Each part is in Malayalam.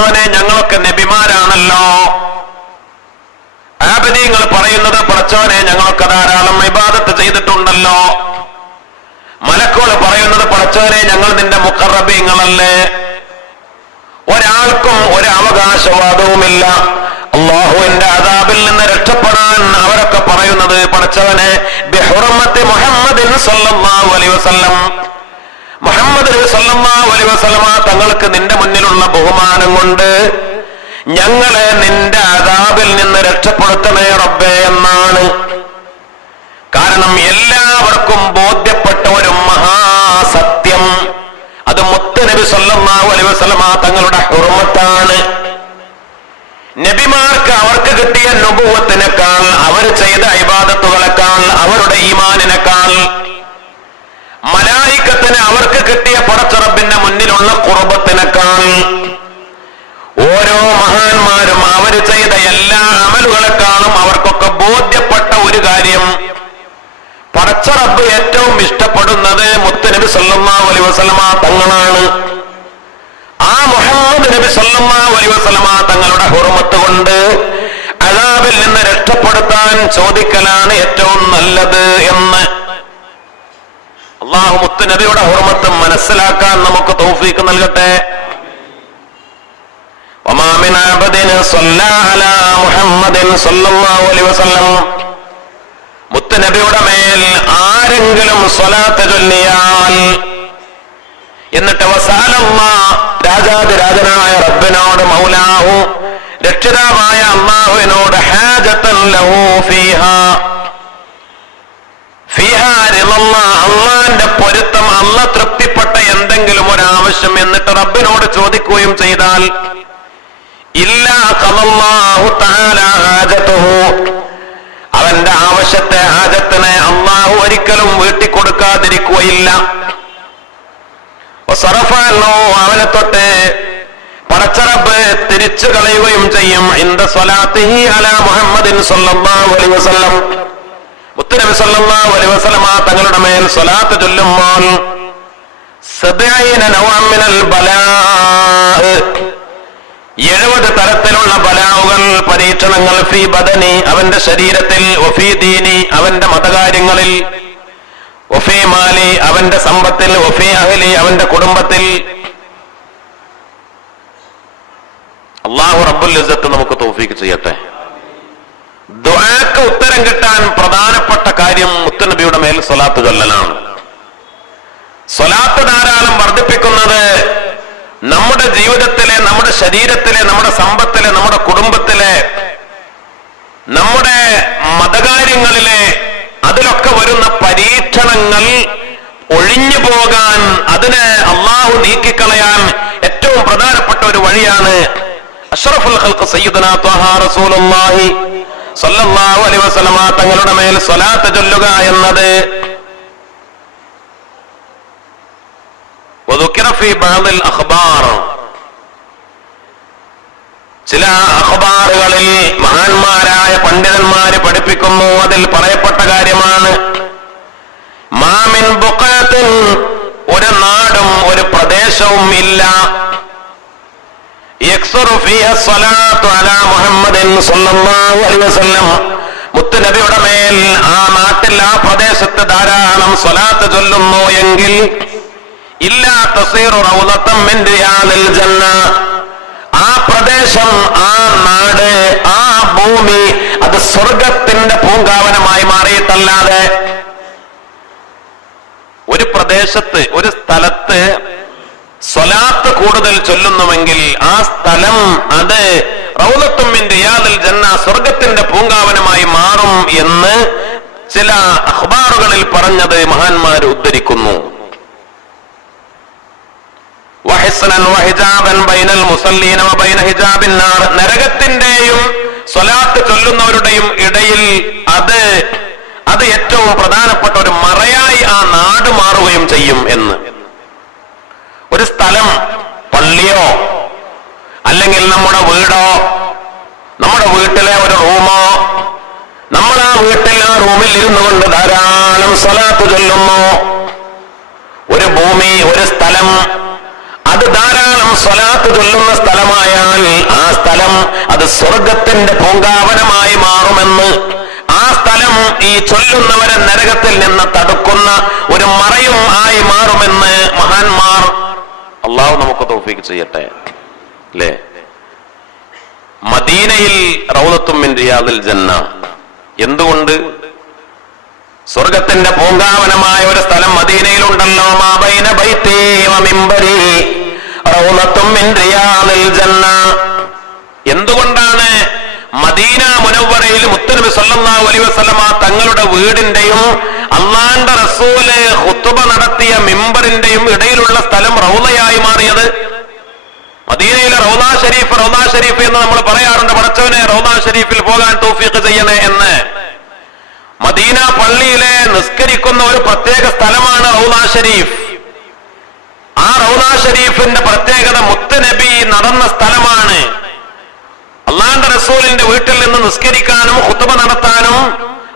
പടച്ചവനെ ഞങ്ങളൊക്കെ നബിമാരാണല്ലോ. ആബിദീങ്ങൾ പറയുന്നത് പടച്ചവനെ ഞങ്ങളൊക്കെ ധാരാളം ഇബാദത്ത് ചെയ്തിട്ടുണ്ടല്ലോ. മലക്കുകൾ പറയുന്നത് പടച്ചവനെ ഞങ്ങൾ നിന്റെ മുഖറബീങ്ങളല്ലേ. ഒരാൾക്കും ഒരു അവകാശവാദവുമില്ല അല്ലാഹുവിന്റെ അദാബിൽ നിന്ന് രക്ഷപ്പെടാൻ. അവരൊക്കെ പറയുന്നത് പടച്ചവനെ ബിഹുർമത്തി മുഹമ്മദിൻ സല്ലല്ലാഹു അലൈഹി വസല്ലം, മുഹമ്മദ് സല്ലല്ലാഹു അലൈഹി വസല്ലമ തങ്ങൾക്ക് നിന്റെ മുന്നിലുള്ള ബഹുമാനം കൊണ്ട് ഞങ്ങളെ നിന്റെ അദാബിൽ നിന്ന് രക്ഷപ്പെടുത്തണേ റബ്ബേ എന്നാണ്. കാരണം എല്ലാവർക്കും ബോധ്യപ്പെട്ട ഒരു മഹാസത്യം, അത് മുത്തുനബി സല്ലല്ലാഹു അലൈഹി വസല്ലമ തങ്ങളുടെ ഹുർമത്താണ്. നബിമാർക്ക് അവർക്ക് കിട്ടിയ നുബുവത്തിനേക്കാൾ, അവർ ചെയ്ത ഇബാദത്തുകളെക്കാൾ, അവരുടെ ഈമാനിനേക്കാൾ, മലായിക്കത്തിന് അവർക്ക് കിട്ടിയ പടച്ച റബ്ബിന്റെ മുന്നിലുള്ള ഖുർബത്തിനേക്കാൾ, ഓരോ മഹാന്മാരും അവർ ചെയ്ത എല്ലാ അമലുകളെക്കാളും അവർക്കൊക്കെ ബോധ്യപ്പെട്ട ഒരു കാര്യം, പടച്ച റബ്ബ് ഏറ്റവും ഇഷ്ടപ്പെടുന്നത് മുത്തുനബി സല്ലല്ലാഹു അലൈഹി വസല്ലമ തങ്ങളാണ്. ആ മുഹമ്മദ് നബി സല്ലല്ലാഹു അലൈഹി വസല്ലമ തങ്ങളുടെ ഹുർമത്ത് കൊണ്ട് അദാബിൽ നിന്ന് രക്ഷപ്പെടുത്താൻ ചോദിക്കലാണ് ഏറ്റവും നല്ലത് എന്ന്. അല്ലാഹു മുത്തുനബിയുടെ ഹുർമത്ത് മനസ്സിലാക്കാൻ നമുക്ക് തൗഫീഖ് നൽകട്ടെ. വമാ മിൻ അബ്ദിൻ സ്വല്ലാ അലാ മുഹമ്മദിൻ സല്ലല്ലാഹു അലൈഹി വസല്ലം, മുത്തുനബിയുടെ മേൽ ആരെങ്കിലും സ്വലാത്ത് ചൊല്ലിയാൽ, എന്നിട്ട് രാജാതിരാജനായ റബ്ബിനോട്, മൗലാഹു രക്ഷിതാവായ അല്ലാഹുവിനോട്, ഹാജത്തൻ ലഹു ഫീഹാ ഫീഹാ റിളല്ലാഹ്, അല്ലാഹുവിന്റെ പൊരുത്തം, അല്ലാഹ് തൃപ്തിപ്പെട്ട എന്തെങ്കിലും ഒരു ആവശ്യം എന്നിട്ട് റബ്ബിനോട് ചോദിക്കുകയും ചെയ്താൽ, ഇല്ലാ ഖദല്ലാഹു തആല ഹാജതുഹു, അവന്റെ ആവശ്യത്തെ, ഹാജത്തിനെ അല്ലാഹു ഒരിക്കലും വീട്ടിക്കൊടുക്കാതിരിക്കുകയില്ല. അവനെ തൊട്ട് പടച്ച റബ്ബ് തിരിച്ചു കളയുകയും ചെയ്യും. ഇൻദ സ്വലാത്തിഹി അലാ മുഹമ്മദിൻ സല്ലല്ലാഹു അലൈഹി വസല്ലം, മുത്തുനബി സല്ലല്ലാഹു അലൈഹി വസല്ലമ തങ്ങളുടെ മേൽ സ്വലാത്ത് ചൊല്ലുമ്പോൾ 70 നൗഅൻ മിനൽ ബലാഅ്, 70 തരത്തിലുള്ള ബലാവുകൾ, പരീക്ഷണങ്ങൾ, ഫീ ബദനി അവന്റെ ശരീരത്തിൽ, വഫീ ദീനി അവന്റെ മതകാര്യങ്ങളിൽ, വഫീ മാലി അവന്റെ സമ്പത്തിൽ, വഫീ അഹ്ലി അവന്റെ കുടുംബത്തിൽ. അല്ലാഹു റബ്ബുൽ ഇസ്സത്ത് നമുക്ക് തൗഫീഖ് ചെയ്യട്ടെ. ദുആക്ക് ഉത്തരം കിട്ടാൻ പ്രധാനപ്പെട്ട കാര്യം മുത്തുനബിയുടെ മേൽ സ്വലാത്ത് ചൊല്ലലാണ്. സ്വലാത്ത് ധാരാളം വർദ്ധിപ്പിക്കുന്നത് നമ്മുടെ ജീവിതത്തിലെ, നമ്മുടെ ശരീരത്തിലെ, നമ്മുടെ സമ്പത്തിലെ, നമ്മുടെ കുടുംബത്തിലെ, നമ്മുടെ മതകാര്യങ്ങളിലെ, അതിലൊക്കെ വരുന്ന പരീക്ഷണങ്ങൾ ഒഴിഞ്ഞു പോകാൻ, അതിനെ അല്ലാഹു നീക്കിക്കളയാൻ ഏറ്റവും പ്രധാനപ്പെട്ട ഒരു വഴിയാണ് അഷ്റഫുൽ ഖൽഖ് സയ്യിദുനാ ത്വഹ റസൂലുള്ളാഹി സ്വല്ലല്ലാഹു അലൈഹി വസല്ലമ തങ്ങളുടെ മേൽ സ്വലാത്ത് ചൊല്ലുക എന്നത്. വദുകിറ ഫീ ബഅദിൽ അഖ്ബാർ, ചില അഖ്ബാറുകളിൽ മഹാന്മാരായ പണ്ഡിതന്മാര് പഠിപ്പിക്കുന്നു, അതിൽ പറയപ്പെട്ട കാര്യമാണ്, മാ മിൻ ബുഖഅത്തിൻ, ഒരു നാടും ഒരു പ്രദേശവും ഇല്ല, യക്സുറു ഫീഹാ സ്വലാത്തു അലാ മുഹമ്മദിൻ സല്ലല്ലാഹു അലൈഹി വസല്ലം, മുത്തുനബിയുടെ മേൽ ആ നാട്ടിൽ, ആ പ്രദേശത്ത് ധാരാളം സ്വലാത്ത് ചൊല്ലുന്നു എങ്കിൽ, ഇല്ലാ തസീറു റൗളത്തൻ മിൻ റിയാദിൽ ജന്ന, ആ പ്രദേശം, ആ നാട്, ആ ഭൂമി അത് സ്വർഗത്തിന്റെ പൂങ്കാവനമായി മാറിയിട്ടല്ലാതെ, ഒരു പ്രദേശത്ത്, ഒരു സ്ഥലത്ത് സ്വലാത്ത് കൂടുതൽ ചൊല്ലുന്നുവെങ്കിൽ ആ സ്ഥലം അത് റൗളത്തും മിൻ റിയാദിൽ ജന്ന, സ്വർഗത്തിന്റെ പൂങ്കാവനമായി മാറും എന്ന് ചില അഖ്ബാറുകളിൽ പറഞ്ഞത് മഹാന്മാർ ഉദ്ധരിക്കുന്നു. നരകത്തിന്റെയും സ്വലാത്ത് ചൊല്ലുന്നവരുടെയും ഇടയിൽ അത് ഏറ്റവും പ്രധാനപ്പെട്ട ഒരു മറയായി ആ നാട് മാറുകയും ചെയ്യും എന്ന്. ഒരു സ്ഥലം, പള്ളിയോ അല്ലെങ്കിൽ നമ്മുടെ വീടോ, നമ്മുടെ വീട്ടിലെ ഒരു റൂമോ, നമ്മൾ ആ വീട്ടിൽ, ആ റൂമിൽ ഇരുന്നു കൊണ്ട് ധാരാളം സ്വലാത്ത് ചൊല്ലുന്നു. ഒരു ഭൂമി, ഒരു സ്ഥലം അത് ധാരാളം സ്വലാത്ത് ചൊല്ലുന്ന സ്ഥലമായാൽ ആ സ്ഥലം അത് സ്വർഗത്തിന്റെ പൂങ്കാവനമായി മാറുമെന്ന്, ആ സ്ഥലം ഈ ചൊല്ലുന്നവരെ നരകത്തിൽ നിന്ന് തടുക്കുന്ന ഒരു മറയും ആയി മാറുമെന്ന് മഹാന്മാർ, അള്ളാഹു നമുക്ക് തൗഫീഖ് ചെയ്യട്ടെ. അല്ലേ? മദീനയിൽ റൗളത്തും മിൻ റിയാദിൽ ജന്ന. എന്തുകൊണ്ട്? സ്വർഗത്തിന്റെ പൂങ്കാവനമായ ഒരു സ്ഥലം മദീനയിലുണ്ടല്ലോ. മാ ബൈന ബൈതി വ മിംബരി റൗളത്തും മിൻ റിയാദിൽ ജന്ന. എന്തുകൊണ്ടാണ് മദീന മുനവ്വറയിൽ മുത്തുനബി സല്ലല്ലാഹു അലൈഹി വസല്ലമ തങ്ങളുടെ വീടിന്റെയും അല്ലാഹുവിന്റെ റസൂല് ഖുതുബ നടത്തിയ മിമ്പറിന്റെയും ഇടയിലുള്ള സ്ഥലം റൗളയായി മാറിയത്? മദീനയിലെ റൗള ഷരീഫ് എന്ന് നമ്മൾ പറയാറുണ്ട്. പടച്ചവനെ റൗള ഷരീഫിൽ പോകാൻ തൗഫീഖ് ചെയ്യണേ എന്ന്. മദീന പള്ളിയിലെ നിസ്കരിക്കുന്ന ഒരു പ്രത്യേക സ്ഥലമാണ് റൗള ഷരീഫ്. ആ റൗള ഷരീഫിന്റെ പ്രത്യേകത മുത്തുനബി നടന്ന സ്ഥലമാണ്. അള്ളാഹുവിന്റെ റസൂലിന്റെ വീട്ടിൽ നിന്ന് നിസ്കരിക്കാനും ഖുതുബ നടത്താനും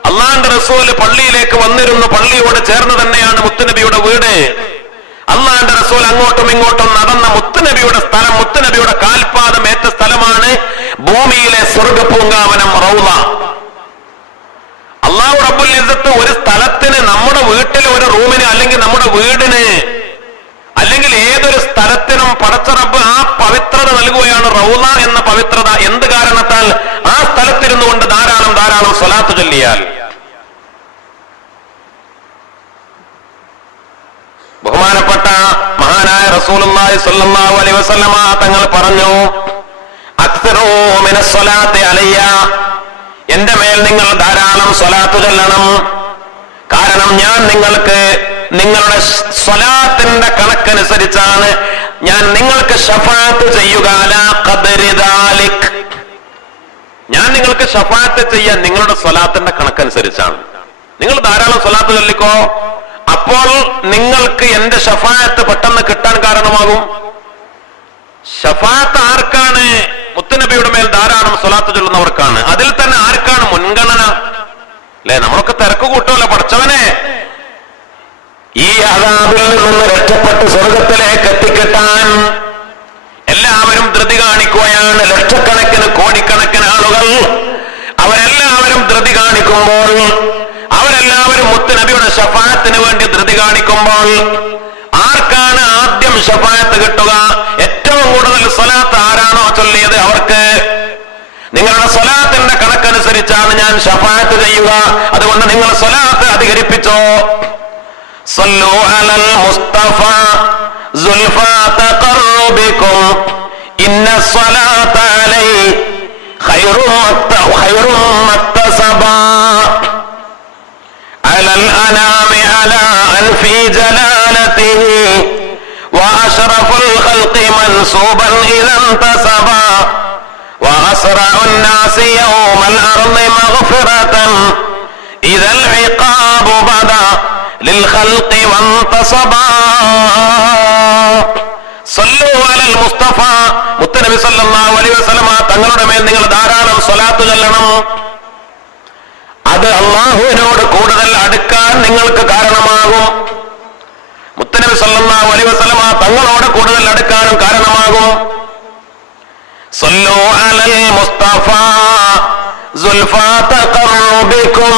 അള്ളാഹുവിന്റെ റസൂൽ പള്ളിയിലേക്ക് വന്നിരുന്നു. പള്ളിയോട് ചേർന്ന് തന്നെയാണ് മുത്തുനബിയുടെ വീട്. അള്ളാഹുവിന്റെ റസൂൽ അങ്ങോട്ടും ഇങ്ങോട്ടും നടന്ന മുത്തുനബിയുടെ സ്ഥലം, മുത്തുനബിയുടെ കാൽപാദം ഏറ്റ സ്ഥലമാണ് ഭൂമിയിലെ സ്വർഗ പൂങ്കാവനം റൗള. അള്ളാഹു റബ്ബുൽ ഇസ്സത്ത് ഒരു സ്ഥലത്തിന്, നമ്മുടെ വീട്ടിൽ ഒരു റൂമിന്, അല്ലെങ്കിൽ നമ്മുടെ വീടിന്, അല്ലെങ്കിൽ ഏതൊരു സ്ഥലത്തിനും പടച്ച റബ്ബ് ആ പവിത്രത നൽകുകയാണ്. റൗള എന്ന പവിത്രത എന്ത് കാരണത്താൽ? ആ സ്ഥലത്തിരുന്നു കൊണ്ട് ധാരാളം സ്വലാത്ത് ചൊല്ലിയാൽ. ബഹുമാനപ്പെട്ട മഹാനായ റസൂലുള്ളാഹി സ്വല്ലല്ലാഹു അലൈഹി വസല്ലമ തങ്ങൾ പറഞ്ഞു, അക്സറൂ മിനസ് സ്വലാത്തി അലയ്യ, എന്റെ മേൽ നിങ്ങൾ ധാരാളം സ്വലാത്ത് ചൊല്ലണം. കാരണം ഞാൻ നിങ്ങൾക്ക് നിങ്ങളുടെ സ്വലാത്തിന്റെ കണക്കനുസരിച്ചാണ് ഞാൻ നിങ്ങൾക്ക് ശഫാഅത്ത് ചെയ്യുക. അലാ ഖദരി ദാലിക്, ഞാൻ നിങ്ങൾക്ക് ശഫാഅത്ത് ചെയ്യാൻ നിങ്ങളുടെ സ്വലാത്തിന്റെ കണക്കനുസരിച്ചാണ്. നിങ്ങൾ ധാരാളം സ്വലാത്ത് ചൊല്ലിക്കോ, അപ്പോൾ നിങ്ങൾക്ക് എന്റെ ശഫാഅത്ത് പെട്ടെന്ന് കിട്ടാൻ കാരണമാകും. ശഫാഅത്ത് ആർക്കാണ്? മുത്തുനബിയുടെ മേൽ ധാരാളം സ്വലാത്ത് ചൊല്ലുന്നവർക്കാണ്. അതിൽ തന്നെ ആർക്കാണ് മുൻഗണന? അല്ലെ? നമ്മളൊക്കെ തിരക്ക് കൂട്ടുമല്ലോ. പഠിച്ചവനെ ഈ അദാബിൽ നിന്ന് രക്ഷപ്പെട്ട് സ്വർഗത്തിലേക്ക് എത്തിക്കിട്ടാൻ എല്ലാവരും ധൃതി കാണിക്കുകയാണ്. ലക്ഷക്കണക്കിന് കോടിക്കണക്കിന് ആളുകൾ അവരെല്ലാവരും ധൃതി കാണിക്കുമ്പോൾ, അവരെല്ലാവരും മുത്തുനബിയുടെ ശഫാഅത്തിന് വേണ്ടി ധൃതി കാണിക്കുമ്പോൾ ആർക്കാണ് ആദ്യം ശഫാഅത്ത് കിട്ടുക? ഏറ്റവും കൂടുതൽ സ്വലാത്ത് ആരാണോ ചൊല്ലിയത് അവർക്ക്. നിങ്ങളുടെ സ്വലാത്തിന്റെ കണക്കനുസരിച്ചാണ് ഞാൻ ശഫാഅത്ത് ചെയ്യുക. അതുകൊണ്ട് നിങ്ങൾ സ്വലാത്ത് അധികരിപ്പിച്ചോ. സല്ലു അലൽ മുസ്തഫ സുൽഫാ തഖർറുബികും ഇന്ന സ്വലാത അലൈഹി ഖൈറും മക്തസബാ അലൽ അനാമി അലാ അൻഫി ജലാലതിഹി വഅശ്റഫുൽ ഖൽഖി മൻസൂബൻ ഇദാ തസബാ وأسرع الناس يوم الأرض مغفرة إذا العقاب بدا للخلق وانتصبا صلوا على المصطفى മുത്തനബി സല്ലല്ലാഹു അലൈഹി വസല്ലമ തങ്ങളുടെ മേൽ നിങ്ങൾ ധാരാളം സ്വലാത്ത് ചൊല്ലണം. അത് അല്ലാഹുവിനോട് കൂടുതൽ അടുക്കാൻ നിങ്ങൾക്ക് കാരണമാകും. മുത്തനബി സല്ലല്ലാഹു അലൈഹി വസല്ലമ തങ്ങളോട് കൂടുതൽ അടുക്കാനും കാരണമാകും. صلوا على المصطفى زلفى تقربكم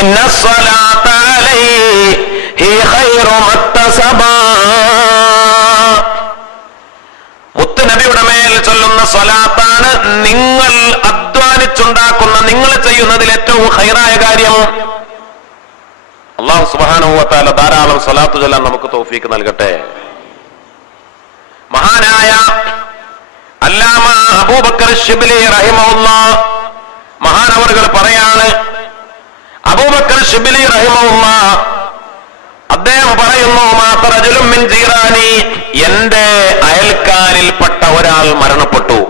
إن الصلاة عليه هي خير مكتسبا. മുത്തുനബിയുടെ മേൽ ചൊല്ലുന്ന സ്വലാത്താണ് നിങ്ങൾ അധ്വാനിച്ചുണ്ടാക്കുന്ന, നിങ്ങൾ ചെയ്യുന്നതിൽ ഏറ്റവും ഖൈറായ കാര്യം. അല്ലാഹു സുബ്ഹാനഹു വ തആല ധാരാളം സ്വലാത്ത് ചൊല്ലാൻ നമുക്ക് തൗഫീഖ് നൽകട്ടെ. മഹാനായ അല്ലാമ അബൂബക്കർ ശിബ്ലി റഹിമഹുല്ലാഹ് മഹാനവറുകൾ പറയാണ്, അബൂബക്കർ ശിബ്ലി റഹിമഹുല്ലാഹ് അദ്ദേഹം പറയുന്നു, മാതറജുലും മിൻ ജീറാനി, എന്റെ അയൽക്കാരിൽപ്പെട്ട ഒരാൾ മരണപ്പെട്ടു.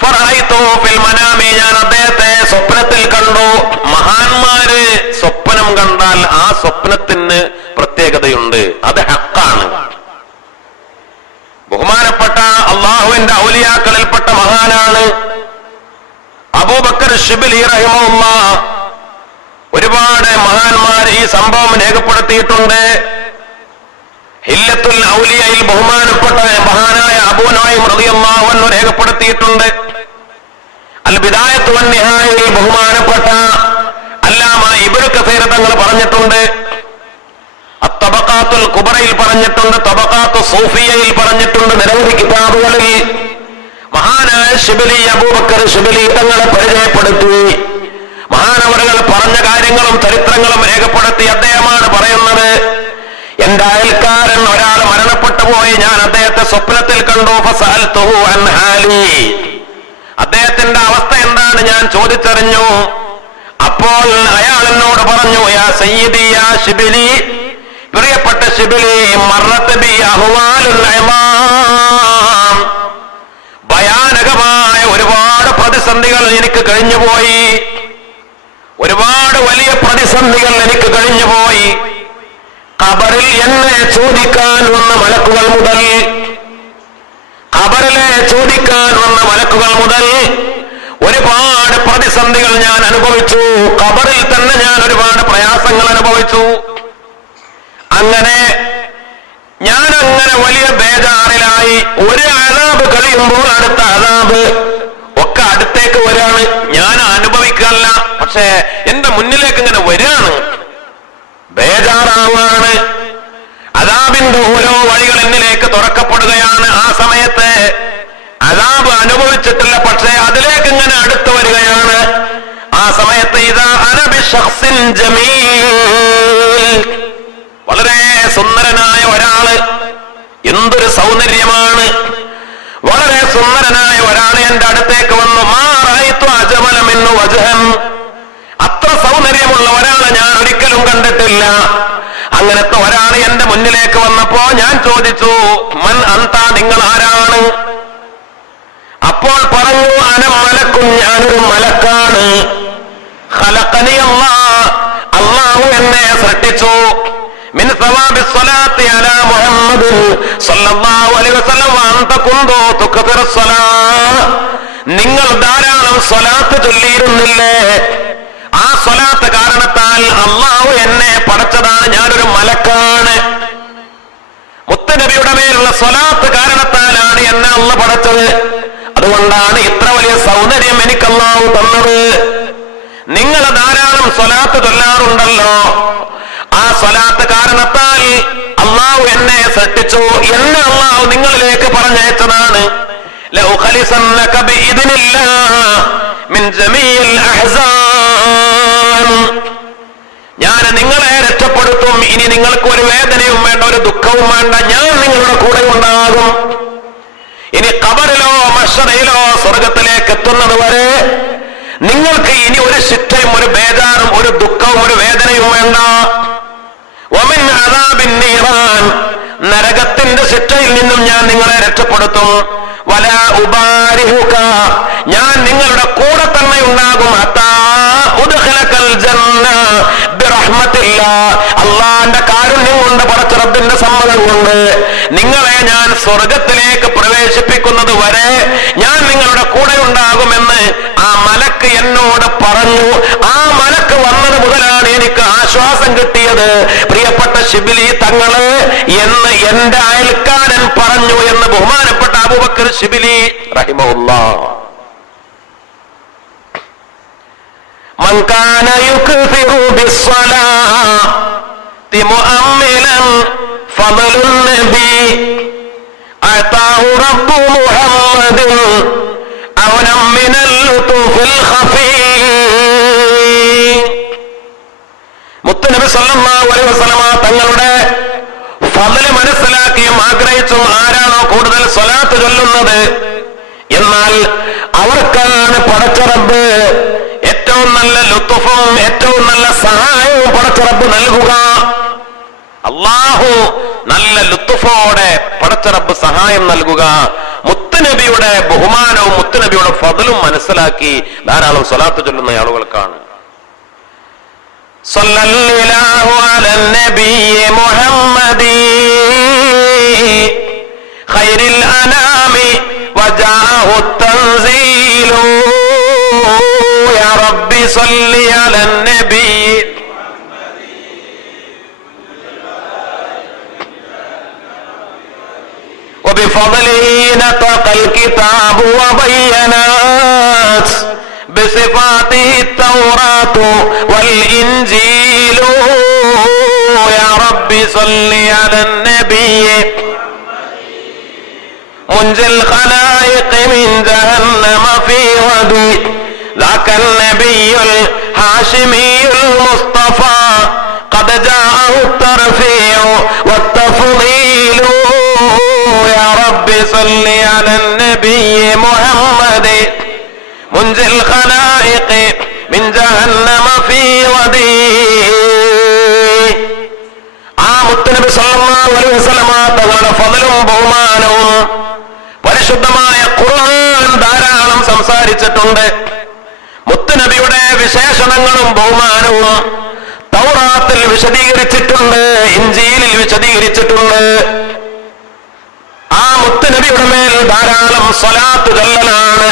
ഫറഅയ്തു ഫിൽ മനാമി, ഞാൻ അദ്ദേഹത്തെ സ്വപ്നത്തിൽ കണ്ടു. മഹാന്മാര് സ്വപ്നം കണ്ടാൽ ആ സ്വപ്നത്തിന് പ്രത്യേകതയുണ്ട്, അത് ഹഖാണ്. ബഹുമാനപ്പെട്ട അള്ളാഹുവിന്റെ ഔലിയാക്കളിൽപ്പെട്ട മഹാനാണ് അബൂബക്കർ ശിബ്ലി റഹിമഹുല്ലാഹ്. ഒരുപാട് മഹാന്മാർ ഈ സംഭവം രേഖപ്പെടുത്തിയിട്ടുണ്ട്. ഹില്ലത്തുൽ ഔലിയയിൽ ബഹുമാനപ്പെട്ട മഹാനായ അബൂ നുഐം റളിയല്ലാഹു അൻഹു രേഖപ്പെടുത്തിയിട്ടുണ്ട്. അൽ ബിദായത്തു വൻ നിഹായയിൽ ബഹുമാനപ്പെട്ട അല്ലാമ ഇബ്നു കസീർ തങ്ങൾ പറഞ്ഞിട്ടുണ്ട്. അത്തബഖാത്തുൽ കുബറയിൽ പറഞ്ഞിട്ടുണ്ട്. തബഖാത്തു സൂഫിയയിൽ പറഞ്ഞിട്ടുണ്ട്. നിരവധി കിതാബുകളിൽ മഹാനായ ശിബിലി അബൂബക്കർ ശിബിലി തങ്ങളെ പരിചയപ്പെടുത്തി മഹാനവറുകൾ പറഞ്ഞ കാര്യങ്ങളും ചരിത്രങ്ങളും രേഖപ്പെടുത്തി അദ്ദേഹമാണ് പറയുന്നത്, എന്റെ അയൽക്കാരൻ ഒരാൾ മരണപ്പെട്ടു പോയി. ഞാൻ അദ്ദേഹത്തെ സ്വപ്നത്തിൽ കണ്ടു. ഫസഅൽതുഹു അൻ ഹാലി, അദ്ദേഹത്തിന്റെ അവസ്ഥ എന്താണ് ഞാൻ ചോദിച്ചറിഞ്ഞു. അപ്പോൾ അയാൾ എന്നോട് പറഞ്ഞു, യാ സയ്യിദി യാ ശിബിലി, പ്രിയപ്പെട്ട ശിബിലി, മർറത്ത് ബി അഹ്വാലുൽ ഇമാം, ഭയാനകമായ ഒരുപാട് പ്രതിസന്ധികൾ എനിക്ക് കഴിഞ്ഞുപോയി. ഒരുപാട് വലിയ പ്രതിസന്ധികൾ എനിക്ക് കഴിഞ്ഞുപോയി. ഖബറിൽ എന്നെ ചോദിക്കാൻ വന്ന മലക്കുകൾ മുതൽ, ഖബറിലെ ചോദിക്കാൻ വന്ന മലക്കുകൾ മുതൽ ഒരുപാട് പ്രതിസന്ധികൾ ഞാൻ അനുഭവിച്ചു. ഖബറിൽ തന്നെ ഞാൻ ഒരുപാട് പ്രയാസങ്ങൾ അനുഭവിച്ചു. അങ്ങനെ വലിയ ബേജാറിലായി. ഒരു അദാബ് കഴിയുമ്പോൾ അടുത്ത അദാബ് ഒക്കെ അടുത്തേക്ക് വരാണ്. ഞാൻ അനുഭവിക്കല്ല, പക്ഷേ എന്റെ മുന്നിലേക്ക് ഇങ്ങനെ വരാണ്. ബേജാറാവാണ്. അദാബിന്റെ ഓരോ വഴികൾ എന്നിലേക്ക് തുറക്കപ്പെടുകയാണ്. ആ സമയത്ത് അദാബ് അനുഭവിച്ചിട്ടില്ല, പക്ഷേ അതിലേക്ക് ഇങ്ങനെ അടുത്തു വരികയാണ്. ആ സമയത്ത് ഇതാ അനബി ശഖ്സിൻ ജമീൽ, വളരെ സുന്ദരനായ ഒരാള്, എന്തൊരു സൗന്ദര്യമാണ്, വളരെ സുന്ദരനായ ഒരാൾ എന്റെ അടുത്തേക്ക് വന്നു. മാ റഅയ്തു അജ്മല മിൻഹു വജ്ഹൻ, അത്ര സൗന്ദര്യമുള്ള ഒരാളെ ഞാൻ ഒരിക്കലും കണ്ടിട്ടില്ല. അങ്ങനത്തെ ഒരാൾ എന്റെ മുന്നിലേക്ക് വന്നപ്പോ ഞാൻ ചോദിച്ചു, മൻ അന്ത, നിങ്ങൾ ആരാണ്? അപ്പോൾ പറഞ്ഞു, അന മലക്കും, ഞാനൊരു മലക്കാണ്. ഖലഖനി അല്ലാഹ്, അല്ലാഹു എന്നെ സൃഷ്ടിച്ചു. മിൻ സവാബി സ്വലാത്തി അലാ മുഹമ്മദ് സല്ലല്ലാഹു അലൈഹി വസല്ലം വഅൻത കുന്തു തുക്സിറു സ്വലാത്ത്, നിങ്ങൾ ധാരാളം സ്വലാത്ത് ചൊല്ലിയിരുന്നില്ലേ? ആ സ്വലാത്ത് കാരണത്താൽ അല്ലാഹു എന്നെ പടച്ചതാണ്. ഞാനൊരു മലക്കാണ്. മുത്തുനബിയുടെ മേലുള്ള സ്വലാത്ത് കാരണത്താലാണ് എന്നെ അല്ലാഹു പടച്ചത്. അതുകൊണ്ടാണ് ഇത്ര വലിയ സൗന്ദര്യം എനിക്ക് അല്ലാഹു തന്നത്. നിങ്ങൾ ധാരാളം സ്വലാത്ത് ചൊല്ലാറുണ്ടല്ലോ, ആ സ്വലാത്ത് കാരണത്താൽ അല്ലാഹു എന്നെ സൃഷ്ടിച്ചു. എന്നെ അല്ലാഹു നിങ്ങളിലേക്ക് പറഞ്ഞയച്ചതാണ്. ലഉഖലിസന്നക ബിഇദ്നില്ലാഹ് മിൻ ജമീഇൽ അഹ്സാൻ, ഞാൻ നിങ്ങളെ രക്ഷപ്പെടുത്തും. ഇനി നിങ്ങൾക്ക് ഒരു വേദനയും വേണ്ട, ഒരു ദുഃഖവും വേണ്ട, ഞാൻ നിങ്ങളുടെ കൂടെ ഉണ്ടാകും. ഇനി ഖബറിലോ മഹ്ശറിലോ സ്വർഗത്തിലേക്ക് എത്തുന്നത് വരെ നിങ്ങൾക്ക് ഇനി ഒരു ശിക്ഷയും ഒരു ബേജാറും ഒരു ദുഃഖവും ഒരു വേദനയും വേണ്ട. വമിൻ അദാബിൻ നീറാൻ, നരകത്തിന്റെ ശിക്ഷയിൽ നിന്നും ഞാൻ നിങ്ങളെ രക്ഷപ്പെടുത്തും. വലാ ഉബാരിഹുക, ഞാൻ നിങ്ങളുടെ കൂടെ തന്നെ ഉണ്ടാകും. ഹത്താ ഉദ്ഖിലകൽ ജന്ന ബിറഹ്മത്തില്ലാഹ്, അല്ലാഹുവിന്റെ കാരുണ്യം കൊണ്ട്, പടച്ച റബ്ബിന്റെ സമ്മതം കൊണ്ട് നിങ്ങളെ ഞാൻ സ്വർഗത്തിലേക്ക് പ്രവേശിപ്പിക്കുന്നത് വരെ ഞാൻ നിങ്ങളുടെ കൂടെ ഉണ്ടാകുമെന്ന് ആ മലക്ക് എന്നോട് പറഞ്ഞു. ആ മലക്ക് വന്നത് മുതലാണ് എനിക്ക് ആശ്വാസം കിട്ടിയത്, പ്രിയപ്പെട്ട ശിബിലി തങ്ങള് എന്ന് എന്റെ അയൽക്കാരൻ പറഞ്ഞു എന്ന് ബഹുമാനപ്പെട്ട അബൂബക്കർ ശിബിലി റഹിമഹുല്ലാഹ്. മൻ കാന യുക്സിറു ബിസ്സലാത്തി മുഅമ്മിലൻ ഫളലുൻ നബി അതാഹു റബ്ബു മുഹമ്മദിൻ അവനം മിനൽ ലുതുഫിൽ ഖഫീ. മുത്തുനബി സല്ലല്ലാഹു അലൈഹി വസല്ലമ തങ്ങളുടെ ഫളൽ മനസ്സിലാക്കിയും ആഗ്രഹിച്ചും ആരാണോ കൂടുതൽ സ്വലാത്ത് ചൊല്ലുന്നത്, എന്നാൽ അവർക്കാണ് പടച്ച റബ്ബ് ഏറ്റവും നല്ല ലുത്ഫും ഏറ്റവും നല്ല സഹായവും പടച്ച റബ്ബ് നൽകുക. അല്ലാഹു നല്ല ലുത്ഫോടെ പടച്ച റബ്ബ് സഹായം നൽകുക. മുത്തുനബിയുടെ ബഹുമാനവും മുത്തുനബിയുടെ ഫളലും മനസ്സിലാക്കി ധാരാളം സ്വലാത്ത് ചൊല്ലുന്ന ആളുകൾക്കാണ്. സല്ലല്ലാഹു അലൻ നബിയ്യി മുഹമ്മദി ഖൈറിൽ അനാമി വജാഅഹു തൻസീലു യാ റബ്ബി സല്ലി അലൻ നബിയ്യി بفضله نطق الكتاب وبينات بصفاته التوراة والإنجيل يا رب صل على النبي منجي الخلائق من جهنم في ودي ذاك النبي الهاشمي المصطفى قد جاءه الترفيع والتفضيل يا رب صل على النبي محمد منجي الخلائق من جهنم في ودي മുത്തുനബി സല്ലല്ലാഹു അലൈഹി വസല്ലമ തങ്ങളുടെ ഫളലും ബഹുമാനവും പരിശുദ്ധമായ ഖുർആൻ ധാരാളം സംസാരിച്ചിട്ടുണ്ട്. മുത്തുനബിയുടെ വിശേഷണങ്ങളും ബഹുമാനവും തൗറാത്തിൽ വിശദീകരിച്ചിട്ടുണ്ട്, ഇൻജീലിൽ വിശദീകരിച്ചിട്ടുണ്ട്. ആ മുത്തുനബിയുടെ മേൽ ധാരാളം സ്വലാത്ത് ചൊല്ലലാണ്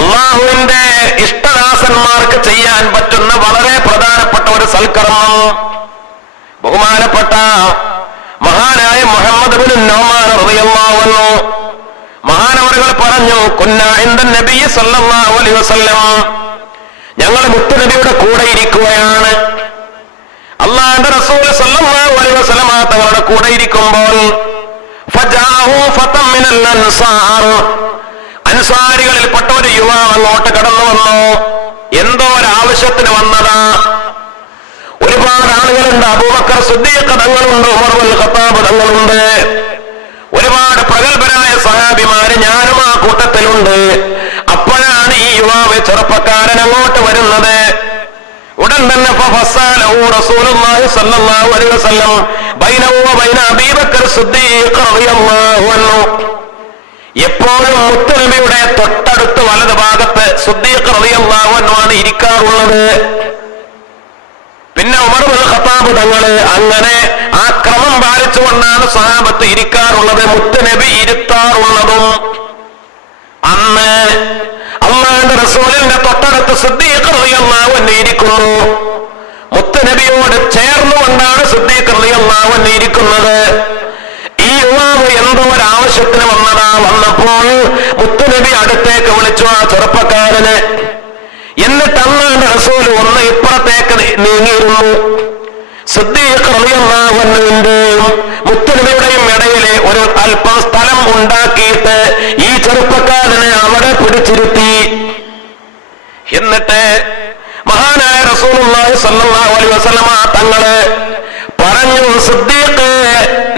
അള്ളാഹുവിന്റെ ഇഷ്ടദാസന്മാർക്ക് ചെയ്യാൻ പറ്റുന്ന വളരെ പ്രധാനപ്പെട്ട ഒരു സൽക്കർമ്മം. ബഹുമാനപ്പെട്ട മഹാനായ മുഹമ്മദ് ഇബ്നു നൗമാൻ റളിയല്ലാഹു അൻഹു മഹാനവറുകൾ പറഞ്ഞു, കുന്നാ ഇൻദ നബി സല്ലല്ലാഹു അലൈഹി വസല്ലം, ഞങ്ങൾ മുത്തുനബിയുടെ കൂടെ ഇരിക്കുകയാണ്. അല്ലാഹുവിന്റെ റസൂൽ സല്ലല്ലാഹു അലൈഹി വസല്ലം തങ്ങളുടെ കൂടെ ഇരിക്കുമ്പോൾ ഫജാഹു ഫതം മിനൽ അൻസാർ, അൻസാരികളിൽപ്പെട്ട ഒരു യുവാവ് അങ്ങോട്ട് കടന്നു വന്നു. എന്തോ ഒരു ആവശ്യത്തിന് വന്നതാ. ഒരുപാട് ആളുകളുണ്ട്. അബൂബക്കർ സിദ്ദീഖ് തങ്ങളുണ്ട്, ഉമർ ഇബ്നുൽ ഖത്താബ് തങ്ങളുണ്ട്, ഒരുപാട് പ്രഗത്ഭരായ സഹാബിമാര്, ഞാനും ആ കൂട്ടത്തിലുണ്ട്. അപ്പോഴാണ് ഈ യുവാവ് ചെറുപ്പക്കാരൻ അങ്ങോട്ട് വരുന്നത്. ഉടൻ തന്നെ ഫഫസലഹു റസൂലുള്ളാഹി സ്വല്ലല്ലാഹു അലൈഹി വസല്ലം ബൈനഹു വബൈന അബീബക്കർ സിദ്ദീഖ് റളിയല്ലാഹു അൻഹു. എപ്പോഴും മുത്തുനബിയുടെ തൊട്ടടുത്ത് വലത് ഭാഗത്ത് സിദ്ദീഖ് റളിയല്ലാഹു അൻഹു ആണ് ഇരിക്കാറുള്ളത്. പിന്നെ ഉമർ ഇബ്നുൽ ഖത്താബ് തങ്ങള്. അങ്ങനെ ആ ക്രമം പാലിച്ചുകൊണ്ടാണ് സ്വഹാബത്ത് ഇരിക്കാറുള്ളത്, മുത്തുനബി ഇരുത്താറുള്ളതും. അന്ന് അല്ലാഹുവിന്റെ റസൂലിന്റെ തൊട്ടടുത്ത് സിദ്ദീഖ് റളിയല്ലാഹു അൻഹു ഇരിക്കുന്നു. മുത്തുനബിയോട് ചേർന്നുകൊണ്ടാണ് സിദ്ദീഖ് റളിയല്ലാഹു അൻഹു ഇരിക്കുന്നത്. ഈ യുവാവ് എന്തോ ഒരു ആവശ്യത്തിന് വന്നതാ. വന്നപ്പോൾ മുത്തുനബി അടുത്തേക്ക് വിളിച്ചു ആ ചെറുപ്പക്കാരന്. എന്നിട്ട് അല്ലാഹുവിന്റെ റസൂൽ ഒന്ന് ഇപ്പുറത്തേക്ക് നീങ്ങിയിരുന്നു. സിദ്ദീഖ് റളിയല്ലാഹു അൻഹുവിന്റെയും മുത്തുനബിയുടെയും ഇടയിലെ ഒരു അല്പം സ്ഥലം ഉണ്ടാക്കിയിട്ട് ഈ ചെറുപ്പക്കാരനെ അവിടെ പിടിച്ചിരുത്തി. എന്നിട്ട് മഹാനായ റസൂലുള്ളാഹി സ്വല്ലല്ലാഹു അലൈഹി വസല്ലമ തങ്ങള് പറഞ്ഞു, സിദ്ദീഖ്,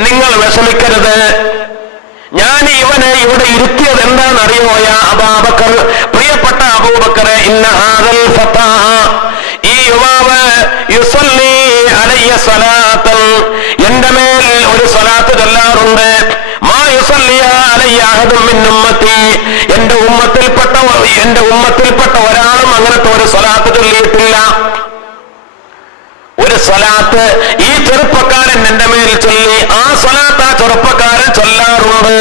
നിങ്ങൾ വിഷമിക്കരുത്. ഞാൻ ഇവനെ ഇവിടെ ഇരുത്തിയത് എന്താണെന്നറിയോ യാ അബൂബക്കർ, പ്രിയപ്പെട്ട അബൂബക്കറെ, ഇന്ന ഹാദൽ ഫതാ, ഈ യുവാവ് യുസല്ലി അലയ്യ സ്വലാത്തൻ, എന്റെ മേൽ ഒരു സ്വലാത്ത് ചൊല്ലാറുണ്ട്. മാ യുസല്ലി അലയ്യ അഹദും മിൻ ഉമ്മത്തി, എന്റെ ഉമ്മത്തിൽപ്പെട്ട ഒരാളും അങ്ങനത്തെ ഒരു സ്വലാത്ത് ചൊല്ലിയിട്ടില്ല. ഒരു സ്വലാത്ത് ഈ ചെറുപ്പക്കാരൻ എന്റെ മേൽ ചൊല്ലി, ആ സ്വലാത്ത് ആ ചെറുപ്പക്കാരൻ ചൊല്ലാറുണ്ട്.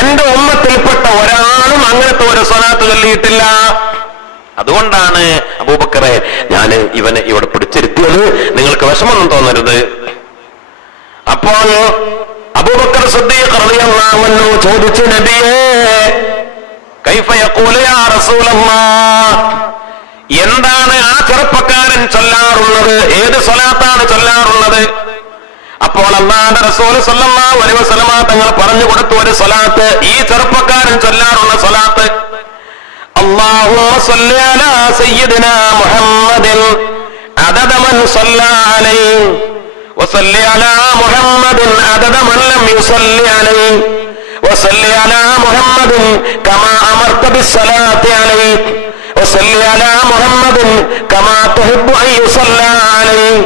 എന്റെ ഉമ്മത്തിൽപ്പെട്ട ഒരാളും അങ്ങനത്തെ ഒരു സ്വലാത്ത് ചൊല്ലിയിട്ടില്ല. അതുകൊണ്ടാണ് അബൂബക്കറെ ഞാൻ ഇവനെ ഇവിടെ പിടിച്ചിരുത്തിയത്, നിങ്ങൾക്ക് വിഷമൊന്നും തോന്നരുത്. അപ്പോൾ അബൂബക്കർ സിദ്ദീഖ് റളിയല്ലാഹു അൻഹു ചോദിച്ചു, നബിയേ കൈഫ യഖൂലു യാ റസൂലല്ലാഹ്, എന്താണ് ആ ചെറുപ്പക്കാരൻ ചൊല്ലാറുള്ളത്? ഏത് സ്വലാത്താണ് ചൊല്ലാറുള്ളത്? അപ്പോൾ അല്ലാഹുവിന്റെ റസൂൽ സല്ലല്ലാഹു അലൈഹി വസല്ലം തങ്ങൾ പറഞ്ഞു കൊടുത്തു ഒരു സ്വലാത്ത്, ഈ ചെറുപ്പക്കാരൻ ചൊല്ലാറുള്ള സ്വലാത്ത്. അല്ലാഹുമ്മ സ്വല്ലി അലാ സയ്യിദിനാ മുഹമ്മദിൻ അദദ മൻ സ്വല്ലാ അലൈഹി വസല്ലി അലാ മുഹമ്മദിൻ അദദ മൻ ലം യുസല്ലി അലൈഹി വസല്ലി അലാ മുഹമ്മദിൻ കമാ അമർത ബിസ്സലാത്തി അലൈഹി വസല്ലി അലാ മുഹമ്മദിൻ കമാ തുഹിബ്ബു അൻ യുസല്ലാ അലൈഹി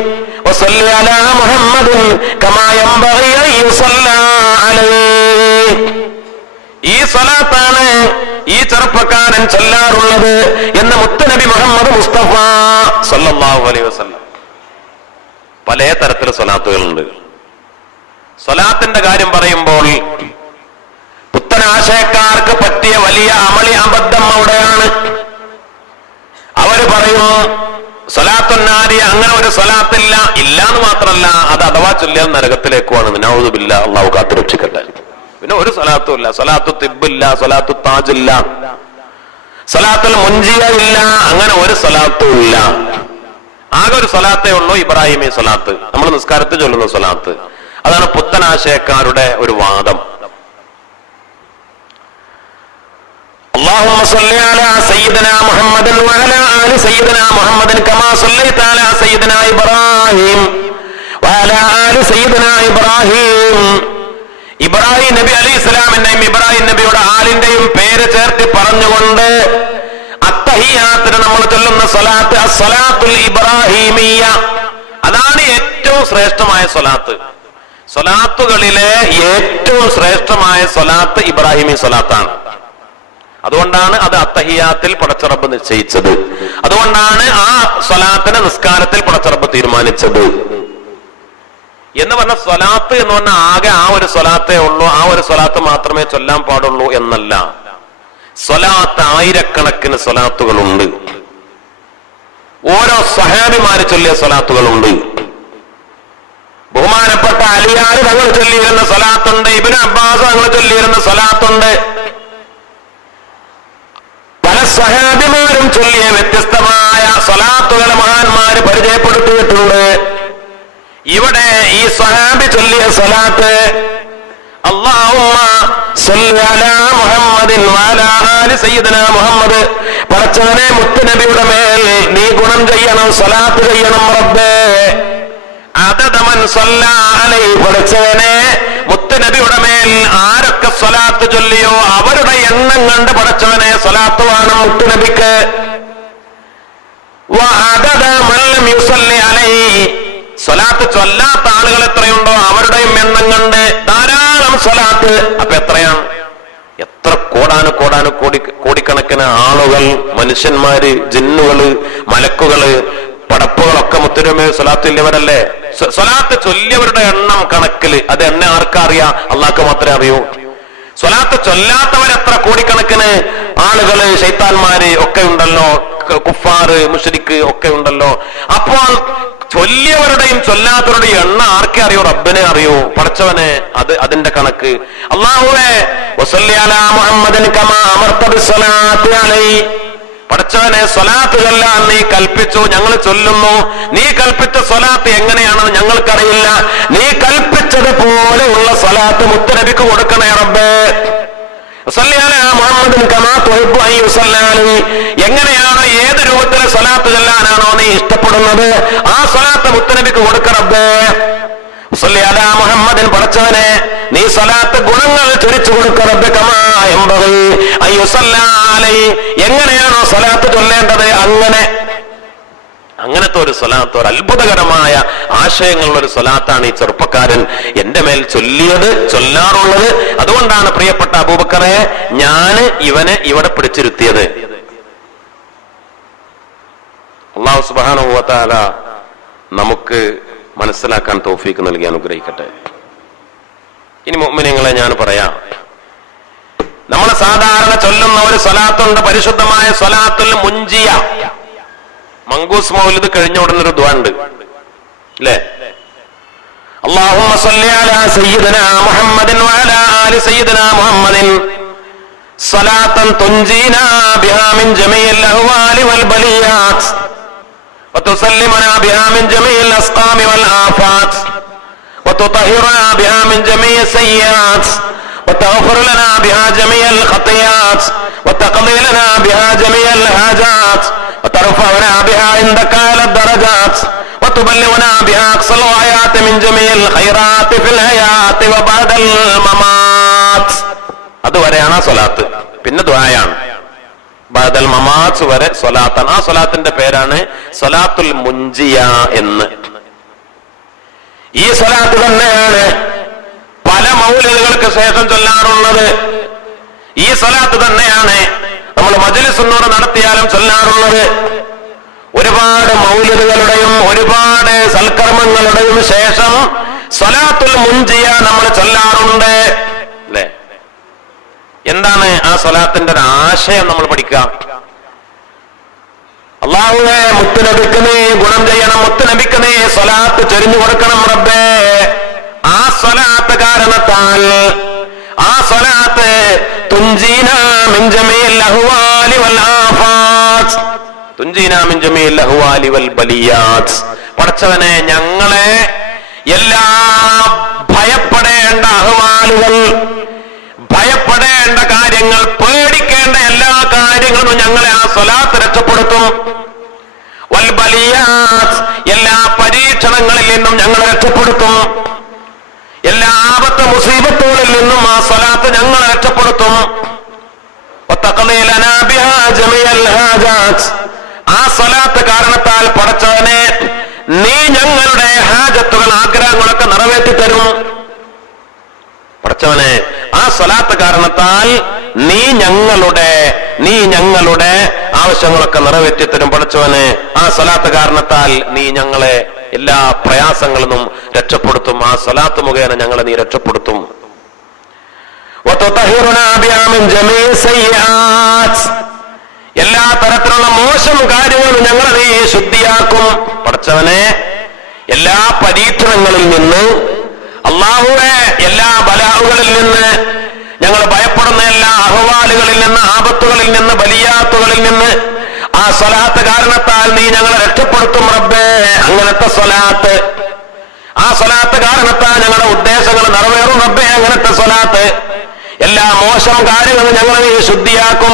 വസല്ലി അലാ മുഹമ്മദിൻ കമാ യൻബഗി അൻ യുസല്ലാ അലൈഹി. ഈ സ്വലാത്താണ് ഈ ചെറുപ്പക്കാരൻ ചൊല്ലാറുള്ളത് എന്ന് മുത്തുനബി മുഹമ്മദ് മുസ്തഫ സല്ലല്ലാഹു അലൈഹി വസല്ലം. പല തരത്തിലുള്ള സ്വലാത്തുകളുണ്ട്. സ്വലാത്തിന്റെ കാര്യം പറയുമ്പോൾ പുത്തനാശയക്കാർക്ക് പറ്റിയ വലിയ അമളി അബദ്ധം അവിടെയാണ്. അവര് പറയും സ്വലാത്തുന്നാരി, അങ്ങനെ ഒരു സ്വലാത്തില്ല. ഇല്ലാന്ന് മാത്രമല്ല, അത് അഥവാ ചൊല്ലിയാൽ നരകത്തിലേക്കുമാണ്. നഊദു ബില്ലാഹ്, അള്ളാഹു കാത്തുരക്ഷിക്കട്ടെ. പിന്നെ ഒരു സ്വലാത്തും ഇല്ല. സ്വലാത്തു തിബ്ബില്ല, സ്വലാത്തു താജില്ല, സ്വലാത്തുൽ മുൻജിയ ഇല്ല, അങ്ങനെ ഒരു സ്വലാത്തും ഇല്ല. ആകെ ഒരു സ്വലാത്തേ ഉള്ളൂ, ഇബ്രാഹിമി സ്വലാത്ത്, നമ്മൾ നിസ്കാരത്തിൽ ചൊല്ലുന്ന സ്വലാത്ത്. അതാണ് പുത്തനാശയക്കാരുടെ ഒരു വാദം. اللهم صل على سيدنا محمد وعلى آل سيدنا محمد كما صليت على سيدنا إبراهيم وعلى آل سيدنا إبراهيم. ഇബ്രാഹിം നബി അലൈഹി സ്വലാമിന്റെയും ഇബ്രാഹിം നബിയുടെ ആലിന്റെയും പേര് ചേർത്ത് പറഞ്ഞുകൊണ്ട് അത്തഹിയാത്തിന് നമ്മൾ ചൊല്ലുന്ന സ്വലാത്ത് അസ്സലാത്തുൽ ഇബ്രാഹിമിയ, അതാണ് ഏറ്റവും ശ്രേഷ്ഠമായ സ്വലാത്ത്. സ്വലാത്തുകളിലെ ഏറ്റവും ശ്രേഷ്ഠമായ സ്വലാത്ത് ഇബ്രാഹിമി സ്വലാത്താണ്. അതുകൊണ്ടാണ് അത് അത്തഹിയാത്തിൽ പടച്ചറബ് നിശ്ചയിച്ചത്. അതുകൊണ്ടാണ് ആ സ്വലാത്തിനെ നിസ്കാരത്തിൽ പടച്ചറബ് തീരുമാനിച്ചത്. എന്ന് പറഞ്ഞ സ്വലാത്ത് എന്ന് പറഞ്ഞാൽ ആകെ ആ ഒരു സ്വലാത്തേ ഉള്ളൂ, ആ ഒരു സ്വലാത്ത് മാത്രമേ ചൊല്ലാൻ പാടുള്ളൂ എന്നല്ല. സ്വലാത്ത് ആയിരക്കണക്കിന് സ്വലാത്തുകളുണ്ട്. ഓരോ സഹാബിമാര് ചൊല്ലിയ സ്വലാത്തുകളുണ്ട്. ബഹുമാനപ്പെട്ട അലിയാർ തങ്ങൾ ചൊല്ലിയിരുന്ന സ്വലാത്തുണ്ട്, ഇബ്നു അബ്ബാസ് തങ്ങൾ ചൊല്ലിയിരുന്ന സ്വലാത്തുണ്ട്. പല സഹാബിമാരും ചൊല്ലിയ വ്യത്യസ്തമായ സ്വലാത്തുകൾ മഹാന്മാര് പരിചയപ്പെടുത്തിയിട്ടുണ്ട്. ഇവിടെ ഈ സ്വഹാബി ചൊല്ലിയ സ്വലാത്ത് അല്ലാഹുമ്മ സ്വല്ലി അലാ മുഹമ്മദിൻ വഅലാ ആലി സയ്യിദനാ മുഹമ്മദ്, പടച്ചവനെ മുത്തുനബിയുടെ മേൽ നീ ഗുണം ചെയ്യണം, സ്വലാത്ത് ചെയ്യണം റബ്ബേ. അദദമൻ സ്വല്ലാ അലൈഹി, പടച്ചവനെ മുത്തുനബിയുടെ മേൽ ആരൊക്കെ സ്വലാത്ത് ചൊല്ലിയോ അവരുടെ എണ്ണം കണ്ട് പടച്ചവനെ സ്വലാത്ത് വേണം മുത്തുനബിക്ക്. വഅദദ മൻ ലം യുസല്ലി അലൈഹി, സ്വലാത്ത് ചൊല്ലാത്ത ആളുകൾ എത്രയുണ്ടോ അവരുടെയും എണ്ണം കണ്ട് ധാരാളം സ്വലാത്ത്. അപ്പൊ എത്രയാണ്? എത്ര കോടിക്കണക്കിന് ആളുകൾ, മനുഷ്യന്മാര്, ജിന്നുകള്, മലക്കുകള്, പടപ്പുകളൊക്കെ മുത്തുനബി സ്വലാത്ത് ഇല്ലവരല്ലേ? സ്വലാത്ത് ചൊല്ലിയവരുടെ എണ്ണം കണക്കില് അത് എന്നെ ആർക്കറിയാം? അള്ളാഹ്ക്ക് മാത്രമേ അറിയൂ. സ്വലാത്ത് ചൊല്ലാത്തവരെത്ര കോടിക്കണക്കിന് ആളുകള്, ശൈത്താന്മാര് ഒക്കെ ഉണ്ടല്ലോ, കുഫാറ്, മുശ്രിക്ക് ഒക്കെ ഉണ്ടല്ലോ. അപ്പോൾ ചൊല്ലിയവരുടെയും ചൊല്ലാത്തവരുടെയും എണ്ണം ആർക്കെ അറിയോ? റബ്ബിനെ അറിയൂ, പടച്ചവനെ. അതിന്റെ കണക്ക്. അല്ലാഹുവേ വസല്ലി അലാ മുഹമ്മദിൻ കമാ അമർത ബിസ്സലാത്തി അലൈഹി, പടച്ചവനെ സ്വലാത്ത് ചൊല്ലാൻ നീ കൽപ്പിച്ചു, ഞങ്ങൾ ചൊല്ലുന്നു. നീ കൽപ്പിച്ച സ്വലാത്ത് എങ്ങനെയാണെന്ന് ഞങ്ങൾക്കറിയില്ല. നീ കൽപ്പിച്ചതുപോലെയുള്ള സ്വലാത്ത് മുത്തുനബിക്ക് കൊടുക്കണേ റബ്ബേ. വസല്ലി അലാ മുഹമ്മദിൻ കമാ തുഹിബ്ബു അൻ യുസല്ല അലൈഹി, എങ്ങനെയാണോ ഏത് രൂപത്തിലെ സ്വലാത്ത് ചൊല്ലാനാണോ നീ ഇഷ്ടപ്പെടുന്നത് ആ സ്വലാത്ത് മുത്തുനബിക്ക് കൊടുക്ക റബ്ബേ. വസല്ലി അലാ മുഹമ്മദിൻ, പടച്ചവനെ നീ സ്വലാത്ത് ഗുണങ്ങൾ ചൊരിച്ചു കൊടുക്ക റബ്ബേ. കമാ യംബഗി അൻ യുസല്ല അലൈഹി, എങ്ങനെയാണോ സ്വലാത്ത് ചൊല്ലേണ്ടത് അങ്ങനത്തെ ഒരു സ്വലാത്ത്, ഒരു അത്ഭുതകരമായ ആശയങ്ങളുള്ള ഒരു സ്വലാത്താണ് ഈ ചെറുപ്പക്കാരൻ എന്റെ മേൽ ചൊല്ലാറുള്ളത്. അതുകൊണ്ടാണ് പ്രിയപ്പെട്ട അബൂബക്കറെ ഞാന് ഇവനെ ഇവിടെ പിടിച്ചിരുത്തിയത്. അല്ലാഹു സുബ്ഹാനഹു വ തആല നമുക്ക് മനസ്സിലാക്കാൻ തൗഫീക്ക് നൽകി അനുഗ്രഹിക്കട്ടെ. ഇനി മുഅ്മിനീങ്ങളെ ഞാൻ പറയാം, നമ്മൾ സാധാരണ ചൊല്ലുന്ന ഒരു സ്വലാത്തുണ്ട്, പരിശുദ്ധമായ സ്വലാത്തുൽ മുൻജിയ. മങ്കൂസ് മൗലിദ് കഴിഞ്ഞ ഉടനെ ഒരു ദുആ ഉണ്ട് അല്ലേ? അല്ലാഹുമ്മ സ്വല്ലി അലാ സയ്യിദനാ മുഹമ്മദിൻ വഅലാ ആലി സയ്യിദനാ മുഹമ്മദിൻ സ്വലാത്തൻ തുൻജീനാ ബിഹാ മിൻ ജമീഇൽ അഹ്വാലി വൽ ബലിയാത്ത് വതുസല്ലിമുനാ ബിഹാ മിൻ ജമീഇൽ അസ്ഖാമി വൽ ആഫാത്ത് വതുതഹിറുനാ ബിഹാ മിൻ ജമീഇ സയ്യിആത്ത് وتغفر لنا بها جميع الخطيئات وتقضي لنا بها جميع الحاجات وترفعنا بها عندك على الدرجات وتبلغنا بها أقصى الغايات من جميع الخيرات في الحياة وبعد الممات. അതുവരെയാണ് സ്വലാത്ത്. പിന്നെ ദുആയാണ് ബഅദൽ മമാത്ത് വരെ സ്വലാത്താണ്. ആ സ്വലാത്തിന്റെ പേരാണ് സ്വലാത്തുൽ മുൻജിയ എന്ന്. ഈ സ്വലാത്ത് തന്നെയാണ് പല മൗലിദുകൾക്ക് ശേഷം ചൊല്ലാറുള്ളത്. ഈ സ്വലാത്ത് തന്നെയാണ് നമ്മൾ മജ്‌ലിസുന്നൂറ് നടത്തിയാലും ചൊല്ലാറുള്ളത്. ഒരുപാട് മൗലിദുകളുടെയും ഒരുപാട് സൽക്കർമ്മങ്ങളുടെയും ശേഷം സ്വലാത്തുൽ മുൻജിയ നമ്മൾ ചൊല്ലാറുണ്ട് അല്ലെ? എന്താണ് ആ സ്വലാത്തിന്റെ ഒരു ആശയം നമ്മൾ പഠിക്കാം. അല്ലാഹുവേ മുത്തുനബിക്ക് നീ ഗുണം ചെയ്യണം, മുത്തുനബിക്ക് നീ സ്വലാത്ത് ചൊരിഞ്ഞു കൊടുക്കണം റബ്ബേ. ആ സ്വലാത്ത് കാരണത്താൽ, ആ തുൻജീനാ മിൻ ജമീഇൽ അഹ്വാലി വൽ ആഫാത്ത്, തുൻജീനാ മിൻ ജമീഇൽ അഹ്വാലി വൽ ബലിയാത്ത്. പടച്ചവനെ, ഞങ്ങളെ എല്ലാ ഭയപ്പെടേണ്ട അഹ്വാലുകൾ, ഭയപ്പെടേണ്ട കാര്യങ്ങൾ, പേടിക്കേണ്ട എല്ലാ കാര്യങ്ങളും ഞങ്ങളെ ആ സ്വലാത്ത് രക്ഷപ്പെടുത്തും. വൽ ബലിയാത്ത്, എല്ലാ പരീക്ഷണങ്ങളിൽ നിന്നും ഞങ്ങളെ രക്ഷപ്പെടുത്തും. എല്ലാ ആപത്ത് മുസീബത്തുകളിൽ നിന്നും ആ സ്വലാത്ത് ഞങ്ങളെ രക്ഷപ്പെടുത്തും. ആ സ്വലാത്ത് കാരണത്താൽ പടച്ചവനെ, നീ ഞങ്ങളുടെ ഹാജത്തുകൾ, ആഗ്രഹങ്ങളൊക്കെ നിറവേറ്റി തരും. പടച്ചവനെ, ആ സ്വലാത്ത് കാരണത്താൽ നീ ഞങ്ങളുടെ ആവശ്യങ്ങളൊക്കെ നിറവേറ്റി തരും. പടച്ചവനെ, ആ സ്വലാത്ത് കാരണത്താൽ നീ ഞങ്ങളെ എല്ലാ പ്രയാസങ്ങളിൽ നിന്നും രക്ഷപ്പെടുത്തും. ആ സ്വലാത്ത് മുഖേന ഞങ്ങളെ നീ രക്ഷപ്പെടുത്തും. എല്ലാ തരത്തിലുള്ള മോശം കാര്യങ്ങളും ഞങ്ങളെ നീ ശുദ്ധിയാക്കും. പടച്ചവനെ, എല്ലാ പരീക്ഷണങ്ങളിൽ നിന്ന്, അള്ളാഹുവെ, എല്ലാ ബലാഹുകളിൽ നിന്ന്, ഞങ്ങൾ ഭയപ്പെടുന്ന എല്ലാ അഹ്വാലുകളിൽ നിന്ന്, ആപത്തുകളിൽ നിന്ന്, ബലിയാത്തുകളിൽ നിന്ന് ആ സ്വലാത്ത് കാരണത്താൽ നീ ഞങ്ങളെ രക്ഷപ്പെടുത്തും റബ്ബേ. അങ്ങനത്തെ സ്വലാത്ത്, ആ സ്വലാത്ത് കാരണത്താൽ ഞങ്ങളുടെ ഉദ്ദേശങ്ങൾ നിറവേറും റബ്ബേ. അങ്ങനത്തെ സ്വലാത്ത് എല്ലാ മോശം കാര്യങ്ങളും ഞങ്ങളെ നീ ശുദ്ധിയാക്കും.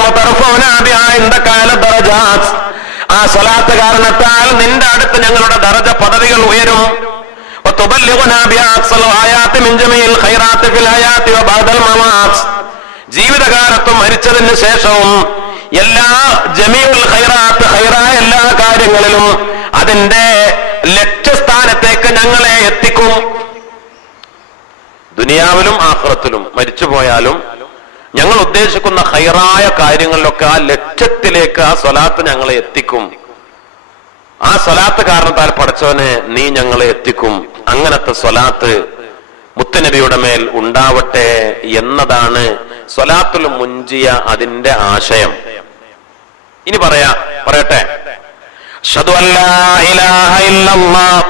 ആ സ്വലാത്ത് കാരണത്താൽ നിന്റെ അടുത്ത് ഞങ്ങളുടെ ദറജ പദവികൾ ഉയരും. ജീവിതകാലത്തും മരിച്ചതിന് ശേഷവും എല്ലാ ജമീഉൽ ഖൈറാത്ത്, ഖൈറായ എല്ലാ കാര്യങ്ങളിലും അതിന്റെ ലക്ഷ്യസ്ഥാനത്തേക്ക് ഞങ്ങളെ എത്തിക്കും. ദുനിയാവിലും ആഖിറത്തിലും മരിച്ചുപോയാലും ഞങ്ങൾ ഉദ്ദേശിക്കുന്ന ഖൈറായ കാര്യങ്ങളിലൊക്കെ ആ ലക്ഷ്യത്തിലേക്ക് ആ സ്വലാത്ത് ഞങ്ങളെ എത്തിക്കും. ആ സ്വലാത്ത് കാരണത്താൽ പടച്ചവനെ നീ ഞങ്ങളെ എത്തിക്കും. അങ്ങനത്തെ സ്വലാത്ത് മുത്തുനബിയുടെ മേൽ ഉണ്ടാവട്ടെ എന്നതാണ് സ്വലാത്തുൽ മുൻജിയ, അതിന്റെ ആശയം. ഇനി പറയട്ടെ. അശ്ഹദു അല്ലാ ഇലാഹ ഇല്ലല്ലാഹ്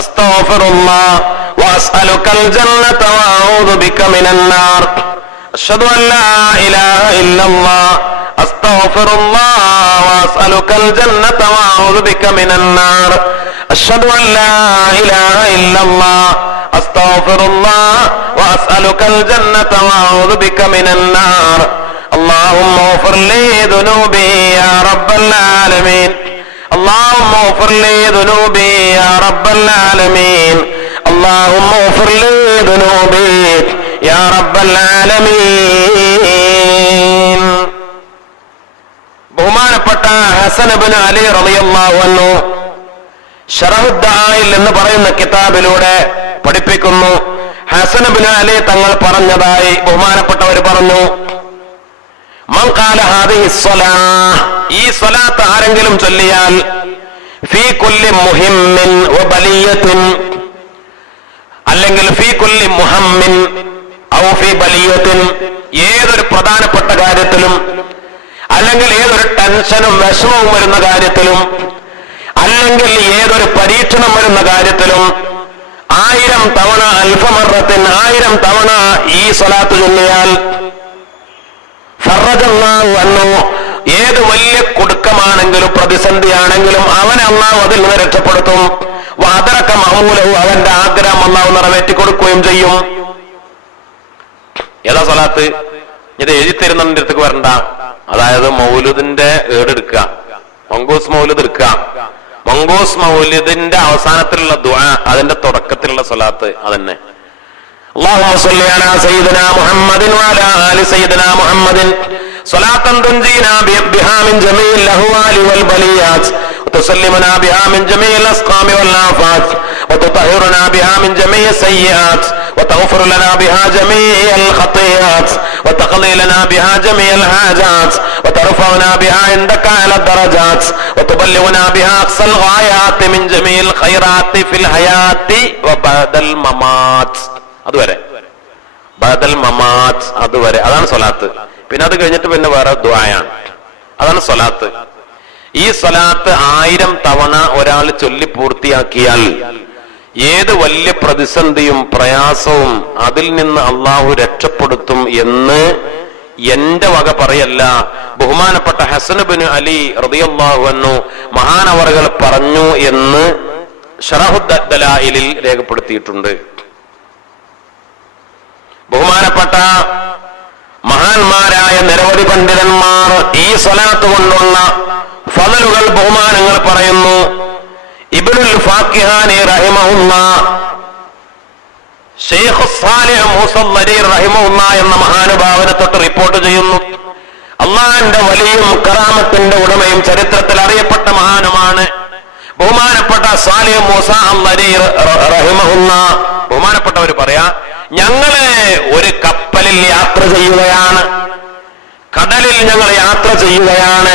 അസ്തഗ്ഫിറുല്ലാഹ് വഅസ്അലുകൽ ജന്നത വഅഊദു ബിക മിനൻ നാർ. അശ്ഹദു അല്ലാ ഇലാഹ ഇല്ലല്ലാഹ് അസ്തഗ്ഫിറുല്ലാഹ് വഅസ്അലുകൽ ജന്നത വഅഊദു ബിക മിനൻ നാർ. അശ്ഹദു അല്ലാ ഇലാഹ ഇല്ലല്ലാഹ് അസ്തഗ്ഫിറുല്ലാഹ് വഅസ്അലുകൽ ജന്നത വഅഊദു ബിക മിനൻ നാർ. اللهم اغفر لي ذنوبي يا رب العالمين. اللهم اغفر لي ذنوبي يا رب العالمين. اللهم اغفر لي ذنوبي يا رب العالمين. ബഹുമാനപ്പെട്ട ഹസൻ ഇബ്നു അലി റളിയല്ലാഹു അൻഹു ശറഹുദ്ദായിൽ എന്ന് പറയുന്ന കിതാബിലൂടെ പഠിപ്പിക്കുന്നു. ഹസൻ ഇബ്നു അലി തങ്ങൾ പറഞ്ഞതായി ബഹുമാനപ്പെട്ടവർ പറഞ്ഞു, മൻ ഖാല ഹാദിഹി സ്വലാഹ്, ഈ സ്വലാത്ത് ആരെങ്കിലും ചൊല്ലിയാൽ, ഫീ കുല്ലി മുഹിമ്മിൻ വ ബലിയത്തിൻ, അല്ലെങ്കിൽ ഫീ കുല്ലി മുഹമ്മിൻ ഔ ഫീ ബലിയത്തിൻ, ഏതൊരു പ്രധാനപ്പെട്ട കാര്യത്തിലും, അല്ലെങ്കിൽ ഏതൊരു ടെൻഷനും വിഷമവും വരുന്ന കാര്യത്തിലും, അല്ലെങ്കിൽ ഏതൊരു പരീക്ഷണം വരുന്ന കാര്യത്തിലും 1000 തവണ അൽഫമറത്തിൻ, 1000 തവണ ഈ സ്വലാത്ത് ചൊല്ലിയാൽ, ഫറജല്ലാഹു അൻഹു, ഏത് വലിയ കുടുക്കമാണെങ്കിലും പ്രതിസന്ധിയാണെങ്കിലും അവനെ അല്ലാഹു അതിൽ നിന്ന് രക്ഷപ്പെടുത്തും. വഅദറക മഅമൂലഹു, അവന്റെ ആഗ്രഹം അല്ലാഹു നിറവേറ്റി കൊടുക്കുകയും ചെയ്യും. ഏതാ സ്വലാത്ത്? ഇത് എഴുതിത്തരുന്നതിന്റെ അടുത്തേക്ക് വരണ്ട. അതായത് മൗലിദിന്റെ ഏടെടുക്കുക, മങ്കൂസ് മൗലിദ് എടുക്കുക. മങ്കൂസ് മൗലിദിന്റെ അവസാനത്തിലുള്ള ദുആ, അതിന്റെ തുടക്കത്തിലുള്ള സ്വലാത്ത് അതന്നെ. اللهم صل على سيدنا محمد وعلى آل سيدنا محمد صلاة تنجينا بها من جميع الأهوال والبليات وتسلمنا بها من جميع الأسقام والآفات وتطهرنا بها من جميع السيئات وتغفر لنا بها جميع الخطيئات وتقضي لنا بها جميع الحاجات وترفعنا بها عندك على الدرجات وتبلغنا بها أقصى الغايات من جميع الخيرات في الحياة وبعد الممات. അതുവരെ ബദൽ മമാത്ത്, അതുവരെ അതാണ് സ്വലാത്ത്. പിന്നെ അത് കഴിഞ്ഞിട്ട് പിന്നെ വേറെ ദുആയാണ്, അതാണ് സ്വലാത്ത്. ഈ സ്വലാത്ത് 1000 തവണ ഒരാൾ ചൊല്ലി പൂർത്തിയാക്കിയാൽ ഏത് വലിയ പ്രതിസന്ധിയും പ്രയാസവും അതിൽ നിന്ന് അള്ളാഹു രക്ഷപ്പെടുത്തും എന്ന് എന്റെ വക പറയല്ല, ബഹുമാനപ്പെട്ട ഹസൻ ഇബ്നു അലി റളിയല്ലാഹു അൻഹു മഹാനവറുകൾ പറഞ്ഞു എന്ന് ശറഹുദ് ദലായിലിൽ രേഖപ്പെടുത്തിയിട്ടുണ്ട്. ബഹുമാനപ്പെട്ട മഹാന്മാരായ നിരവധി പണ്ഡിതന്മാർ ഈ സ്വലാത്ത് കൊണ്ടുള്ള ഫളലുകൾ ബഹുമാനങ്ങൾ പറയുന്നു. ഇബ്നുൽ ഫാക്കിഹാനി റഹിമഹുല്ലാഹ് ശൈഖ് സാലിഹ് മൂസല്ലരി റഹിമഹുല്ലാഹ് എന്ന മഹാനുഭാവനെ തൊട്ട് റിപ്പോർട്ട് ചെയ്യുന്നു. അള്ളാഹിന്റെ വലിയും കറാമത്തിന്റെ ഉടമയും ചരിത്രത്തിൽ അറിയപ്പെട്ട മഹാനുമാണ് ബഹുമാനപ്പെട്ട സാലിഹ് മൂസ അല്ലരി റഹിമഹുല്ലാഹ്. ബഹുമാനപ്പെട്ടവർ പറയാ, ഞങ്ങള് ഒരു കപ്പലിൽ യാത്ര ചെയ്യുകയാണ്, കടലിൽ ഞങ്ങൾ യാത്ര ചെയ്യുകയാണ്.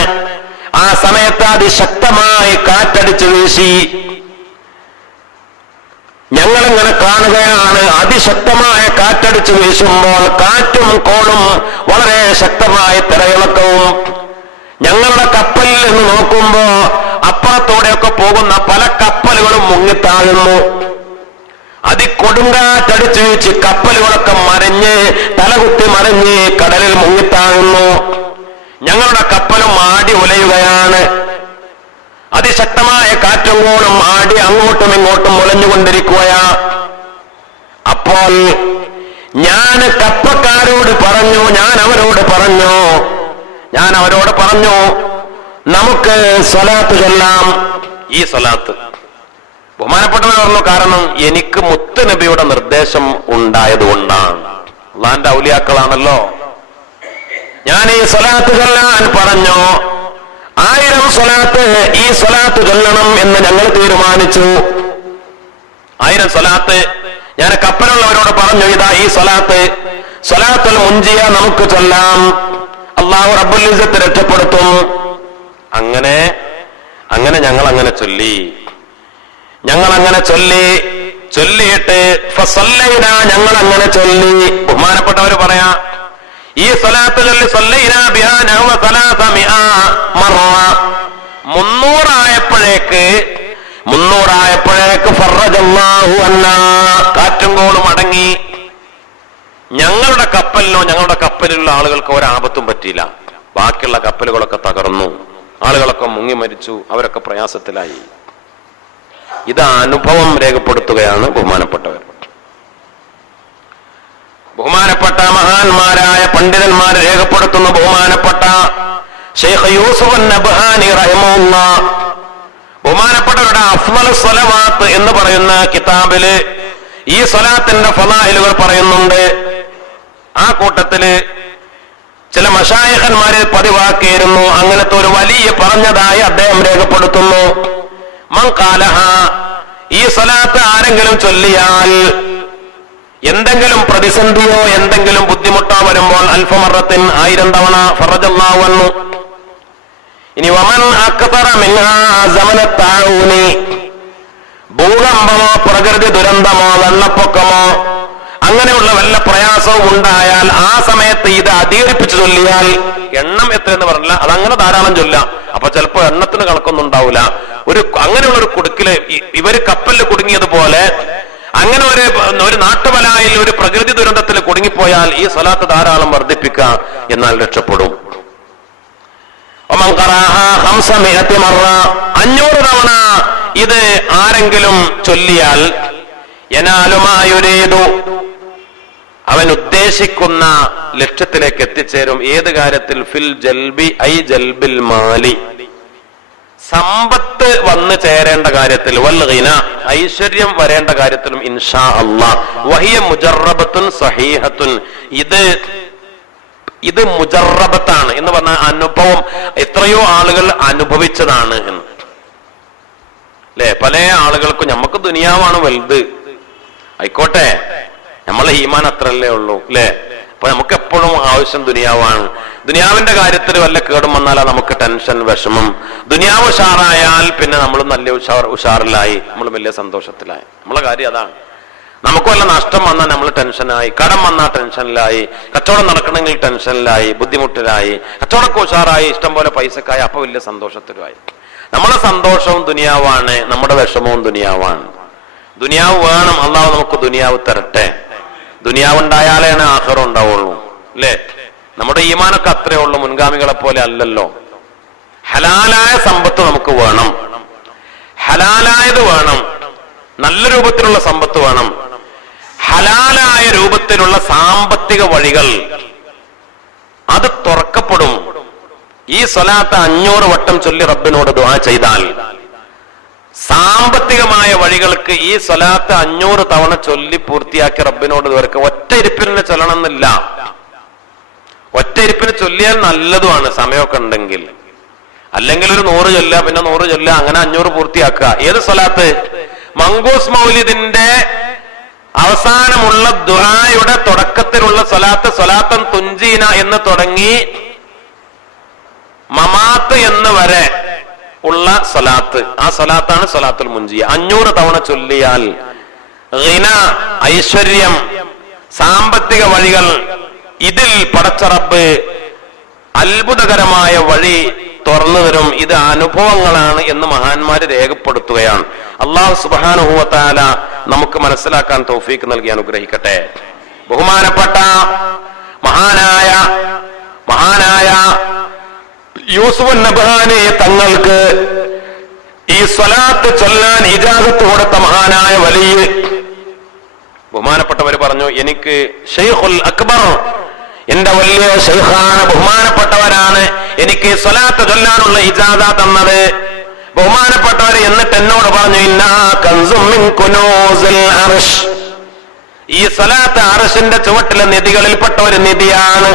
ആ സമയത്ത് അതിശക്തമായി കാറ്റടിച്ചു വീശി. ഞങ്ങളിങ്ങനെ കാണുകയാണ്, അതിശക്തമായ കാറ്റടിച്ചു വീശുമ്പോൾ കാറ്റും കോളും വളരെ ശക്തമായ തിരയിളക്കവും. ഞങ്ങളുടെ കപ്പലിൽ നിന്ന് നോക്കുമ്പോ അപ്പുറത്തൂടെയൊക്കെ പോകുന്ന പല കപ്പലുകളും മുങ്ങിത്താഴുന്നു. അതികൊടുങ്കാറ്റടിച്ചു വീശി കപ്പലുകളൊക്കെ മറിഞ്ഞ് തലകുത്തി മറിഞ്ഞ് കടലിൽ മുങ്ങിത്താഴുന്നു. ഞങ്ങളുടെ കപ്പലും ആടി ഉലയുകയാണ്. അതിശക്തമായ കാറ്റും കോളും ആടി അങ്ങോട്ടും ഇങ്ങോട്ടും ഉലഞ്ഞുകൊണ്ടിരിക്കുകയാ. അപ്പോൾ ഞാൻ കപ്പക്കാരോട് പറഞ്ഞു, ഞാൻ അവരോട് പറഞ്ഞു നമുക്ക് സ്വലാത്ത് ചൊല്ലാം. ഈ സ്വലാത്ത് ബഹുമാനപ്പെട്ടവർ പറഞ്ഞു, കാരണം എനിക്ക് മുത്ത് നബിയുടെ നിർദ്ദേശം ഉണ്ടായതുകൊണ്ടാണ്. അള്ളാന്റെ ഔലിയാക്കളാണല്ലോ. ഞാൻ ഈ സ്വലാത്ത് ചൊല്ലാൻ പറഞ്ഞു. 1000 സ്വലാത്ത് ഈ സ്വലാത്ത് ചൊല്ലണം എന്ന് ഞങ്ങൾ തീരുമാനിച്ചു. 1000 സ്വലാത്ത് ഞാൻ കപ്പലുള്ളവരോട് പറഞ്ഞു, ഇതാ ഈ സ്വലാത്തുൽ മുൻജിയ നമുക്ക് ചൊല്ലാം, അല്ലാഹു റബ്ബുൽ ഇസ്സത്ത് രക്ഷപ്പെടുത്തും. അങ്ങനെ ഞങ്ങൾ അങ്ങനെ ചൊല്ലിയിട്ട് ഫസല്ലൈനാ, ഞങ്ങൾ അങ്ങനെ ചൊല്ലി. ബഹുമാനപ്പെട്ടവര് പറയാ, ഈ സ്വലാത്ത് ചൊല്ലി സല്ലൈനാ ബിഹാ നഹവ 300 മറ. 300 ഫറജല്ലാഹു അന്നാ, കാറ്റും കോളും അടങ്ങി. ഞങ്ങളുടെ കപ്പലിലുള്ള ആളുകൾക്ക് ഒരാപത്തും പറ്റിയില്ല. ബാക്കിയുള്ള കപ്പലുകളൊക്കെ തകർന്നു, ആളുകളൊക്കെ മുങ്ങി മരിച്ചു, അവരൊക്കെ പ്രയാസത്തിലായി. ഇത് അനുഭവം രേഖപ്പെടുത്തുകയാണ് ബഹുമാനപ്പെട്ടവർ. ബഹുമാനപ്പെട്ട മഹാന്മാരായ പണ്ഡിതന്മാർ രേഖപ്പെടുത്തുന്ന ബഹുമാനപ്പെട്ട ശൈഖ് യൂസുഫ് അൻ-നബ്ഹാനി റഹിമഹുല്ലാഹ് ബഹുമാനപ്പെട്ടവരുടെ അഫ്ളലുസ് സ്വലവാത്ത് എന്ന് പറയുന്ന കിതാബില് ഈ സ്വലാത്തിന്റെ ഫളായിലുകൾ പറയുന്നുണ്ട്. ആ കൂട്ടത്തില് ചില മശായിഖന്മാരെ പതിവാക്കിയിരുന്നു. അങ്ങനത്തെ ഒരു വലിയ പറഞ്ഞതായി അദ്ദേഹം രേഖപ്പെടുത്തുന്നു. മൻ ഖാലഹ, ഈ സ്വലാത്ത് ആരെങ്കിലും ചൊല്ലിയാൽ എന്തെങ്കിലും പ്രതിസന്ധിയോ എന്തെങ്കിലും ബുദ്ധിമുട്ടോ വരുമ്പോൾ അൽഫമറത്തിൻ 1000 തവണ ഫറജല്ലാഹു അൻഹു. ഇനി വമൻ അക്തറ മിൻഹാ സമനത്താഊനി, ഭൂകമ്പമോ പ്രകൃതി ദുരന്തമോ വെള്ളപ്പൊക്കമോ അങ്ങനെയുള്ള വല്ല പ്രയാസവും ഉണ്ടായാൽ ആ സമയത്ത് ഇത് അധികരിപ്പിച്ചു ചൊല്ലിയാൽ, എണ്ണം എത്രയെന്ന് പറഞ്ഞില്ല, അതങ്ങനെ ധാരാളം ചൊല്ലാം. അപ്പൊ ചിലപ്പോ എണ്ണത്തിന് കണക്കൊന്നും ഉണ്ടാവില്ല. അങ്ങനെയുള്ള ഒരു കുടുക്കില് ഇവര് കപ്പലിൽ കുടുങ്ങിയതുപോലെ അങ്ങനെ ഒരു നാട്ടുബലായിൽ ഒരു പ്രകൃതി ദുരന്തത്തിൽ കുടുങ്ങിപ്പോയാൽ ഈ സ്വലാത്ത് ധാരാളം വർദ്ധിപ്പിക്കുക, എന്നാൽ രക്ഷപ്പെടും. 500 തവണ ഇത് ആരെങ്കിലും ചൊല്ലിയാൽ യനാലുമായുരേതു, അവൻ ഉദ്ദേശിക്കുന്ന ലക്ഷ്യത്തിലേക്ക് എത്തിച്ചേരും. ഏത് കാര്യത്തിൽ? ഫിൽ ജൽബി ഐ ജൽബിൽ മാലി, സമ്പത്ത് വന്നു ചേരേണ്ട കാര്യത്തിൽ, വൽ ഗിന, ഐശ്വര്യം വരേണ്ട കാര്യത്തിലും ഇൻഷാ അല്ലാഹ്. വഹിയ മുജറബത്തുൻ സഹീഹത്തുൻ, ഇത് മുജറബത്താണ് എന്ന് പറഞ്ഞ അനുഭവം എത്രയോ ആളുകൾ അനുഭവിച്ചതാണ് എന്ന്. അല്ലെ, പല ആളുകൾക്കും നമുക്ക് ദുനിയാവാണ് വലുത്, ആയിക്കോട്ടെ, നമ്മളെ ഈമാൻ അത്രല്ലേ ഉള്ളൂ അല്ലെ. അപ്പൊ നമുക്ക് എപ്പോഴും ആവശ്യം ദുനിയാവാണ്. ദുനിയാവിന്റെ കാര്യത്തിൽ വല്ല കേടും വന്നാലാ നമുക്ക് ടെൻഷൻ, വിഷമം. ദുനിയാവ് ഉഷാറായാൽ പിന്നെ നമ്മൾ നല്ല ഉഷാറിലായി, നമ്മൾ വലിയ സന്തോഷത്തിലായി. നമ്മളെ കാര്യം അതാണ്. നമുക്ക് വല്ല നഷ്ടം വന്നാൽ നമ്മൾ ടെൻഷനായി, കടം വന്നാൽ ടെൻഷനിലായി, കച്ചവടം നടക്കണമെങ്കിൽ ടെൻഷനിലായി, ബുദ്ധിമുട്ടിലായി, കച്ചവടമൊക്കെ ഉഷാറായി, ഇഷ്ടം പോലെ പൈസക്കായി, അപ്പൊ വലിയ സന്തോഷത്തിലായി. നമ്മളെ സന്തോഷവും ദുനിയാവാണ്, നമ്മുടെ വിഷമവും ദുനിയാവാണ്. ദുനിയാവ് വേണം, അള്ളാഹു നമുക്ക് ദുനിയാവ് തരട്ടെ. ദുനിയാവ് ഉണ്ടായാലേ ആഖിറ ഉണ്ടാവുള്ളൂ അല്ലേ. നമ്മുടെ ഈമാനൊക്കെ അത്രയേ ഉള്ളൂ, മുൻഗാമികളെ പോലെ അല്ലല്ലോ. ഹലാലായ സമ്പത്ത് നമുക്ക് വേണം, ഹലാലായത് വേണം, നല്ല രൂപത്തിലുള്ള സമ്പത്ത് വേണം. ഹലാലായ രൂപത്തിലുള്ള സാമ്പത്തിക വഴികൾ അത് തുറക്കപ്പെടും. ഈ സ്വലാത്ത് 500 വട്ടം ചൊല്ലി റബ്ബിനോട് ദുആ ചെയ്താൽ സാമ്പത്തികമായ വഴികൾക്ക് ഈ സ്വലാത്ത് 500 തവണ ചൊല്ലി പൂർത്തിയാക്കി റബ്ബിനോട് ദുആക്ക്. ഒറ്റ ഇരിപ്പിന് ചൊല്ലണമെന്നില്ല, ഒറ്റ ഇരിപ്പിന് ചൊല്ലിയാൽ നല്ലതുമാണ് സമയമൊക്കെ ഉണ്ടെങ്കിൽ. അല്ലെങ്കിൽ ഒരു 100 ചൊല്ലുക, പിന്നെ 100 ചൊല്ലുക, അങ്ങനെ 500 പൂർത്തിയാക്കുക. ഏത് സ്വലാത്ത്? മങ്കൂസ് മൗലിദിന്റെ അവസാനമുള്ള ദുആയുടെ തുടക്കത്തിലുള്ള സ്വലാത്ത്, സ്വലാത്തൻ തുഞ്ചീന എന്ന് തുടങ്ങി മമാത്ത് എന്ന് വരെ ഉള്ള സ്വലാത്ത്, ആ സ്വലാത്താണ് സ്വലാത്തുൽ മുഞ്ചിയ. 500 തവണ ചൊല്ലിയാൽ ഗിന, ഐശ്വര്യം, സാമ്പത്തിക വഴികൾ, ഇതിൽ പടച്ച റബ്ബ് അത്ഭുതകരമായ വഴി തുറന്നു തരും. ഇത് അനുഭവങ്ങളാണ് എന്ന് മഹാന്മാര് രേഖപ്പെടുത്തുകയാണ്. അല്ലാഹു സുബ്ഹാനഹു വ തആല നമുക്ക് മനസ്സിലാക്കാൻ തൗഫീക്ക് നൽകി അനുഗ്രഹിക്കട്ടെ. ബഹുമാനപ്പെട്ട മഹാനായ യൂസുഫ് നബ്ഹാനി തങ്ങൾക്ക് ഈ സ്വലാത്ത് ചൊല്ലാൻ ഇജാസത്ത് കൊടുത്ത മഹാനായ വലിയ ബഹുമാനപ്പെട്ടവർ പറഞ്ഞു, എനിക്ക് ശൈഖുൽ അക്ബർ, എന്റെ വലിയ ശൈഖാണ്, ബഹുമാനപ്പെട്ടവരാണ് എനിക്ക് സ്വലാത്ത് ചൊല്ലാനുള്ള ഇജാസ തന്നത്. ബഹുമാനപ്പെട്ടവർ എന്നിട്ട് എന്നോട് പറഞ്ഞു, ഇന്നാ കൻസും മിൻ കുനൂസിൽ അർശ്, ഈ സ്വലാത്ത് അർശിന്റെ ചുവട്ടിലെ നിധികളിൽപ്പെട്ട ഒരു നിധിയാണ്.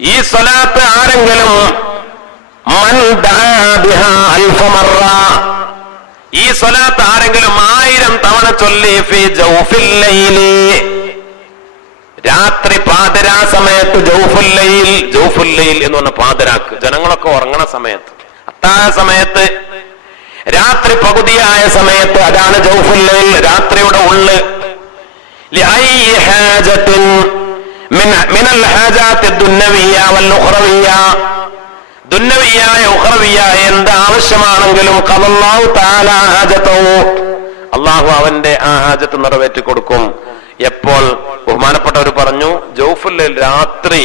ഈ സ്വലാത്ത് ആരെങ്കിലും മൻ ദഅ ബിഹാ അൽഫ മറ, ഈ സ്വലാത്ത് ആരെങ്കിലും 1000 തവണ ചൊല്ലി ഫീ ജൗഫിൽ ലൈലി, രാത്രി പാതിരാ സമയത്ത്, ജൗഫുൽ ലൈൽ എന്ന് പറഞ്ഞ പാതിരാക്ക്, ജനങ്ങളൊക്കെ ഉറങ്ങണ സമയത്ത്, അത്താഴ സമയത്ത്, രാത്രി പകുതിയായ സമയത്ത്, അതാണ് ജൗഫുൽ ലൈൽ, രാത്രിയുടെ ഉള്ള്. ലഅയ്യി ഹാജത്തിൻ മിനൽ ഹാജാത്തി ദുന്നവിയ്യ വൽ ഉഖ്റവിയ്യ, ദുന്നവിയ്യായ ഉഖ്റവിയ്യായ എന്ത് ആവശ്യമാണെങ്കിലും ഖദല്ലാഹു തആല ഹാജതഹു, അല്ലാഹു അവന്റെ ആ ഹാജത്ത് നിറവേറ്റി കൊടുക്കും. എപ്പോൾ? ബഹുമാനപ്പെട്ടവർ പറഞ്ഞു, ജൗഫുൽ ലൈൽ, രാത്രി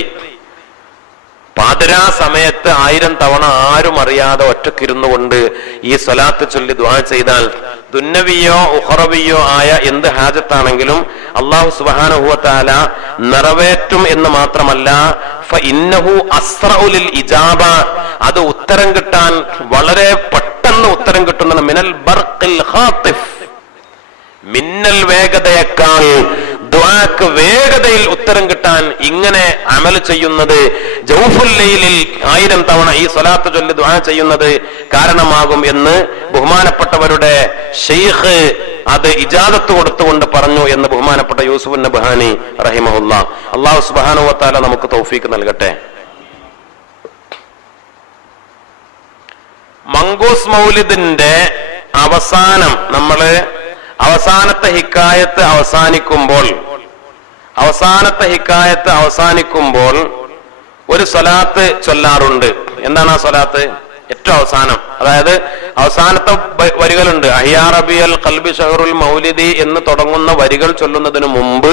പാതിരാ സമയത്ത് 1000 തവണ ആരും അറിയാതെ ഒറ്റക്കിരുന്നു കൊണ്ട് ഈ സ്വലാത്ത് ചൊല്ലി ദുആ ചെയ്താൽ ദുന്നവിയോ ഉഖറവിയോ ആയ എന്ത് ഹാജത്താണെങ്കിലും അല്ലാഹു സുബ്ഹാനഹു വ തആല നിറവേറ്റും എന്ന് മാത്രമല്ല, ഫഇന്നഹു അസ്റഉ ലിൽ ഇജാബ, അത് ഉത്തരം കിട്ടാൻ വളരെ പെട്ടെന്ന് ഉത്തരം കിട്ടുന്ന മിനൽ ബർഖിൽ ഖാതിഫ്, മിന്നൽ വേഗതയേക്കാൾ ദുആക്ക് വേഗതയിൽ ഉത്തരം കിട്ടാൻ ഇങ്ങനെ അമൽ ചെയ്യുന്നത്, ജൗഫുൽ ലൈലിൽ 1000 തവണ ഈ സ്വലാത്ത് ചൊല്ലി ദുആ ചെയ്യുന്നത് കാരണമാകും എന്ന് ബഹുമാനപ്പെട്ടവരുടെ ശൈഖ് അത് ഇജാസത്ത് കൊടുത്തുകൊണ്ട് പറഞ്ഞു എന്ന് ബഹുമാനപ്പെട്ട യൂസുഫ് നബ്ഹാനി റഹിമഹുല്ലാഹ്. അല്ലാഹു സുബ്ഹാനഹു വ തആല നമുക്ക് തൗഫീക്ക് നൽകട്ടെ. മങ്കൂസ് മൗലിദിന്റെ അവസാനം, നമ്മള് അവസാനത്തെ ഹിക്കായത്ത് അവസാനിക്കുമ്പോൾ ഒരു സ്വലാത്ത് ചൊല്ലാറുണ്ട്. എന്താണ് ആ സ്വലാത്ത്? ഏറ്റവും അവസാനം, അതായത് അവസാനത്തെ വരികളുണ്ട്. അഹ്യാ റബിയൽ ഖൽബി ഷഹറുൽ മൗലിദി എന്ന് തുടങ്ങുന്ന വരികൾ ചൊല്ലുന്നതിന് മുമ്പ്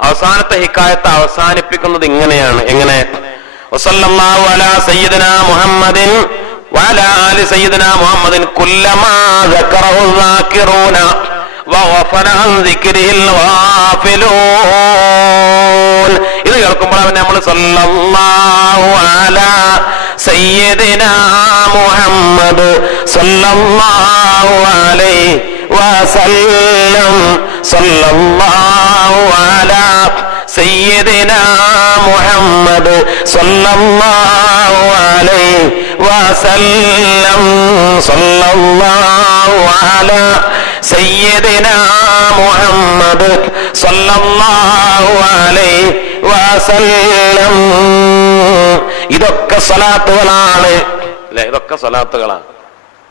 അവസാനത്തെ ഹിക്കായത്ത് അവസാനിപ്പിക്കുന്നത് ഇങ്ങനെയാണ്. എങ്ങനെ? വസല്ലല്ലാഹു അലാ സയ്യിദിനാ മുഹമ്മദിൻ വഅലാ ആലി സയ്യിദിനാ മുഹമ്മദിൻ കുല്ലമാ ദക്കറഹു ദാകിറൂന വഗഫല അൻ ദിക്രിഹിൽ ഗാഫിലൂൻ. ഇത് കേൾക്കുമ്പോൾ നമ്മൾ സല്ലല്ലാഹു അലാ സയ്യിദിനാ മുഹമ്മദ് സല്ലല്ലാഹു അലൈഹി വസല്ലം, സല്ലല്ലാഹു അലാ സയ്യിദിനാ മുഹമ്മദ് സല്ലല്ലാഹു അലൈഹി വസല്ലം, സല്ലല്ലാഹു അലാ സയ്യിദിനാ മുഹമ്മദ് സല്ലല്ലാഹു അലൈഹി വസല്ലം. ഇതൊക്കെ സ്വലാത്തുകളാണ് അല്ലെ? ഇതൊക്കെ സ്വലാത്തുകളാണ്.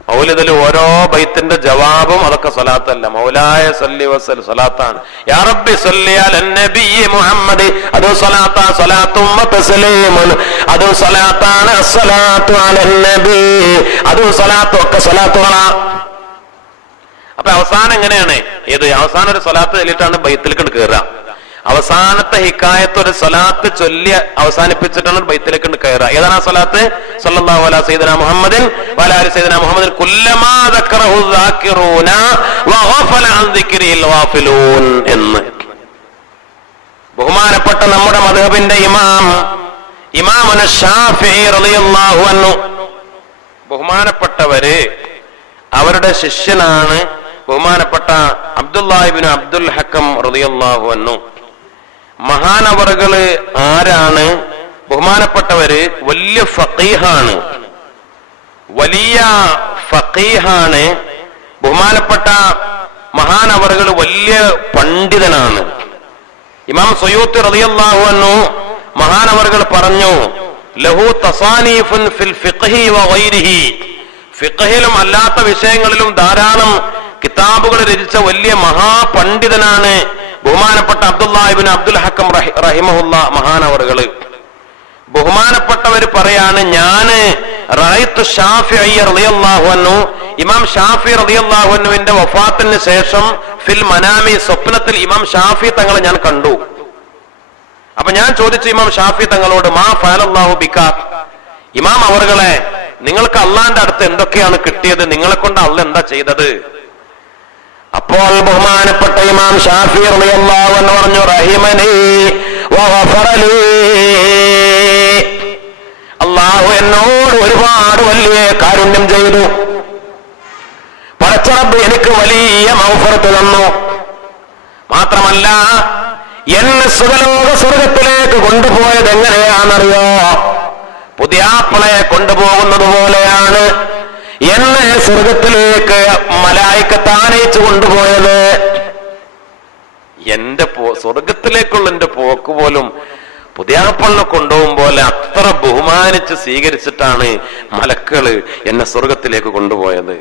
മൗലിദിൽ ഓരോ ബൈത്തിന്റെ ജവാബും അതൊക്കെ സ്വലാത്തല്ല. മൗലായ സല്ലി വസല്ലം സ്വലാത്താണ്. യാ റബ്ബി സല്ലി അലൻ നബി മുഹമ്മദ്, അത് സ്വലാത്താ. സ്വലാത്തും തസ്ലീമുൻ, അത് സ്വലാത്താണ്. അസ്സലാത്തു അലൻ നബി, അത് സ്വലാത്തും ഒക്കെ സ്വലാത്തുകളാ. അപ്പൊ അവസാനം എങ്ങനെയാണ്? ഏത് അവസാനം ഒരു സ്വലാത്ത് ചൊല്ലിയിട്ടാണ് ബൈത്തിലേക്ക് കയറുക. അവസാനത്തെ ഹിക്കായത്ത് ഒരു സ്വലാത്ത് ചൊല്ലി അവസാനിപ്പിച്ചിട്ടാണ് ബൈത്തിലേക്ക് കയറുക. ഏതാണ് ആ സ്വലാത്ത്? സല്ലല്ലാഹു അലാ സയ്യിദിനാ മുഹമ്മദിൻ വഅലാ ആലി സയ്യിദിനാ മുഹമ്മദിൻ കുല്ലമാ ദക്കറഹു ദാകിറൂന വഗഫല അൻ ദിക്രിൽ ഗാഫിലൂൻ എന്ന്. ബഹുമാനപ്പെട്ട നമ്മുടെ മദ്ഹബിന്റെ ഇമാമുന ശാഫിഈ റളിയല്ലാഹു അൻഹു, ബഹുമാനപ്പെട്ടവര് അവരുടെ ശിഷ്യനാണ് ബഹുമാനപ്പെട്ട അബ്ദുല്ലാഹി ഇബ്നു അബ്ദുൽ ഹക്കം റളിയല്ലാഹു അൻഹു. മഹാനവറുകള് ആരാണ്? ബഹുമാനപ്പെട്ടവര് വലിയ ഫഖീഹാണ്, വലിയ ഫഖീഹാണ്. ബഹുമാനപ്പെട്ട മഹാനവറുകൾ വലിയ പണ്ഡിതനാണ്. ഇമാം സുയൂത്തി റളിയല്ലാഹു അൻഹു മഹാനവറുകൾ പറഞ്ഞു, ലഹു തസാനീഫുൻ ഫിൽ ഫിഖ്ഹി വഗൈരിഹി, ഫിഖ്ഹിലും അല്ലാത്ത വിഷയങ്ങളിലും ധാരാളം കിതാബുകൾ രചിച്ച വലിയ മഹാപണ്ഡിതനാണ് ബഹുമാനപ്പെട്ട അബ്ദുല്ലാഹി ഇബ്നു അബ്ദുൽ ഹക്കം റഹിമഹുല്ലാ മഹാനവറുകള്. ബഹുമാനപ്പെട്ടവര് പറയാണ്, ഞാന് റഅയ്തു ശാഫിഈ റളിയല്ലാഹു അൻഹു, ഇമാം ഷാഫി റളിയല്ലാഹു അൻഹുവിന്റെ വഫാത്തിന് ശേഷം ഫിൽ മനാമി, സ്വപ്നത്തിൽ ഇമാം ഷാഫി തങ്ങളെ ഞാൻ കണ്ടു. അപ്പൊ ഞാൻ ചോദിച്ചു ഇമാം ഷാഫി തങ്ങളോട്, മാ ഫഅലല്ലാഹു ബിക, ഇമാം അവറുകളെ നിങ്ങൾക്ക് അള്ളാന്റെ അടുത്ത് എന്തൊക്കെയാണ് കിട്ടിയത്? നിങ്ങളെ കൊണ്ട് അള്ളാഹ് എന്താ ചെയ്തത്? അപ്പോൾ ബഹുമാനപ്പെട്ട ഇമാം ഷാഫി റളിയല്ലാഹു അൻഹു പറഞ്ഞു, റഹിമനി വഗഫറലി, അള്ളാഹു എന്നോട് ഒരുപാട് വലിയ കാരുണ്യം ചെയ്തു. പടച്ച റബ്ബ് എനിക്ക് വലിയ മഗ്ഫിറത്ത് തന്നു. മാത്രമല്ല എന്നെ സുഖലോക സ്വർഗത്തിലേക്ക് കൊണ്ടുപോയത് എങ്ങനെയാണെന്നറിയോ? പുതിയാപ്പിളയെ കൊണ്ടുപോകുന്നത് പോലെയാണ് എന്നെ സ്വർഗത്തിലേക്ക് മലായിക്കത്ത് ആനയിച്ചു കൊണ്ടുപോയത്. എന്റെ സ്വർഗത്തിലേക്കുള്ള എന്റെ പോക്ക് പോലും പുതിയാപ്പിളിനെ കൊണ്ടുപോകും പോലെ അത്ര ബഹുമാനിച്ച് സ്വീകരിച്ചിട്ടാണ് മലക്കുകള് എന്നെ സ്വർഗത്തിലേക്ക് കൊണ്ടുപോയത്.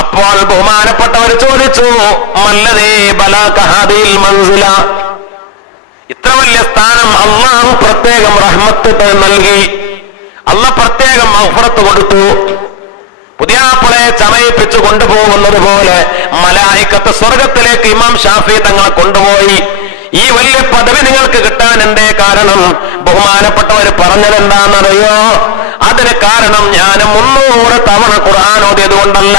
അപ്പോൾ ബഹുമാനപ്പെട്ടവർ ചോദിച്ചു, മല്ലദീ ബലക ഹാദിൽ മൻസില, ഇത്ര വലിയ സ്ഥാനം അല്ലാഹു പ്രത്യേകം റഹ്മത്ത് നൽകി, അല്ലാഹ് പ്രത്യേകം മഗ്ഫിറത്ത് കൊടുത്തു. പുതിയാപ്പിളയെ ചമയിപ്പിച്ചു കൊണ്ടുപോകുന്നത് പോലെ മലായിക്കത്ത് സ്വർഗത്തിലേക്ക് ഇമാം ഷാഫി തങ്ങളെ കൊണ്ടുപോയി. ഈ വലിയ പദവി നിങ്ങൾക്ക് കിട്ടാൻ എന്തേ കാരണം? ബഹുമാനപ്പെട്ടവർ പറഞ്ഞത് എന്താണെന്നറിയോ? അതിന് കാരണം ഞാൻ 300 തവണ ഖുർആൻ ഓതിയത് കൊണ്ടല്ല.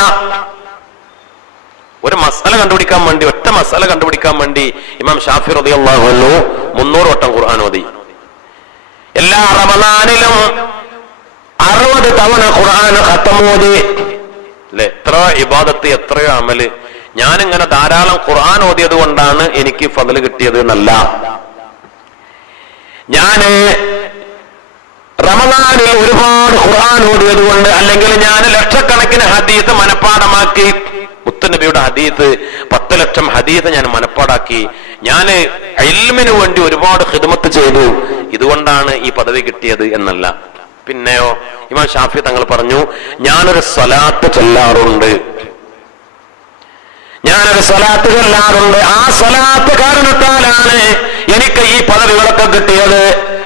ഒരു മസാല കണ്ടുപിടിക്കാൻ വേണ്ടി, ഒറ്റ മസാല കണ്ടുപിടിക്കാൻ വേണ്ടി ഇമാം ഷാഫി റളിയല്ലാഹു അൻഹു 300 വട്ടം ഖുർആൻ ഓതി. എല്ലാ റമദാനിലും 60 തവണ ഖുർആൻ ഖത്ം ഓതി. അല്ലെ, എത്ര ഇബാദത്ത്, എത്രയോ അമല്. ഞാനിങ്ങനെ ധാരാളം ഖുർആൻ ഓതിയത് കൊണ്ടാണ് എനിക്ക് ഫضല് കിട്ടിയത് എന്നല്ല. ഞാന് റമദാനിൽ ഒരുപാട് ഖുർആൻ ഓതിയത് കൊണ്ട്, അല്ലെങ്കിൽ ഞാൻ ലക്ഷക്കണക്കിന് ഹദീസ് മനപ്പാടമാക്കി, മുത്തുനബിയുടെ ഹദീസ് 10 ലക്ഷം ഹദീസ് ഞാൻ മനപ്പാടാക്കി. ഞാൻ ഇൽമിന് വേണ്ടി ഒരുപാട് ഖിദ്മത്ത് ചെയ്തു, ഇതുകൊണ്ടാണ് ഈ പദവി കിട്ടിയത് എന്നല്ല. പിന്നെയോ ഇമാം ഷാഫി തങ്ങൾ പറഞ്ഞു, ഞാനൊരു സ്വലാത്ത് ചൊല്ലാറുണ്ട്. ആ സ്വലാത്ത് കാരണത്താലാണ് എനിക്ക് ഈ പദവികളൊക്കെ കിട്ടിയത്.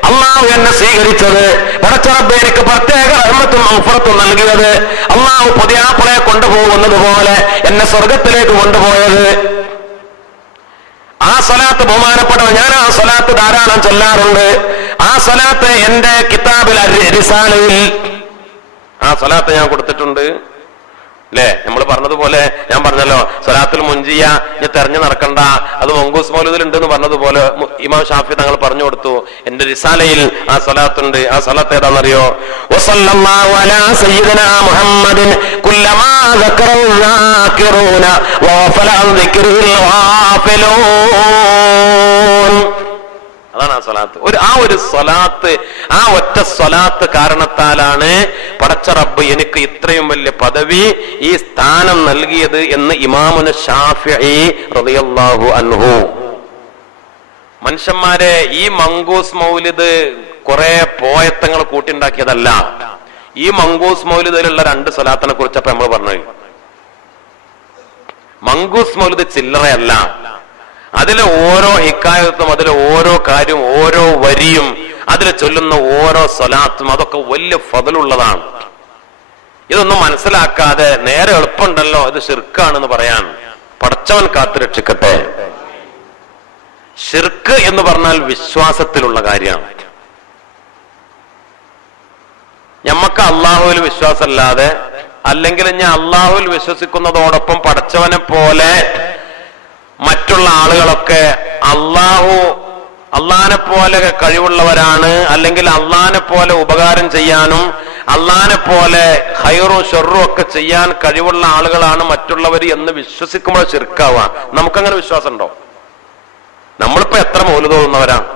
അള്ളാഹു എന്നെ സ്വീകരിച്ചത്, പടച്ച റബ്ബ് എനിക്ക് പ്രത്യേക റഹ്മത്തും മഗ്ഫിറത്തും നൽകിയത്, അള്ളാഹു പുതിയാപ്പിളയെ കൊണ്ടുപോകുന്നത് പോലെ എന്നെ സ്വർഗത്തിലേക്ക് കൊണ്ടുപോയത്. ആ സ്വലാത്ത് ബഹുമാനപ്പെട്ടവ, ഞാൻ ആ സ്വലാത്ത് ധാരാളം ചൊല്ലാറുണ്ട്. ആ സ്വലാത്ത് എന്റെ കിതാബിൽ റിസാലയിൽ ആ സ്വലാത്ത് ഞാൻ കൊടുത്തിട്ടുണ്ട്. അല്ലെ, നമ്മൾ പറഞ്ഞതുപോലെ ഞാൻ പറഞ്ഞല്ലോ, സ്വലാത്തുൽ മുൻജിയ ഞാൻ തെരഞ്ഞു നടക്കണ്ട, അത് മങ്കൂസ് മൗലൂദിൽ ഉണ്ട് എന്ന് പറഞ്ഞതുപോലെ ഇമാം ഷാഫി തങ്ങൾ പറഞ്ഞു കൊടുത്തു. എന്റെ റിസാലയിൽ ആ സ്വലാത്തുണ്ട്. ആ സ്വലാത്ത് ഏതാണെന്നറിയോ? വസല്ലല്ലാഹു അലാ സയ്യിദിനാ മുഹമ്മദിൻ കുല്ലമാ ദക്കറഹു ദാകിറൂന വഗഫല അൻ ദിക്രിൽ ഗാഫിലൂൻ. അതാണ് ആ സ്വലാത്ത്. ഒരു സ്വലാത്ത്, ആ ഒറ്റ സ്വലാത്ത് കാരണത്താലാണ് പടച്ച റബ്ബ് എനിക്ക് ഇത്രയും വലിയ പദവി, ഈ സ്ഥാനം നൽകിയത് എന്ന് ഇമാമുന ശാഫിഈ റളിയല്ലാഹു അൻഹു. മനുഷ്യന്മാരെ, ഈ മങ്കൂസ് മൗലിദ് കുറെ പോയത്തങ്ങൾ കൂട്ടിണ്ടാക്കിയതല്ല. ഈ മങ്കൂസ് മൗലിദിലുള്ള 2 സ്വലാത്തിനെ കുറിച്ചപ്പോ നമ്മൾ പറഞ്ഞത്. മങ്കൂസ് മൗലിദ് ചില്ലറയല്ല. അതിലെ ഓരോ ഹിക്കായത്തും, അതിലെ ഓരോ കാര്യവും, ഓരോ വരിയും, അതിൽ ചൊല്ലുന്ന ഓരോ സ്വലാത്തും അതൊക്കെ വലിയ ഫضലുള്ളതാണ്. ഇതൊന്നും മനസ്സിലാക്കാതെ നേരെ എളുപ്പമുണ്ടല്ലോ ഇത് ശിർക്കാണെന്ന് പറയാൻ പടച്ചവൻ കാത്തു രക്ഷിക്കട്ടെ. ശിർക്ക് എന്ന് പറഞ്ഞാൽ വിശ്വാസത്തിലുള്ള കാര്യമാണ്. ഞമ്മക്ക് അള്ളാഹുവിൽ വിശ്വാസമല്ലാതെ, അല്ലെങ്കിൽ ഞാൻ അള്ളാഹുവിൽ വിശ്വസിക്കുന്നതോടൊപ്പം പടച്ചവനെ പോലെ മറ്റുള്ള ആളുകളൊക്കെ അള്ളാഹിനെ പോലെ കഴിവുള്ളവരാണ്, അല്ലെങ്കിൽ അള്ളാഹിനെ പോലെ ഉപകാരം ചെയ്യാനും അള്ളാഹിനെ പോലെ ഖൈറും ഷർറും ഒക്കെ ചെയ്യാൻ കഴിവുള്ള ആളുകളാണ് മറ്റുള്ളവർ എന്ന് വിശ്വസിക്കുമ്പോൾ ശിർക്കാവാ. നമുക്കങ്ങനെ വിശ്വാസം ഉണ്ടോ? നമ്മളിപ്പോ എത്ര മൗലിദ് ഓതുന്നവരാണ്,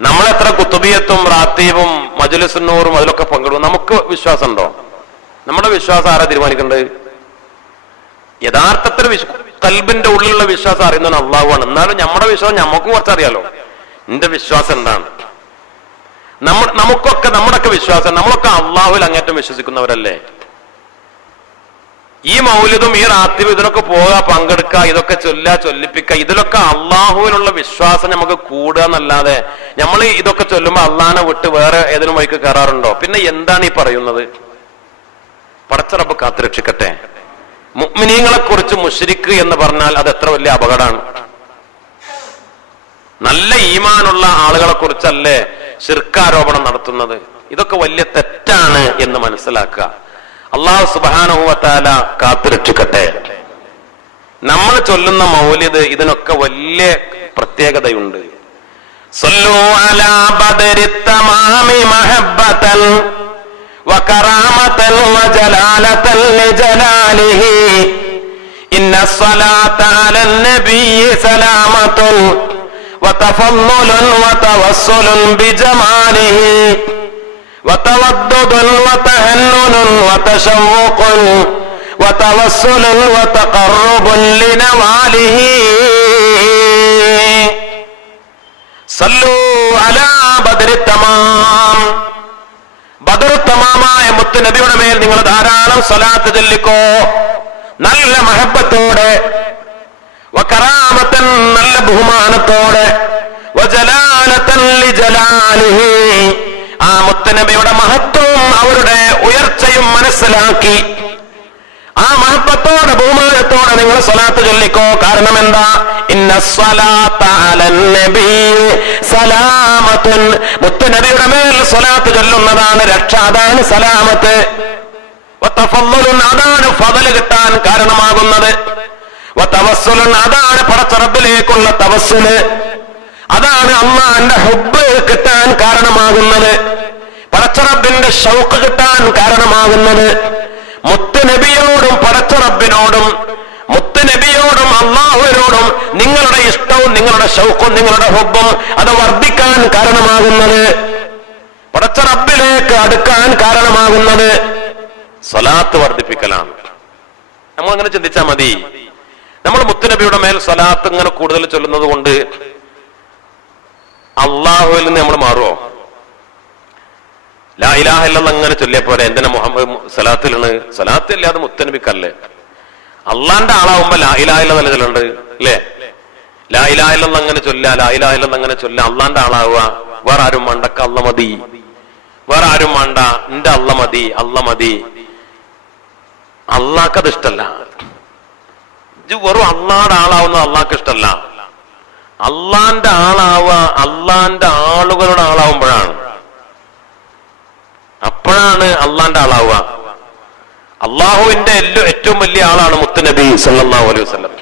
നമ്മളെത്ര കുത്തുബിയത്തും റാത്തീബും മജ്‌ലിസുന്നൂറും അതിലൊക്കെ പങ്കെടുക്കും. നമുക്ക് വിശ്വാസം ഉണ്ടോ? നമ്മുടെ വിശ്വാസം ആരാ തീരുമാനിക്കേണ്ടത്? യഥാർത്ഥത്തിൽ കൽബിന്റെ ഉള്ളിലുള്ള വിശ്വാസം അറിയുന്നവൻ അള്ളാഹുവാണ്. എന്നാലും നമ്മുടെ വിശ്വാസം നമുക്കും കുറച്ചറിയാലോ. എന്റെ വിശ്വാസം എന്താണ്? നമ്മുടെയൊക്കെ വിശ്വാസം, നമ്മളൊക്കെ അള്ളാഹുവിൽ അങ്ങേറ്റം വിശ്വസിക്കുന്നവരല്ലേ? ഈ മൗലിദും ഈ റാത്തീബും ഇതിനൊക്കെ പോവുക, പങ്കെടുക്കുക, ഇതൊക്കെ ചൊല്ലിപ്പിക്കുക, ഇതിലൊക്കെ അള്ളാഹുവിനുള്ള വിശ്വാസം നമുക്ക് കൂടുക എന്നല്ലാതെ നമ്മൾ ഇതൊക്കെ ചൊല്ലുമ്പോൾ അള്ളാഹിനെ വിട്ട് വേറെ ഏതെങ്കിലും വഴിക്ക് കയറാറുണ്ടോ? പിന്നെ എന്താണ് ഈ പറയുന്നത്? പടച്ച റബ്ബ് കാത്തുരക്ഷിക്കട്ടെ. മുഅ്മിനീങ്ങളെ കുറിച്ച് മുശ്രിക്ക് എന്ന് പറഞ്ഞാൽ അത് എത്ര വലിയ അപകടമാണ്. നല്ല ഈമാനുള്ള ആളുകളെ കുറിച്ചല്ലേ ശിർക്കാരോപണം നടത്തുന്നത്. ഇതൊക്കെ വലിയ തെറ്റാണ് എന്ന് മനസ്സിലാക്കുക. അല്ലാഹു സുബ്ഹാനഹു വ തആല കാത്തുരക്ഷിക്കട്ടെ. നമ്മൾ ചൊല്ലുന്ന മൗലിദ് ഇതിനൊക്കെ വലിയ പ്രത്യേകതയുണ്ട്. സല്ലു അലാ ബദരി തമാമി മഹബ്ബതൻ വകറാമതൻ വജലാലതൻ ലിജലാലിഹി ഇന്ന സ്വലാത അലൻ നബിയ്യി സലാമത്തുൻ വതഫദ്ദുലുൻ വതവസ്സുലുൻ ബിജമാലിഹി വതവദ്ദുദുൻ വതഹന്നുനുൻ വതശവ്വുഖുൻ വതവസ്സുലുൻ വതഖർറുബുൻ ലിനവാലിഹി സല്ലു അലാ ബദരി തമാം. ബദർ തമാമായ മുത്ത് നബിയുടെ മേൽ നിങ്ങൾ ധാരാളം സ്വലാത്ത് ചൊല്ലിക്കോ, നല്ല മഹബ്ബത്തോടെ, വകറാമത്തൻ നല്ല ബഹുമാനത്തോടെ, വജലാലതൻ ലിജലാലിഹി ആ മുത്ത് നബിയുടെ മഹത്വവും അവരുടെ ഉയർച്ചയും മനസ്സിലാക്കി ആ മഹബ്ബത്തോടെ ബഹുമാനത്തോടെ നിങ്ങൾ സ്വലാത്ത് ചൊല്ലിക്കോ. കാരണം എന്താ? ഇന്ന സ്വലാത്ത അലൻ നബി സലാമത്തുൻ. മുത്ത് നബിയുടെ മേൽ സ്വലാത്ത് ചൊല്ലുന്നതാണ് രക്ഷ, അതാണ് സലാമത്ത്. വതഫദ്ദുലുൻ അതാണ് ഫദൽ കിട്ടാൻ കാരണമാകുന്നത്. വതവസ്സുലുൻ അതാണ് പടച്ച റബ്ബിലേക്കുള്ള തവസ്സുല്, അതാണ് അല്ലാഹുവിന്റെ ഹുബ്ബ് കിട്ടാൻ കാരണമാകുന്നത്, പടച്ച റബ്ബിന്റെ ഷൗഖ് കിട്ടാൻ കാരണമാകുന്നത്. മുത്ത് നബിയോടും പടച്ച റബ്ബിനോടും മുത്ത് നബിയോടും അള്ളാഹുവിനോടും നിങ്ങളുടെ ഇഷ്ടവും നിങ്ങളുടെ ഷൗഖും നിങ്ങളുടെ ഹുബ്ബും അത് വർദ്ധിക്കാൻ കാരണമാകുന്നത്, പടച്ച റബ്ബിലേക്ക് അടുക്കാൻ കാരണമാകുന്നത് സ്വലാത്ത് വർദ്ധിപ്പിക്കലാണ്. നമ്മൾ അങ്ങനെ ചിന്തിച്ചാൽ മതി. നമ്മൾ മുത്തുനബിയുടെ മേൽ സ്വലാത്ത് ഇങ്ങനെ കൂടുതൽ ചൊല്ലുന്നത് കൊണ്ട് അള്ളാഹുവിൽ നിന്ന് നമ്മൾ മാറുമോ? ലാ ഇലാഹ ഇല്ലല്ലാഹ് അങ്ങനെ ചൊല്ലിയ പോലെ എന്തിനാ മുഹമ്മദ് സ്വലാത്തിലാണ്? സ്വലാത്ത് ഇല്ലാതെ മുത്തുനബിക്കല്ലേ? അള്ളാന്റെ ആളാവുമ്പോ ലാ ഇലാഹ ഇല്ലല്ലാഹ് ചൊല്ലുണ്ട് അല്ലേ? ലാ ഇലാഹ ഇല്ലല്ലാഹ് അങ്ങനെ ചൊല്ല, ലാ ഇലാഹ ഇല്ലല്ലാഹ് അങ്ങനെ ചൊല്ല, അള്ളാന്റെ ആളാവുക. വേറെ ആരും വേണ്ടക്ക അല്ല മതി, വേറെ ആരും വേണ്ട, എന്റെ അല്ല മതി, അല്ല മതി. അള്ളാഹ്ക്കത് ഇഷ്ടല്ല. വെറും അള്ളാന്റെ ആളാവുന്നത് അള്ളാഹ്ക്ക് ഇഷ്ടല്ല. അള്ളാന്റെ ആളാവുക അള്ളാന്റെ ആളുകളുടെ ആളാവുമ്പോഴാണ്, അപ്പോഴാണ് അള്ളാന്റെ ആളാവുക. അള്ളാഹുവിന്റെ ഏറ്റവും വലിയ ആളാണ് മുത്തുനബി സല്ലല്ലാഹു അലൈഹി വസല്ലം.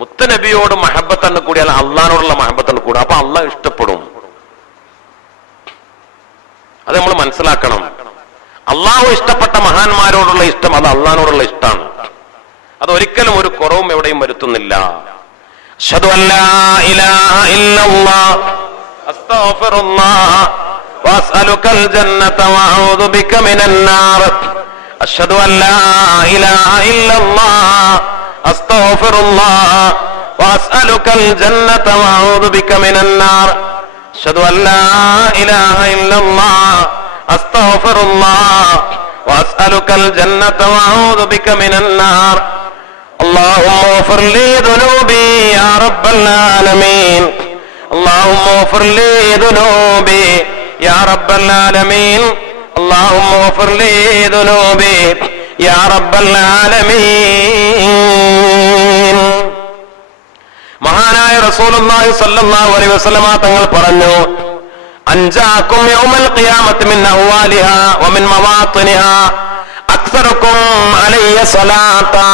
മുത്തുനബിയോട് മഹബത്തന്നെ കൂടിയാൽ അള്ളാഹിനോടുള്ള മഹബത്തന്നെ കൂടും. അപ്പൊ അള്ളാഹ് ഇഷ്ടപ്പെടും. അത് നമ്മൾ മനസ്സിലാക്കണം. അള്ളാഹു ഇഷ്ടപ്പെട്ട മഹാന്മാരോടുള്ള ഇഷ്ടം അത് അള്ളാഹിനോടുള്ള ഇഷ്ടമാണ്. അതൊരിക്കലും ഒരു കുറവും എവിടെയും വരുത്തുന്നില്ല. അശ്ഹദു അല്ലാ ഇലാഹ ഇല്ലല്ലാഹ് അസ്തഗ്ഫിറുല്ലാഹ് വഅസ്അലുകൽ ജന്നത വഅഊദു ബിക മിനൻ നാർ. അശ്ഹദു അല്ലാ ഇലാഹ ഇല്ലല്ലാഹ് അസ്തഗ്ഫിറുല്ലാഹ് വഅസ്അലുകൽ ജന്നത വഅഊദു ബിക മിനൻ നാർ. അശ്ഹദു അല്ലാ ഇലാഹ ഇല്ലല്ലാഹ് അസ്തഗ്ഫിറുല്ലാഹ് വഅസ്അലുകൽ ജന്നത വഅഊദു ബിക മിനൻ നാർ. اللهم اغفر لي ذنوبي يا رب العالمين. اللهم اغفر لي ذنوبي يا رب العالمين. اللهم اغفر لي ذنوبي يا رب العالمين. മഹാനായ റസൂലുള്ളാഹി സ്വല്ലല്ലാഹു അലൈഹി വസല്ലമ തങ്ങൾ പറഞ്ഞു, അൻജാകും യൗമൽ ഖിയാമത്തി മിൻ അഹ്വാലിഹാ വമിൻ മവാത്തിനിഹാ അക്സറുക്കും അലയ്യ സ്വലാത്താ.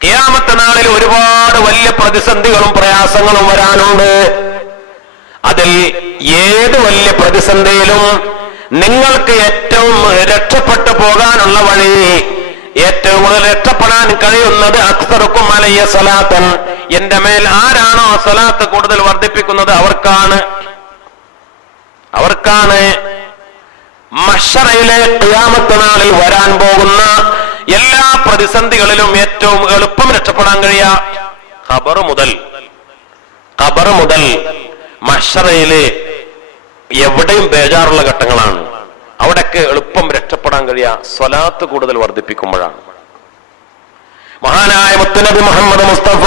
ഖിയാമത്ത് നാളിൽ ഒരുപാട് വലിയ പ്രതിസന്ധികളും പ്രയാസങ്ങളും വരാനുണ്ട്. അതിൽ ഏത് വലിയ പ്രതിസന്ധിയിലും നിങ്ങൾക്ക് ഏറ്റവും രക്ഷപ്പെട്ടു പോകാനുള്ള വഴി, ഏറ്റവും കൂടുതൽ രക്ഷപ്പെടാൻ കഴിയുന്നത് അക്സറുക്കും അലയ്യ സ്വലാത്തൻ, എന്റെ മേൽ ആരാണോ സ്വലാത്ത് കൂടുതൽ വർദ്ധിപ്പിക്കുന്നത് അവർക്കാണ് മഹ്ശറയിലെ ഖിയാമത്ത് നാളിൽ വരാൻ പോകുന്ന എല്ലാ പ്രതിസന്ധികളിലും ഏറ്റവും എളുപ്പം രക്ഷപ്പെടാൻ കഴിയുക ഖബർ മുതൽ മഹ്ശറയിലെ എവിടെയും ബേജാറുള്ള ഘട്ടങ്ങളാണ്. അവിടൊക്കെ എളുപ്പം രക്ഷപ്പെടാൻ കഴിയുക സ്വലാത്ത് കൂടുതൽ വർദ്ധിപ്പിക്കുമ്പോഴാണ്. മഹാനായ മുത്തുനബി മുഹമ്മദ് മുസ്തഫ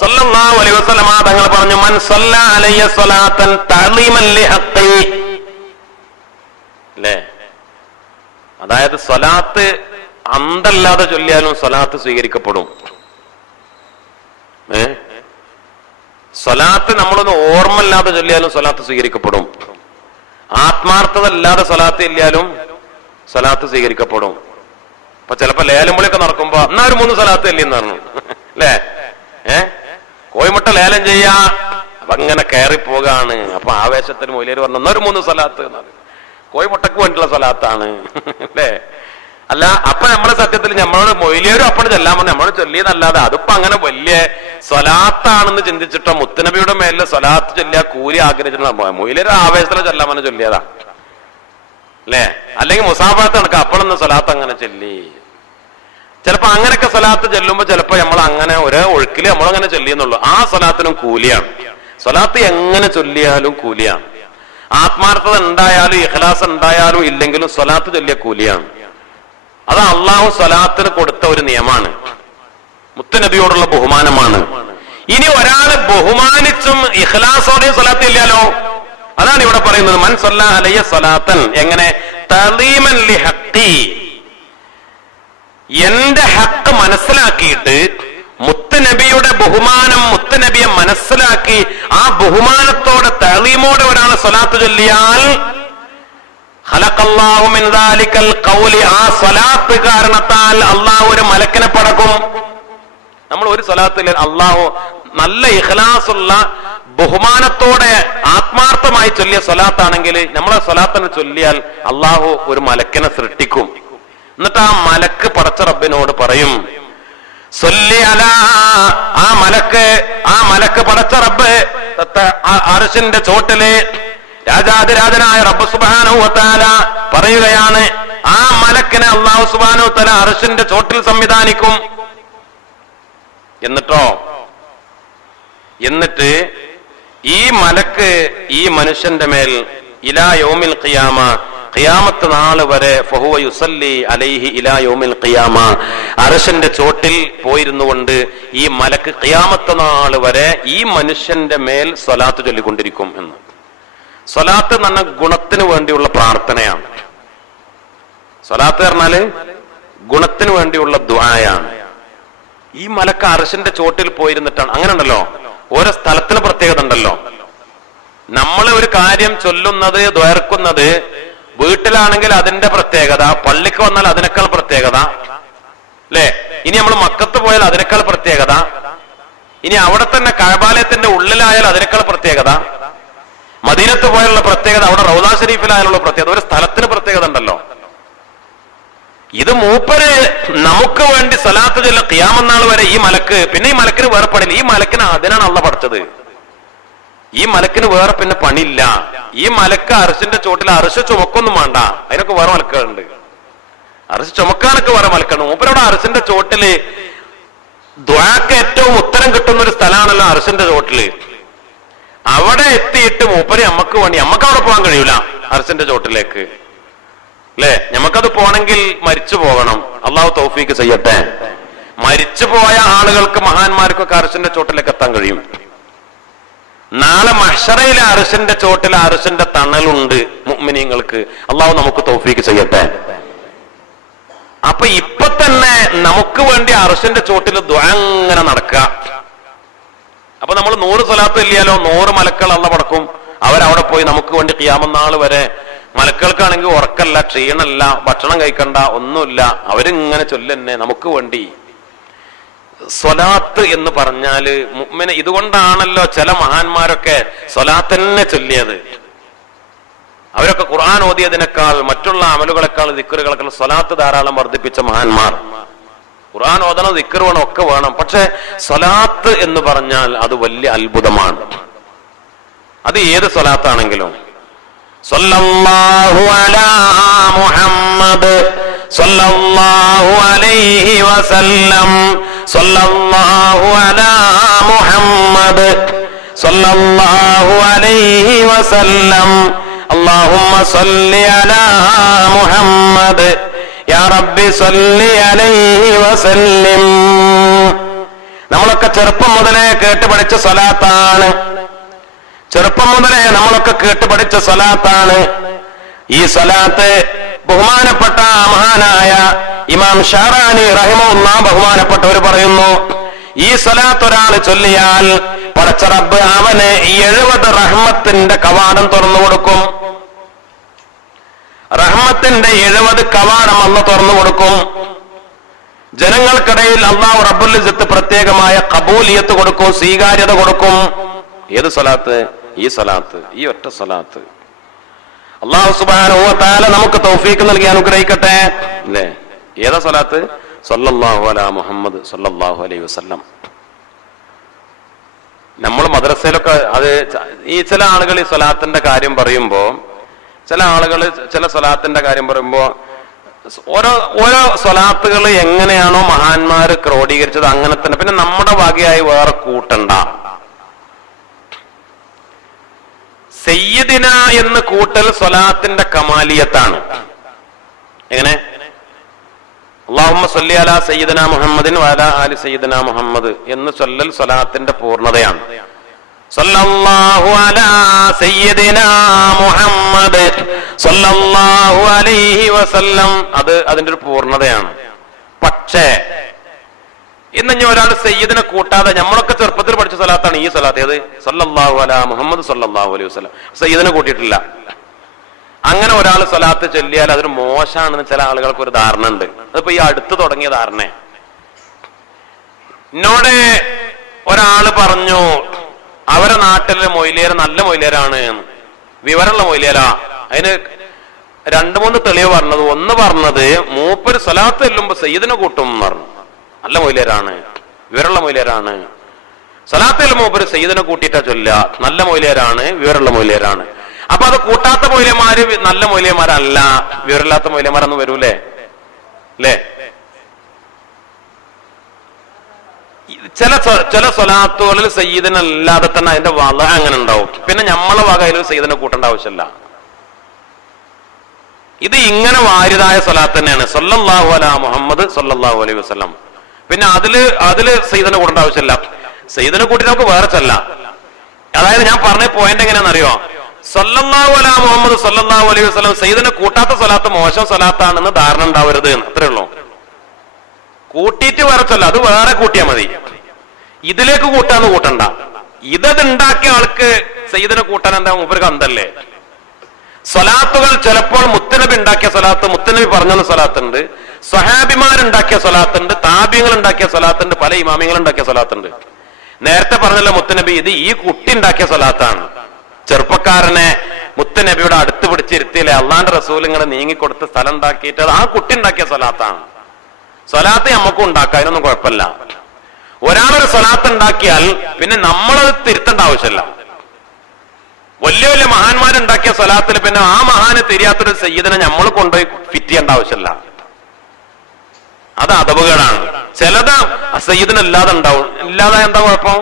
സല്ലല്ലാഹു അലൈഹി വസല്ലമ തങ്ങൾ പറഞ്ഞു, മൻ സല്ല അലയ്യ സ്വലാത്തൻ തഅലീമൻ ലിഹഖി. അല്ലേ? അതായത് സ്വലാത്ത് അന്തല്ലാതെ ചൊല്ലിയാലും സ്വലാത്ത് സ്വീകരിക്കപ്പെടും. സ്വലാത്ത് നമ്മളൊന്ന് ഓർമ്മല്ലാതെ ചൊല്ലിയാലും സ്വലാത്ത് സ്വീകരിക്കപ്പെടും. ആത്മാർത്ഥത അല്ലാതെ സ്വലാത്ത് ഇല്ലാലും സ്വലാത്ത് സ്വീകരിക്കപ്പെടും. അപ്പൊ ചിലപ്പോ ലേലം വിളിയൊക്കെ നടക്കുമ്പോ എന്നാ ഒരു 3 സ്വലാത്ത് ഇല്ലെന്ന് പറഞ്ഞു. അല്ലേ? കോഴിമുട്ട ലേലം ചെയ്യാ, അപ്പൊ അങ്ങനെ കയറി പോകാണ്. അപ്പൊ ആവേശത്തിന് മൊയിലേര് പറഞ്ഞു എന്നാ ഒരു 3 സ്വലാത്ത് എന്നാണ്. കോഴിമുട്ടക്ക് വേണ്ടിയുള്ള സ്വലാത്താണ്. അല്ലേ? അല്ല, അപ്പൊ നമ്മളെ സത്യത്തിൽ നമ്മളോട് മൊയിലേരും അപ്പണ് ചെല്ലാൻ പറഞ്ഞു, നമ്മൾ ചൊല്ലിയെന്നല്ലാതെ അതിപ്പോ അങ്ങനെ വലിയ സ്വലാത്താണെന്ന് ചിന്തിച്ചിട്ടോ മുത്തുനബിയുടെ മേലില് സ്വലാത്ത് ചൊല്ലിയ കൂലി ആഗ്രഹിച്ചിട്ടുള്ള മൊയിലേര് ആവേശത്തിലെ ചെല്ലാൻ ചൊല്ലിയതാ. അല്ലേ? അല്ലെങ്കിൽ മുസാഫത്ത് നടക്കുക അപ്പോഴൊന്ന് സ്വലാത്ത് അങ്ങനെ ചൊല്ലി. ചിലപ്പോ അങ്ങനെയൊക്കെ സ്വലാത്ത് ചെല്ലുമ്പോ ചിലപ്പോ നമ്മൾ അങ്ങനെ ഒരേ ഒഴുക്കില് നമ്മളങ്ങനെ ചൊല്ലിയെന്നുള്ളൂ. ആ സ്വലാത്തിനും കൂലിയാണ്. സ്വലാത്ത് എങ്ങനെ ചൊല്ലിയാലും കൂലിയാണ്. ആത്മാർത്ഥത ഉണ്ടായാലും ഇഖ്ലാസ് ഉണ്ടായാലും ഇല്ലെങ്കിലും സ്വലാത്ത് ചൊല്ലിയ കൂലിയാണ്. അത് അള്ളാഹു സ്വലാത്തിന് കൊടുത്ത ഒരു നിയമമാണ്. മുത്തുനബിയോടുള്ള ബഹുമാനമാണ്. ഇനി ഒരാള് ബഹുമാനിച്ചും ഇഖ്ലാസോടെയും സ്വലാത്ത് ഇല്ലാലോ. അതാണ് ഇവിടെ പറയുന്നത്, മൻ സല്ല അലയ്യ സ്വലാത്തൻ. എങ്ങനെ? തഅലീമൻ ലിഹഖി, എന്റെ ഹക്ക് മനസ്സിലാക്കിയിട്ട് മുത്തുനബിയുടെ ബഹുമാനം, മുത്തുനബിയെ മനസ്സിലാക്കി ആ ബഹുമാനത്തോടെ തഅലീമോടെ ഒരാൾ സ്വലാത്ത് ചൊല്ലിയാൽ ഖലഖല്ലാഹു മിൻ ദാലികൽ ഖൗലി, ആ സ്വലാത്ത് കാരണത്താൽ അള്ളാഹു ഒരു മലക്കിനെ പടക്കും. നമ്മൾ ഒരു സ്വലാത്തിൽ അള്ളാഹു നല്ല ഇഖ്ലാസുള്ള ബഹുമാനത്തോടെ ആത്മാർത്ഥമായി ചൊല്ലിയ സ്വലാത്താണെങ്കിൽ നമ്മളെ സ്വലാത്തിനെ ചൊല്ലിയാൽ അള്ളാഹു ഒരു മലക്കിനെ സൃഷ്ടിക്കും. എന്നിട്ട് ആ മലക്ക് പടച്ച റബ്ബിനോട് പറയും, സൊല്ലി അലാ, ആ മലക്ക് പടച്ച റബ്ബ് അർശിന്റെ ചോട്ടില് രാജാതിരാജനായ റബ്ബ് സുബ്ഹാനഹു വ തആല പറയുകയാണ്, ആ മലക്കിനെ അല്ലാഹു സുബ്ഹാനഹു വ തആല അർശിന്റെ ചോട്ടിൽ സംവിധാനിക്കും. എന്നിട്ട് ഈ മലക്ക് ഈ മനുഷ്യന്റെ മേൽ ഇലാ യൗമിൽ ഖിയാമ, ഖിയാമത്ത് നാൾ വരെ ഫഹുവ യുസല്ലി അലൈഹി ഇലാ യൗമിൽ ഖിയാമ, അർശിന്റെ ചോട്ടിൽ പോയിരുന്നുകൊണ്ട് ഈ മലക്ക് ഖിയാമത്ത് നാൾ വരെ ഈ മനുഷ്യന്റെ മേൽ സ്വലാത്ത് ചൊല്ലിക്കൊണ്ടിരിക്കും എന്ന്. സ്വലാത്ത് എന്ന ഗുണത്തിന് വേണ്ടിയുള്ള പ്രാർത്ഥനയാണ്. സ്വലാത്ത് പറഞ്ഞാല് ഗുണത്തിന് വേണ്ടിയുള്ള ദുആയാണ്. ഈ മലക്ക് അർശിന്റെ ചോട്ടിൽ പോയിരുന്നിട്ടാണ്. അങ്ങനെ ഉണ്ടല്ലോ, ഓരോ സ്ഥലത്തിന് പ്രത്യേകത ഉണ്ടല്ലോ. നമ്മൾ ഒരു കാര്യം ചൊല്ലുന്നത്, ദ്വയർക്കുന്നത് വീട്ടിലാണെങ്കിൽ അതിന്റെ പ്രത്യേകത, പള്ളിക്ക് വന്നാൽ അതിനേക്കാൾ പ്രത്യേകത, അല്ലേ? ഇനി നമ്മൾ മക്കത്ത് പോയാൽ അതിനേക്കാൾ പ്രത്യേകത, ഇനി അവിടെ തന്നെ കഅബാലയത്തിന്റെ ഉള്ളിലായാൽ അതിനേക്കാൾ പ്രത്യേകത, മദീനത്ത് പോയാലുള്ള പ്രത്യേകത, അവിടെ റൗദാ ഷരീഫിലായാലുള്ള പ്രത്യേകത, ഒരു സ്ഥലത്തിന് പ്രത്യേകത ഉണ്ടല്ലോ. ഇത് മൂപ്പര് നമുക്ക് വേണ്ടി സ്വലാത്ത് ചൊല്ല ഖിയാമത്ത് നാൾ വരെ ഈ മലക്ക്, പിന്നെ ഈ മലക്കിന് വേറെ പണിയില്ല. ഈ മലക്കിന് അതിനാണ് അള്ളാഹ് പഠിച്ചത്. ഈ മലക്കിന് വേറെ പിന്നെ പണിയില്ല. ഈ മലക്ക് അർശിന്റെ ചോട്ടിൽ അർശ് ചുമക്കൊന്നും വേണ്ട, അതിനൊക്കെ വേറെ മലക്കുകളുണ്ട്. അർശ് ചുമക്കാനൊക്കെ വേറെ മലക്കാണ്. മൂപ്പരവിടെ അർശിന്റെ ചോട്ടില് ദുആക്ക് ഏറ്റവും ഉത്തരം കിട്ടുന്ന ഒരു സ്ഥലമാണല്ലോ അർശിന്റെ ചോട്ടില്. അവിടെ എത്തിയിട്ട് മൂപ്പര് നമുക്ക് വേണ്ടി, നമുക്ക് അവിടെ പോകാൻ കഴിയൂല അർശിന്റെ ചോട്ടിലേക്ക്, അല്ലെ? നമുക്കത് പോണെങ്കിൽ മരിച്ചു പോകണം. അള്ളാഹു തൗഫീക്ക് ചെയ്യട്ടെ. മരിച്ചു പോയ ആളുകൾക്ക്, മഹാന്മാർക്കൊക്കെ അർശിന്റെ ചോട്ടിലേക്ക് എത്താൻ കഴിയും. നാളെ മഹ്ശറയിലെ അർശിന്റെ ചോട്ടിൽ അർശിന്റെ തണലുണ്ട് മുഅ്മിനീങ്ങൾക്ക്. അള്ളാഹു നമുക്ക് തൗഫീക്ക് ചെയ്യട്ടെ. അപ്പൊ ഇപ്പൊ തന്നെ നമുക്ക് വേണ്ടി അർശിന്റെ ചോട്ടിൽ ദുആ അങ്ങനെ നടക്കുക. അപ്പൊ നമ്മൾ 100 സ്വലാത്ത് ഇല്ലാലോ, 100 മലക്കൾ അള്ള പടക്കും. അവരവിടെ പോയി നമുക്ക് വേണ്ടി ഖിയാമത്ത് നാൾ വരെ, മലക്കൾക്കാണെങ്കിൽ ഉറക്കല്ല, ക്ഷീണല്ല, ഭക്ഷണം കഴിക്കണ്ട, ഒന്നുമില്ല, അവരിങ്ങനെ ചൊല്ലന്നെ നമുക്ക് വേണ്ടി. സ്വലാത്ത് എന്ന് പറഞ്ഞാല് മുഅ്മിന്, ഇതുകൊണ്ടാണല്ലോ ചില മഹാന്മാരൊക്കെ സ്വലാത്ത് തന്നെ ചൊല്ലിയത്. അവരൊക്കെ ഖുർആൻ ഓതിയതിനേക്കാൾ മറ്റുള്ള അമലുകളെക്കാൾ ദിക്റുകളെക്കാൾ സ്വലാത്ത് ധാരാളം വർദ്ധിപ്പിച്ച മഹാന്മാർ. ഖുർആൻ ഓതണം, ദിക്ർ വേണം, ഒക്കെ വേണം, പക്ഷെ സ്വലാത്ത് എന്ന് പറഞ്ഞാൽ അത് വലിയ അത്ഭുതമാണ്. അത് ഏത് സ്വലാത്താണെങ്കിലും, സ്വല്ലല്ലാഹു അലാ മുഹമ്മദ് സ്വല്ലല്ലാഹു അലൈഹി വസല്ലം, സ്വല്ലല്ലാഹു അലാ മുഹമ്മദ് സ്വല്ലല്ലാഹു അലൈഹി വസല്ലം, അല്ലാഹുമ്മ സ്വല്ലി അലാ മുഹമ്മദ് യാ റബ്ബി സ്വല്ലി അലൈഹി വസല്ലിം. നമ്മളൊക്കെ ചെറുപ്പം മുതലേ കേട്ട് പഠിച്ച സ്വലാത്താണ്. ചെറുപ്പം മുതലേ നമ്മളൊക്കെ കേട്ട് പഠിച്ച സ്വലാത്താണ് ഈ സ്വലാത്ത്. ബഹുമാനപ്പെട്ട മഹാനായ ഇമാം ഷാറാനി റഹിമഹുല്ലാഹ് ബഹുമാനപ്പെട്ടവർ പറയുന്നു, ഈ സ്വലാത്ത് ഒരാൾ ചൊല്ലിയാൽ പടച്ച റബ്ബ് അവന് 70 റഹ്മത്തിന്റെ കവാടം തുറന്നു കൊടുക്കും. റഹ്മത്തിന്റെ 70 കവാടം അല്ലാഹു തുറന്നു കൊടുക്കും. ജനങ്ങൾക്കിടയിൽ അല്ലാഹു റബ്ബുൽ ഇസ്സത്ത് പ്രത്യേകമായ ഖബൂലിയത്ത് കൊടുക്കും, സ്വീകാര്യത കൊടുക്കും. ഏത് സ്വലാത്ത്? ഈ സ്വലാത്ത്, ഈ ഒറ്റ സ്വലാത്ത്. അല്ലാഹു സുബ്ഹാനഹു വ തആല നമുക്ക് തൗഫീഖ് നൽകി അനുഗ്രഹിക്കട്ടെ. അല്ലേ? ഏതാ സ്വലാത്ത്? സ്വല്ലല്ലാഹു അലാ മുഹമ്മദ് സ്വല്ലല്ലാഹു അലൈഹി വസല്ലം. നമ്മൾ മദ്രസയിലൊക്കെ അത് ഈ ചില ആളുകൾ ഈ സ്വലാത്തിന്റെ കാര്യം പറയുമ്പോ, ചില ആളുകൾ ചില സ്വലാത്തിന്റെ കാര്യം പറയുമ്പോ ഓരോ സ്വലാത്തുകൾ എങ്ങനെയാണോ മഹാന്മാര് ക്രോഡീകരിച്ചത് അങ്ങനെ തന്നെ, പിന്നെ നമ്മുടെ വകയായി വേറെ കൂട്ടണ്ട. സയ്യിദിന എന്ന് കൂട്ടൽ സ്വലാത്തിന്റെ കമാലിയത്താണ്. എങ്ങനെ? അല്ലാഹുമ്മ സ്വല്ലി അലാ സയ്യിദിന മുഹമ്മദിൻ വഅലാ ആലി സയ്യിദിന മുഹമ്മദ് എന്ന് ചൊല്ലൽ സ്വലാത്തിന്റെ പൂർണ്ണതയാണ്. സ്വല്ലല്ലാഹു അലാ സയ്യിദിന മുഹമ്മദ് സ്വല്ലല്ലാഹു അലൈഹി വസല്ലം, അത് അതിന്റെ ഒരു പൂർണ്ണതയാണ്. പക്ഷേ ഇന്ന് ഇനി ഒരാൾ സയ്യിദിനെ കൂട്ടാതെ, നമ്മളൊക്കെ ചെറുപ്പത്തിൽ പഠിച്ച സ്വലാത്താണ് ഈ സ്വലാത്ത്. ഏത്? സ്വല്ലല്ലാഹു അലാ മുഹമ്മദ് സ്വല്ലല്ലാഹു അലൈഹി വസല്ലം. സയ്യിദിനെ കൂട്ടിയിട്ടില്ല. അങ്ങനെ ഒരാൾ സ്വലാത്ത് ചൊല്ലിയാൽ അതൊരു മോശമാണെന്ന് ചില ആളുകൾക്ക് ഒരു ധാരണ ഉണ്ട്. അതിപ്പോ ഈ അടുത്ത് തുടങ്ങിയ ധാരണ. എന്നോട് ഒരാള് പറഞ്ഞു അവരെ നാട്ടിലെ മൊയ്ലിയർ നല്ല മൊയ്ലിയരാണ്, വിവരമുള്ള മൊയ്ലിയരാ. അതിന് 2-3 തെളിവ് പറഞ്ഞത്. ഒന്ന് പറഞ്ഞത് മൂപ്പര് സ്വലാത്ത് ചെല്ലുമ്പോ സയ്യിദിനെ കൂട്ടും എന്ന് പറഞ്ഞു. നല്ല മൊയ്ലിയരാണ്, വിവരമുള്ള മൊയ്ലിയരാണ്. സ്വലാത്ത് ചെല്ലുമ്പോ മൂപ്പര് സയ്യിദിനെ കൂട്ടിയിട്ടാ ചൊല്ല. നല്ല മൊയ്ലിയരാണ്, വിവരമുള്ള മൊയ്ലിയരാണ്. അപ്പൊ അത് കൂട്ടാത്ത മൊയ്ലിയന്മാര് നല്ല മൊയ്ലിയന്മാരല്ല, വിവരമില്ലാത്ത മൊയ്ലിയന്മാരൊന്നും വരൂലേ? അല്ലേ? ചില സ്വലാത്തുകളിൽ സയ്യിദിനല്ലാതെ തന്നെ അതിന്റെ വള അങ്ങനെ ഉണ്ടാവും. പിന്നെ നമ്മളെ വകയിൽ സയ്യിദിനെ കൂട്ടേണ്ട ആവശ്യമില്ല. ഇത് ഇങ്ങനെ വാരിതായ സ്വലാത്ത് തന്നെയാണ്. സ്വല്ലല്ലാഹു അലാ മുഹമ്മദ് സ്വല്ലല്ലാഹു അലൈഹി വസല്ലം. പിന്നെ അതില് സയ്യിദിനെ കൂട്ടേണ്ട ആവശ്യമില്ല. സയ്യിദിനെ കൂട്ടി നമുക്ക് വേറെ ചെല്ല. അതായത് ഞാൻ പറഞ്ഞ പോയിന്റ് എങ്ങനെയാണെന്നറിയോ? സ്വല്ലല്ലാഹു അലാ മുഹമ്മദ് സ്വല്ലല്ലാഹു അലൈഹി വസല്ലം സയ്യിദിനെ കൂട്ടാത്ത സ്വലാത്ത് മോശം സ്വലാത്താണെന്ന് ധാരണ ഉണ്ടാവരുത്, അത്രേ ഉള്ളൂ. കൂട്ടിയിട്ട് വേറെ ചെല്ല, അത് വേറെ കൂട്ടിയാൽ മതി. ഇതിലേക്ക് കൂട്ടാന്ന് കൂട്ടണ്ട. ഇതുണ്ടാക്കിയ ആൾക്ക് സയ്യിദിനെ കൂട്ടാൻ എന്താ മൂപ്പർക്ക് അന്തല്ലേ? സ്വലാത്തുകൾ ചിലപ്പോൾ മുത്തനബി ഉണ്ടാക്കിയ സ്വലാത്ത്, മുത്തനബി പറഞ്ഞ സ്വലാത്തുണ്ട്, സ്വഹാബിമാരുണ്ടാക്കിയ സ്വലാത്തുണ്ട്, താബിങ്ങൾ ഉണ്ടാക്കിയ സ്വലാത്തുണ്ട്, പല ഇമാമിങ്ങൾ ഉണ്ടാക്കിയ സ്വലാത്തുണ്ട്. നേരത്തെ പറഞ്ഞല്ലോ മുത്തനബി ഇത് ഈ കുട്ടി ഉണ്ടാക്കിയ സ്വലാത്താണ്. ചെറുപ്പക്കാരനെ മുത്തനബിയുടെ അടുത്ത് പിടിച്ചിരുത്തിയില്ലേ അള്ളാന്റെ റസൂൽ ഇങ്ങനെ നീങ്ങിക്കൊടുത്ത് സ്ഥലം ഉണ്ടാക്കിയിട്ട് അത് ആ കുട്ടി ഉണ്ടാക്കിയ സ്വലാത്താണ്. സ്വലാത്ത് നമുക്കും ഉണ്ടാക്കാം, അതിനൊന്നും കുഴപ്പമില്ല. ഒരാളൊരു സ്വലാത്ത് ഉണ്ടാക്കിയാൽ പിന്നെ നമ്മളത് തിരുത്തേണ്ട ആവശ്യമില്ല. വലിയ വലിയ മഹാന്മാരുണ്ടാക്കിയ സ്വലാത്തിൽ പിന്നെ ആ മഹാന് തിരിയാത്തൊരു സയ്യിദിനെ നമ്മൾ കൊണ്ടുപോയി ഫിറ്റ് ചെയ്യേണ്ട ആവശ്യമില്ല. അത് അദബുകളാണ്. ചിലത് സയ്യിദിനല്ലാതെ ഉണ്ടാവും. ഇല്ലാതെ എന്താ കുഴപ്പം?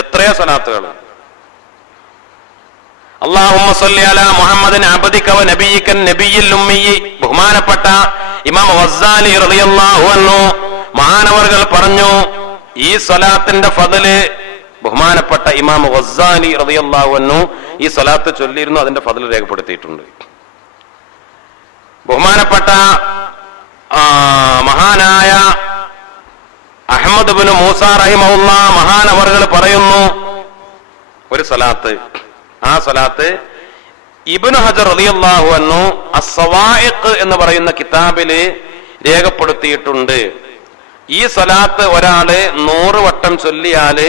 എത്രയോ സ്വലാത്തുകൾ. അല്ലാഹുമ്മ സ്വല്ലി അലാ മുഹമ്മദിൻ അബ്ദിക വ നബിയിക നബിയിൽ ഉമ്മി. ബഹുമാനപ്പെട്ട ഇമാം ഗസ്സാലി റളിയല്ലാഹു അൻഹു മഹാനവർകൾ പറഞ്ഞു ഈ സ്വലാത്തിന്റെ ഫضല്. ബഹുമാനപ്പെട്ട ഇമാം ഗസ്സാലി റളിയല്ലാഹു അൻഹു ഈ സ്വലാത്ത് ചൊല്ലിയിരുന്നു, അതിന്റെ ഫضല് രേഖപ്പെടുത്തിയിട്ടുണ്ട്. ബഹുമാനപ്പെട്ട മഹാനായ അഹ്മദ് ഇബ്നു മൂസ റഹിമഹുല്ലാ മഹാനവറുകൾ പറയുന്നു, ഒരു സ്വലാത്ത്, ആ സ്വലാത്ത് ഇബ്നു ഹജർ റളിയല്ലാഹു അൻഹു അസ്സവായിഖ് എന്ന് പറയുന്ന കിതാബില് രേഖപ്പെടുത്തിയിട്ടുണ്ട്. ഈ സ്വലാത്ത് ഒരാള് 100 വട്ടം ചൊല്ലിയാല്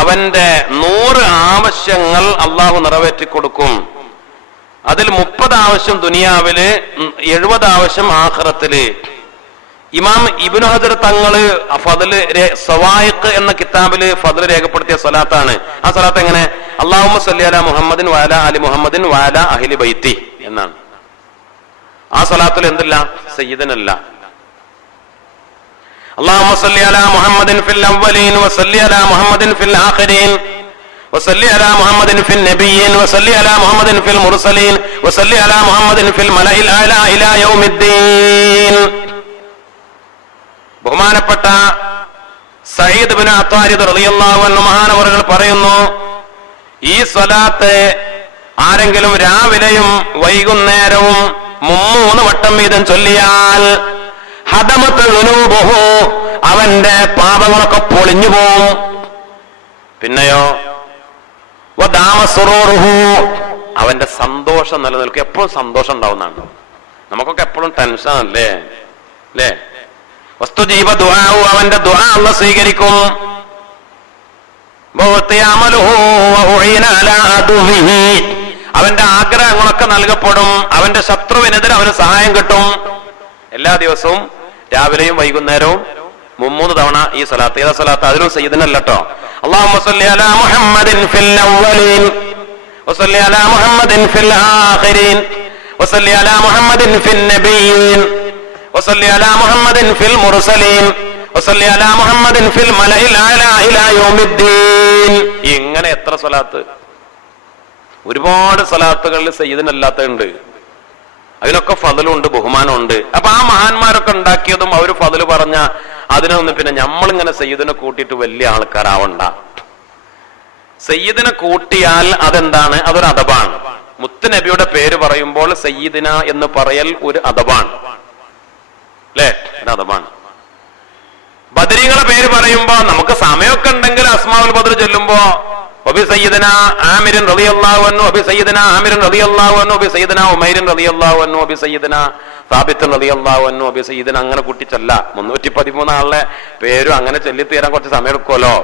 അവന്റെ 100 ആവശ്യങ്ങൾ അള്ളാഹു നിറവേറ്റി കൊടുക്കും. അതിൽ 30 ആവശ്യം ദുനിയാവില്, 70 ആവശ്യം ആഖിറത്തില്. ഇമാം ഇബ്നു ഹജർ തങ്ങള് ഫദ്ല് സവായിഖ് എന്ന കിതാബില് ഫദ്ല് രേഖപ്പെടുത്തിയ സ്വലാത്താണ്. ആ സ്വലാത്ത് എങ്ങനെ? അല്ലാഹുമ്മ സ്വല്ലി അലാ മുഹമ്മദിൻ വഅലാ ആലി മുഹമ്മദിൻ വഅലാ അഹ്ലി ബൈത്തി എന്നാണ്. ആ സ്വലാത്തിൽ എന്തില്ല? സയ്യിദനല്ല. അല്ലാഹുമ്മ സ്വല്ലി അലാ മുഹമ്മദിൻ ഫിൽ അവ്വലീൻ വസല്ലി അലാ മുഹമ്മദിൻ ഫിൽ ആഖിരീൻ വസല്ലി അലാ മുഹമ്മദിൻ ഫിൽ നബിയ്യീൻ വസല്ലി അലാ മുഹമ്മദിൻ ഫിൽ മുർസലീൻ വസല്ലി അലാ മുഹമ്മദിൻ ഫിൽ മലഇൽ അഅ്ലാ ഇലാ യൗമിദ്ദീൻ. ബഹുമാനപ്പെട്ട സഈദ് ഇബ്നു അത്വാരിദ് റളിയല്ലാഹു അൻഹു മഹാനവറുകൾ പറയുന്നു, ഈ സ്വലാത്ത് ആരെങ്കിലും രാവിലെയും വൈകുന്നേരവും 3 വട്ടം വീതം ചൊല്ലിയാൽ ഹദമത്ത് ദുനൂബുഹു, അവന്റെ പാപങ്ങളൊക്കെ പൊളിഞ്ഞു പോവും. പിന്നെയോ വദാമ സുറൂറുഹു, അവന്റെ സന്തോഷം നിലനിൽക്കും. എപ്പോഴും സന്തോഷം ഉണ്ടാവുന്നതാണ്. നമുക്കൊക്കെ എപ്പോഴും ടെൻഷൻ അല്ലേ? വസ്തുജീബ ദുആഉ, അവന്റെ ദുആ അല്ലാഹു സ്വീകരിക്കും. അവന്റെ ആഗ്രഹങ്ങളൊക്കെ നൽകപ്പെടും. അവന്റെ ശത്രുവിനെതിരെ അവന് സഹായം കിട്ടും. എല്ലാ ദിവസവും രാവിലെയും വൈകുന്നേരവും 3 തവണ ഈ സ്വലാത്ത്. ഏതാ സ്വലാത്ത്? അതിലും സയ്യിദിനല്ലോ. അല്ലാഹുമ്മ സ്വല്ലി അലാ മുഹമ്മദിൻ ഫിൽ അവ്വലീൻ വസല്ലി അലാ മുഹമ്മദിൻ ഫിൽ ആഖിരീൻ വസല്ലി അലാ മുഹമ്മദിൻ ഫിൻ നബിയ്യീൻ വസല്ലി അലാ മുഹമ്മദിൻ ഫിൽ മുർസലീൻ വസല്ലി അലാ മുഹമ്മദിൻ ഫിൽ മലഇൽ അഅ്ലാ ഇലാ യൗമിദ്ദീൻ. ഇങ്ങനെ എത്ര സ്വലാത്ത്! ഒരുപാട് സ്വലാത്തുകളിൽ സയ്യിദിനല്ലാത്തുണ്ട്. അതിനൊക്കെ ഫضലുണ്ട്, ബഹുമാനമുണ്ട്. അപ്പൊ ആ മഹാന്മാരൊക്കെ ഉണ്ടാക്കിയതും അവര് ഫضല് പറഞ്ഞ അതിനൊന്നും പിന്നെ നമ്മളിങ്ങനെ സയ്യിദിനെ കൂട്ടിയിട്ട് വലിയ ആൾക്കാരാവണ്ട. സയ്യിദിനെ കൂട്ടിയാൽ അതെന്താണ്? അതൊരു അദബാണ്. മുത്തുനബിയുടെ പേര് പറയുമ്പോൾ സയ്യിദിന എന്ന് പറയൽ ഒരു അദബാണ്, അല്ലേ? ഒരു അദബാണ്. ബദരീങ്ങളെ പേര് പറയുമ്പോ നമുക്ക് സമയമൊക്കെ ഉണ്ടെങ്കിൽ അസ്മാഉൽ ബദർ ചൊല്ലുമ്പോ വബി സയ്യിദന ആമിർ റളിയല്ലാഹു അൻഹു വബി സയ്യിദന ആമിർ റളിയല്ലാഹു അൻഹു വബി സയ്യിദന ഉമൈർ റളിയല്ലാഹു അൻഹു വബി സയ്യിദന സാബിത്ത് റളിയല്ലാഹു അൻഹു വബി സയ്യിദന അങ്ങനെ കൂട്ടി ചൊല്ല. 313 ആളുടെ പേരും അങ്ങനെ ചൊല്ലി തീരാൻ കുറച്ച് സമയം എടുക്കുമല്ലോ.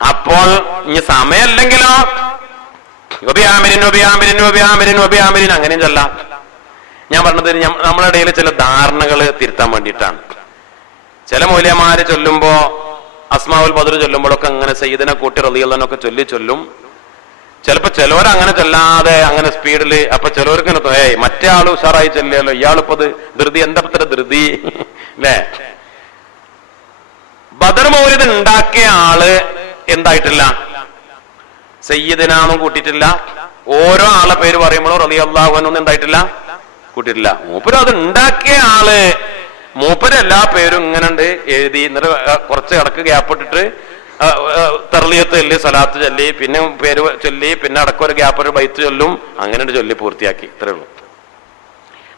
അപ്പോൾ ഇനി സമയമല്ലെങ്കിലോ വബി ആമിരിൻ വബി ആമിരിൻ വബി ആമിരിൻ വബി ആമിരിൻ അങ്ങനെയും ചൊല്ല. ഞാൻ പറഞ്ഞത് നമ്മുടെ ഇടയിൽ ചില ധാരണകൾ തിരുത്താൻ വേണ്ടിയിട്ടാണ്. ചില മൗലവിമാര് ചൊല്ലുമ്പോ അസ്മാഉൽ ബദർ ചൊല്ലുമ്പോഴൊക്കെ അങ്ങനെ സയ്യിദിനെ കൂട്ടി റളിയല്ലാഹു അൻഹു ചൊല്ലും. ചിലപ്പോ ചിലവർ അങ്ങനെ ചൊല്ലാതെ അങ്ങനെ സ്പീഡില്, അപ്പൊ ചിലവർക്ക് മറ്റേ ആള് ഉഷാറായി ചൊല്ലിയല്ലോ, ഇയാളിപ്പത് ധൃതി, എന്താ ധൃതി അല്ലേ? ബദർ മൗലിദ് ഉണ്ടാക്കിയ ആള് എന്തായിട്ടില്ല? സയ്യിദിനാന്നും കൂട്ടിയിട്ടില്ല. ഓരോ ആളെ പേര് പറയുമ്പോഴും റളിയല്ലാഹു അൻഹു ഒന്നും എന്തായിട്ടില്ല? കൂട്ടിയിട്ടില്ല. മൂപ്പര് അത് ഉണ്ടാക്കിയ ആള് മൂപ്പര് എല്ലാ പേരും ഇങ്ങനെ ഉണ്ട് എഴുതി. എന്നിട്ട് കുറച്ച് കിടക്ക് ഗ്യാപ്പിട്ടിട്ട് തർലിയത്ത് ചൊല്ലി, സലാത്ത് ചൊല്ലി, പിന്നെ പേര് ചൊല്ലി, പിന്നെ അടക്കം ഒരു ഗ്യാപ്പ് ബൈത്ത് ചൊല്ലും. അങ്ങനെ ചൊല്ലി പൂർത്തിയാക്കി. ഇത്രേ ഉള്ളൂ.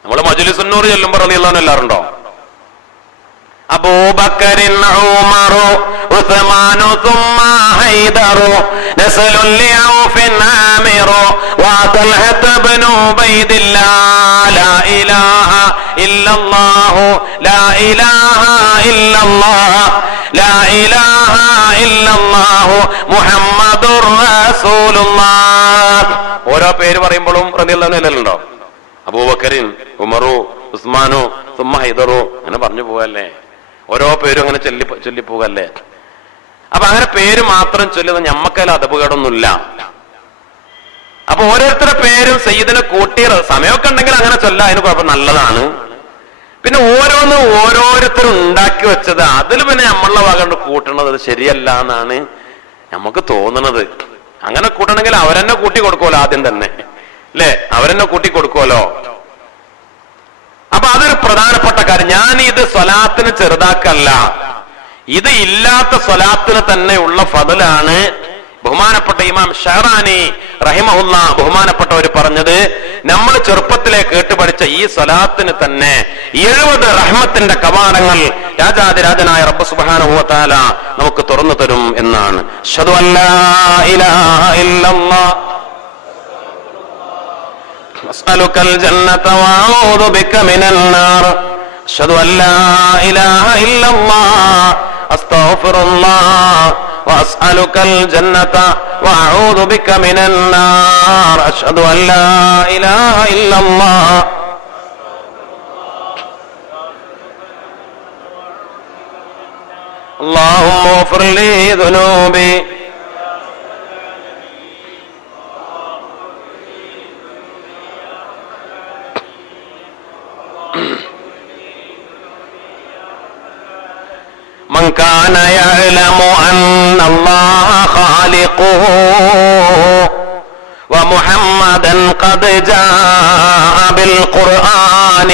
നമ്മള് മജ്ലിസുന്നൂർ ചൊല്ലുമ്പോ റളിയല്ലാഹു അൻഹു എല്ലാറുണ്ടോ? അബൂബക്കറിൻ ഉമറു ഉസ്മാനു സുമ്മ ഹൈദറു നസ്ലുൽ ലിഔഫിൻ ആമിറു വ തൽഹത ഇബ്നു ഉബൈദില്ലാഹ് ലാ ഇലാഹ ഇല്ലല്ലാഹു ലാ ഇലാഹ ഇല്ലല്ലാഹ് ലാ ഇലാഹ ഇല്ലല്ലാഹു മുഹമ്മദുർ റസൂലുള്ളാഹ്. ഓരോ പേര് പറയുമ്പോഴും റളിയല്ലാഹു അൻഹു ഉണ്ടോ? അബൂബക്കറിൻ ഉമറു ഉസ്മാനു സുമ്മ ഹൈദറു അങ്ങനെ പറഞ്ഞു പോവല്ലേ? ഓരോ പേരും അങ്ങനെ ചൊല്ലിപ്പോകല്ലേ? അപ്പൊ അങ്ങനെ പേര് മാത്രം ചൊല്ലുന്നത് ഞമ്മക്കതിൽ അദബുകേടൊന്നുമില്ല. അപ്പൊ ഓരോരുത്തരുടെ പേരും സയ്യിദിനെ കൂട്ടി സമയമൊക്കെ ഉണ്ടെങ്കിൽ അങ്ങനെ ചൊല്ല, അതിന് കുഴപ്പം, നല്ലതാണ്. പിന്നെ ഓരോന്നും ഓരോരുത്തരും ഉണ്ടാക്കി വെച്ചത് അതിൽ പിന്നെ നമ്മളുടെ വക കൊണ്ട് കൂട്ടണത് അത് ശരിയല്ല എന്നാണ് നമുക്ക് തോന്നുന്നത്. അങ്ങനെ കൂട്ടണമെങ്കിൽ അവരെന്നെ കൂട്ടി കൊടുക്കുമല്ലോ ആദ്യം തന്നെ, അല്ലേ? അവരെന്നെ കൂട്ടി കൊടുക്കുമല്ലോ. അപ്പൊ അതൊരു പ്രധാനപ്പെട്ട കാര്യം. ഞാൻ ഇത് സ്വലാത്തിന് ചെറുതാക്കല്ല, ഇത് ഇല്ലാത്ത സ്വലാത്തിന് തന്നെ ഉള്ള ഫضലാണ്. ബഹുമാനപ്പെട്ട ഇമാം ഷഹറാനി റഹിമഹുല്ല ബഹുമാനപ്പെട്ടവർ പറഞ്ഞത്, നമ്മൾ ചെറുപ്പത്തിലെ കേട്ടുപഠിച്ച ഈ സ്വലാത്തിന് തന്നെ 70 റഹ്മത്തിന്റെ കവാടങ്ങൾ രാജാതിരാജനായ റബ്ബ് സുബ്ഹാനഹു വ തആല നമുക്ക് തുറന്നു തരും എന്നാണ്. അശ്ഹദു അല്ലാ ഇലാഹ ഇല്ലല്ലാഹ് അസ്അലുകൽ ജന്നത വഅഊദു ബിക മിനൻ നാർ. അശ്ഹദു അല്ലാ ഇലാഹ ഇല്ലല്ലാഹ് അസ്തഗ്ഫിറുല്ലാഹ് വഅസ്അലുകൽ ജന്നത വഅഊദു ബിക മിനൻ നാർ. അശ്ഹദു അല്ലാ ഇലാഹ ഇല്ലല്ലാഹ് اللهم اغفر لي ذنوبي من كان يعلم أن الله خالقه ومحمدا قد جاء بالقرآن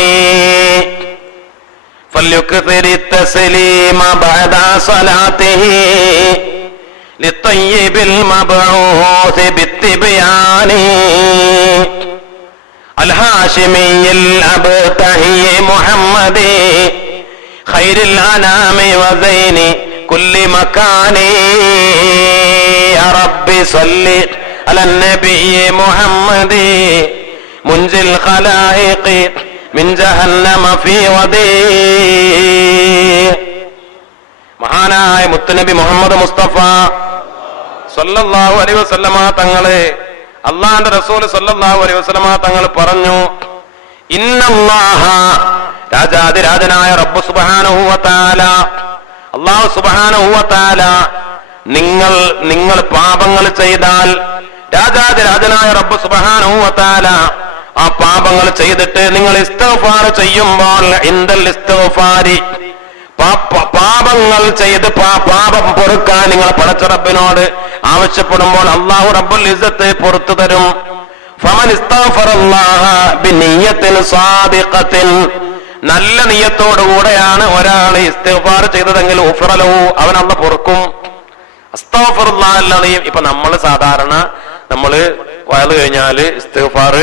فليكثر التسليم بعد صلاته للطيب المبعوث بالتبيان الهاشمي الأبتهي محمد خير الأنام وزين كل مكان. يا رب صل على النبي محمد منجي الخلائق من جهنم في وضيع. മഹാനായ മുത്തുനബി മുഹമ്മദ് മുസ്തഫ സല്ലല്ലാഹു അലൈഹി വസല്ലമ തങ്ങളെ, അള്ളാഹുവിന്റെ റസൂൽ സല്ലല്ലാഹു അലൈഹി വസല്ലമ തങ്ങൾ പറഞ്ഞു, ഇന്നല്ലാഹ, രാജാതിരാജനായ റബ്ബ് സുബ്ഹാനഹു വ തആല, അല്ലാഹു സുബ്ഹാനഹു വ തആല, നിങ്ങൾ പാപങ്ങൾ ചെയ്താൽ, രാജാതിരാജനായ റബ്ബ് സുബ്ഹാനഹു വ തആല ആ പാപങ്ങൾ ചെയ്തിട്ട് നിങ്ങൾ ഇസ്തിഗ്ഫാർ ചെയ്യുമ്പോൾ, ഇൻദൽ ഇസ്തിഗ്ഫാരി, പാപങ്ങൾ ചെയ്ത് പാപം പൊറുക്കാൻ നിങ്ങൾ പടച്ച റബ്ബിനോട് ആവശ്യപ്പെടുമ്പോൾ അല്ലാഹു റബ്ബുൽ ഇസ്സത്ത് പുറത്തു തരും. ഫമൻ ഇസ്തഗ്ഫറല്ലാഹ ബിനിയ്യത്തിൻ സാദിഖത്തിൻ, നല്ല നിയ്യത്തോടുകൂടെയാണ് ഒരാൾ ഇസ്തിഗ്ഫാർ ചെയ്തതെങ്കിൽ ഉഫ്റലഹു, അവൻ അല്ലാഹു പൊറുക്കും. അസ്തഗ്ഫിറുല്ലാഹ് അല്ലദീം. ഇപ്പൊ സാധാരണ നമ്മള് വയല് കഴിഞ്ഞാല് ഇസ്തിഗ്ഫാർ,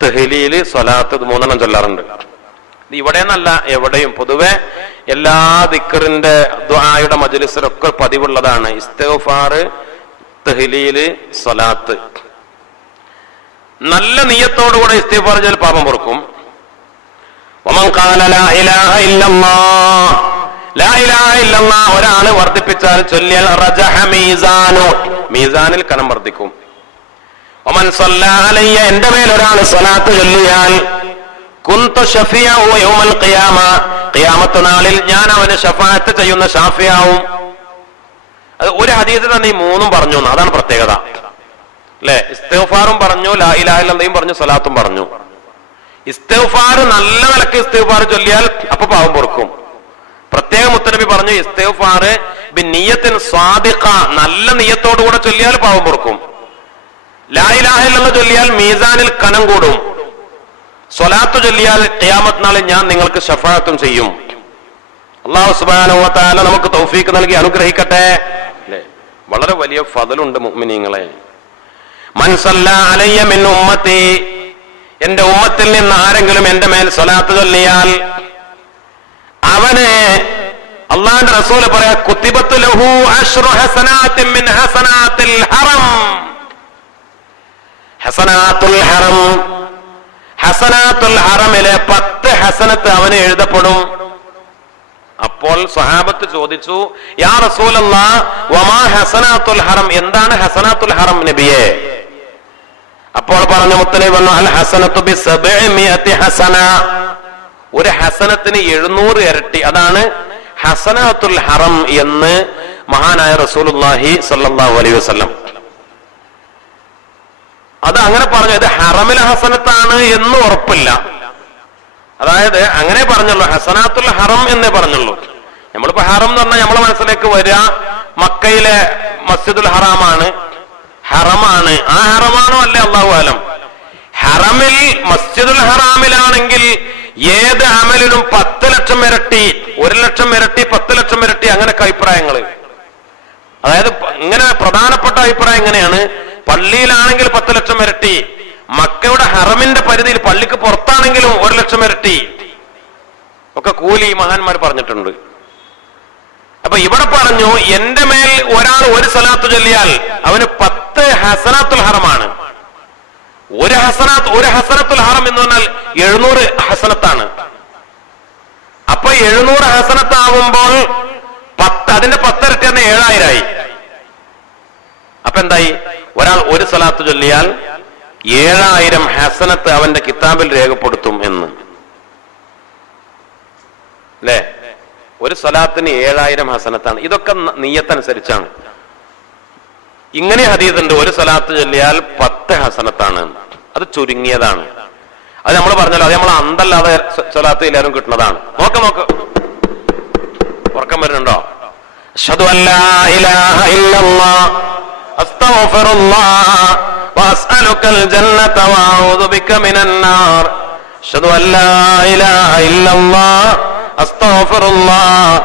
തഹ്ലീൽ, സ്വലാത്ത്, 3 ചൊല്ലാറുണ്ട്. ഇവിടെ എന്നല്ല, എവിടെയും പൊതുവെ എല്ലാ ദിക്റിന്റെ ദുആയുടെ മജ്ലിസിലൊക്കെ പതിവുള്ളതാണ് ഇസ്തിഗ്ഫാർ, തഹ്ലീൽ, സ്വലാത്ത്. നല്ല നിയ്യത്തോടുകൂടെ ഇസ്തിഗ്ഫാർ ചെയ്താൽ പാപം പൊറുക്കും. വമൻ ഖാല ലാ ഇലാഹ ഇല്ലല്ലാഹ്, ലാ ഇലാഹ ഇല്ലല്ലാഹ് ഒരാൾ വർദ്ധിപ്പിച്ചാൽ, ചൊല്ലിയാൽ, റജഹ മീസാനു, മീസാനിൽ കനം വർദ്ധിക്കും. വമൻ സല്ലല്ലാ അലയ്യ, എന്റെ മേൽ ഒരാൾ സ്വലാത്ത് ചൊല്ലിയാൽ, കുന്തു ശഫീഅഹു യൗമൽ ഖിയാമ, ഖിയാമത്ത് നാളിൽ ഞാൻ അവന് ശഫാഅത്ത് ചെയ്യുന്ന ഷാഫിയാവും. അത് ഒരു ഹദീസിൽ തന്നെ ഈ 3 പറഞ്ഞു, അതാണ് പ്രത്യേകത അല്ലെ. ഇസ്തിഗ്ഫാറും പറഞ്ഞു, ലാ ഇലാഹ ഇല്ലല്ലാഹും പറഞ്ഞു, സ്വലാത്തും പറഞ്ഞു. ഇസ്തിഗ്ഫാർ നല്ല നിലക്ക് ഇസ്തിഗ്ഫാർ ചൊല്ലിയാൽ അപ്പൊ പാപം പൊറുക്കും. പ്രത്യേക മുത്തനബി പറഞ്ഞു, ഇസ്തിഗ്ഫാർ ബിനിയ്യത്തിൻ സാദിഖ, നല്ല നിയ്യത്തോടുകൂടെ ചൊല്ലിയാൽ പാപം പൊറുക്കും. ലാ ഇലാഹ ഇല്ലല്ലാഹ് ചൊല്ലിയാൽ മീസാനിൽ കനം കൂടും. സ്വലാത്ത് ചൊല്ലിയാൽ ഖിയാമത്ത് നാളിൽ ഞാൻ നിങ്ങൾക്ക് ശഫാഅത്തും ചെയ്യും. അല്ലാഹു സുബ്ഹാനഹു വ തആല നമുക്ക് തൗഫീഖ് നൽകി അനുഗ്രഹിക്കട്ടെ. വളരെ വലിയ ഫضലുണ്ട് മുഅ്മിനീങ്ങളെ. മൻ സല്ലല്ലാ അലയ്യ മിൻ ഉമ്മത്തി, എന്റെ ഉമ്മത്തിൽ നിന്ന് ആരെങ്കിലും എന്റെ മേൽ സ്വലാത്ത് ചൊല്ലിയാൽ അവനെ, അല്ലാഹുവിന്റെ റസൂൽ പറയാ, കുതിബത്തു ലഹു അശ്റു ഹസനാത്തിൻ മിൻ ഹസനാത്തിൽ ഹറം. ഹസനാത്തുൽ ഹറം, ഹസനാത്തുൽ ഹറമിലെ 10 ഹസനത്ത് അവന് എഴുതപ്പെടും. അപ്പോൾ സ്വഹാബത്ത് ചോദിച്ചു, യാ റസൂലല്ലാഹ് വമാ ഹസനാത്തുൽ ഹറം, എന്താണ് ഹസനാത്തുൽ ഹറം നബിയെ? അപ്പോൾ പറഞ്ഞു, മുത്തനബി പറഞ്ഞു, അൽ ഹസനത്തു ബി 700 ഹസന, ഒരു ഹസനത്തിന് 700 ഇരട്ടി, അതാണ് ഹസനാത്തുൽ ഹറം എന്ന് മഹാനായ റസൂലുള്ളാഹി സ്വല്ലല്ലാഹു അലൈഹി വസല്ലം. അത് അങ്ങനെ പറഞ്ഞു. ഇത് ഹറമിലെ ഹസനത്താണ് എന്ന് ഉറപ്പില്ല. അതായത് അങ്ങനെ പറഞ്ഞുള്ളൂ, ഹസനാത്തുൽ ഹറം എന്നേ പറഞ്ഞുള്ളൂ. നമ്മളിപ്പോ ഹറം എന്ന് പറഞ്ഞാൽ നമ്മളെ മനസ്സിലേക്ക് വരിക മക്കയിലെ മസ്ജിദുൽ ഹറാമാണ്, ഹറമാണ്. ആ ഹറമാണോ അല്ലേ അല്ലാഹു ആലം. ഹറമിൽ മസ്ജിദുൽ ഹറാമിലാണെങ്കിൽ ഏത് അമലിലും 10 ലക്ഷം ഇരട്ടി, 1 ലക്ഷം ഇരട്ടി, 10 ലക്ഷം ഇരട്ടി, അങ്ങനെയൊക്കെ അഭിപ്രായങ്ങൾ. അതായത് ഇങ്ങനെ പ്രധാനപ്പെട്ട അഭിപ്രായം എങ്ങനെയാണ്, പള്ളിയിലാണെങ്കിൽ 10 ലക്ഷം ഇരട്ടി, മക്കയുടെ ഹറമിന്റെ പരിധിയിൽ പള്ളിക്ക് പുറത്താണെങ്കിലും 1 ലക്ഷം ഇരട്ടി ഒക്കെ കൂലി മഹാന്മാർ പറഞ്ഞിട്ടുണ്ട്. അപ്പൊ ഇവിടെ പറഞ്ഞു എന്റെ മേൽ ഒരാൾ ഒരു സ്വലാത്ത് ചൊല്ലിയാൽ അവന് 10 ഹസനാത്തുൽ ഹറമാണ്. ഒരു ഹസനത്തുൽ ഹറം എന്ന് പറഞ്ഞാൽ 700 ഹസനത്താണ്. അപ്പൊ 700 ഹസനത്താവുമ്പോൾ അതിന്റെ 10 ഇരട്ടി 7000 ആയി. അപ്പൊ എന്തായി? ഒരാൾ ഒരു സ്വലാത്ത് ചൊല്ലിയാൽ 7000 ഹസനത്ത് അവന്റെ കിതാബിൽ രേഖപ്പെടുത്തും എന്ന്. അല്ലേ? ഒരു സ്വലാത്തിന് 7000 ഹസനത്താണ്. ഇതൊക്കെ നിയ്യത്തനുസരിച്ചാണ്. ഇങ്ങനെ ഹദീസ് ഉണ്ട്, ഒരു സ്വലാത്ത് ചൊല്ലിയാൽ 10 ഹസനത്താണ്. അത് ചുരുങ്ങിയതാണ്. അത് നമ്മൾ പറഞ്ഞല്ലോ, അത് നമ്മൾ അന്തല്ലാതെ സ്വലാത്ത് എല്ലാവരും കിട്ടുന്നതാണ്. നോക്ക് ഉറക്കം വരുന്നുണ്ടോ? അശ്ഹദു അല്ലാ ഇലാഹ ഇല്ലല്ലാഹ് അസ്തഗ്ഫിറുല്ലാഹ് വഅസ്അലുക്കൽ ജന്നത വഅഊദു ബിക മിനൻ നാർ. അശ്ഹദു അല്ലാ ഇലാഹ ഇല്ലല്ലാഹ് അസ്തഗ്ഫിറുല്ലാഹ്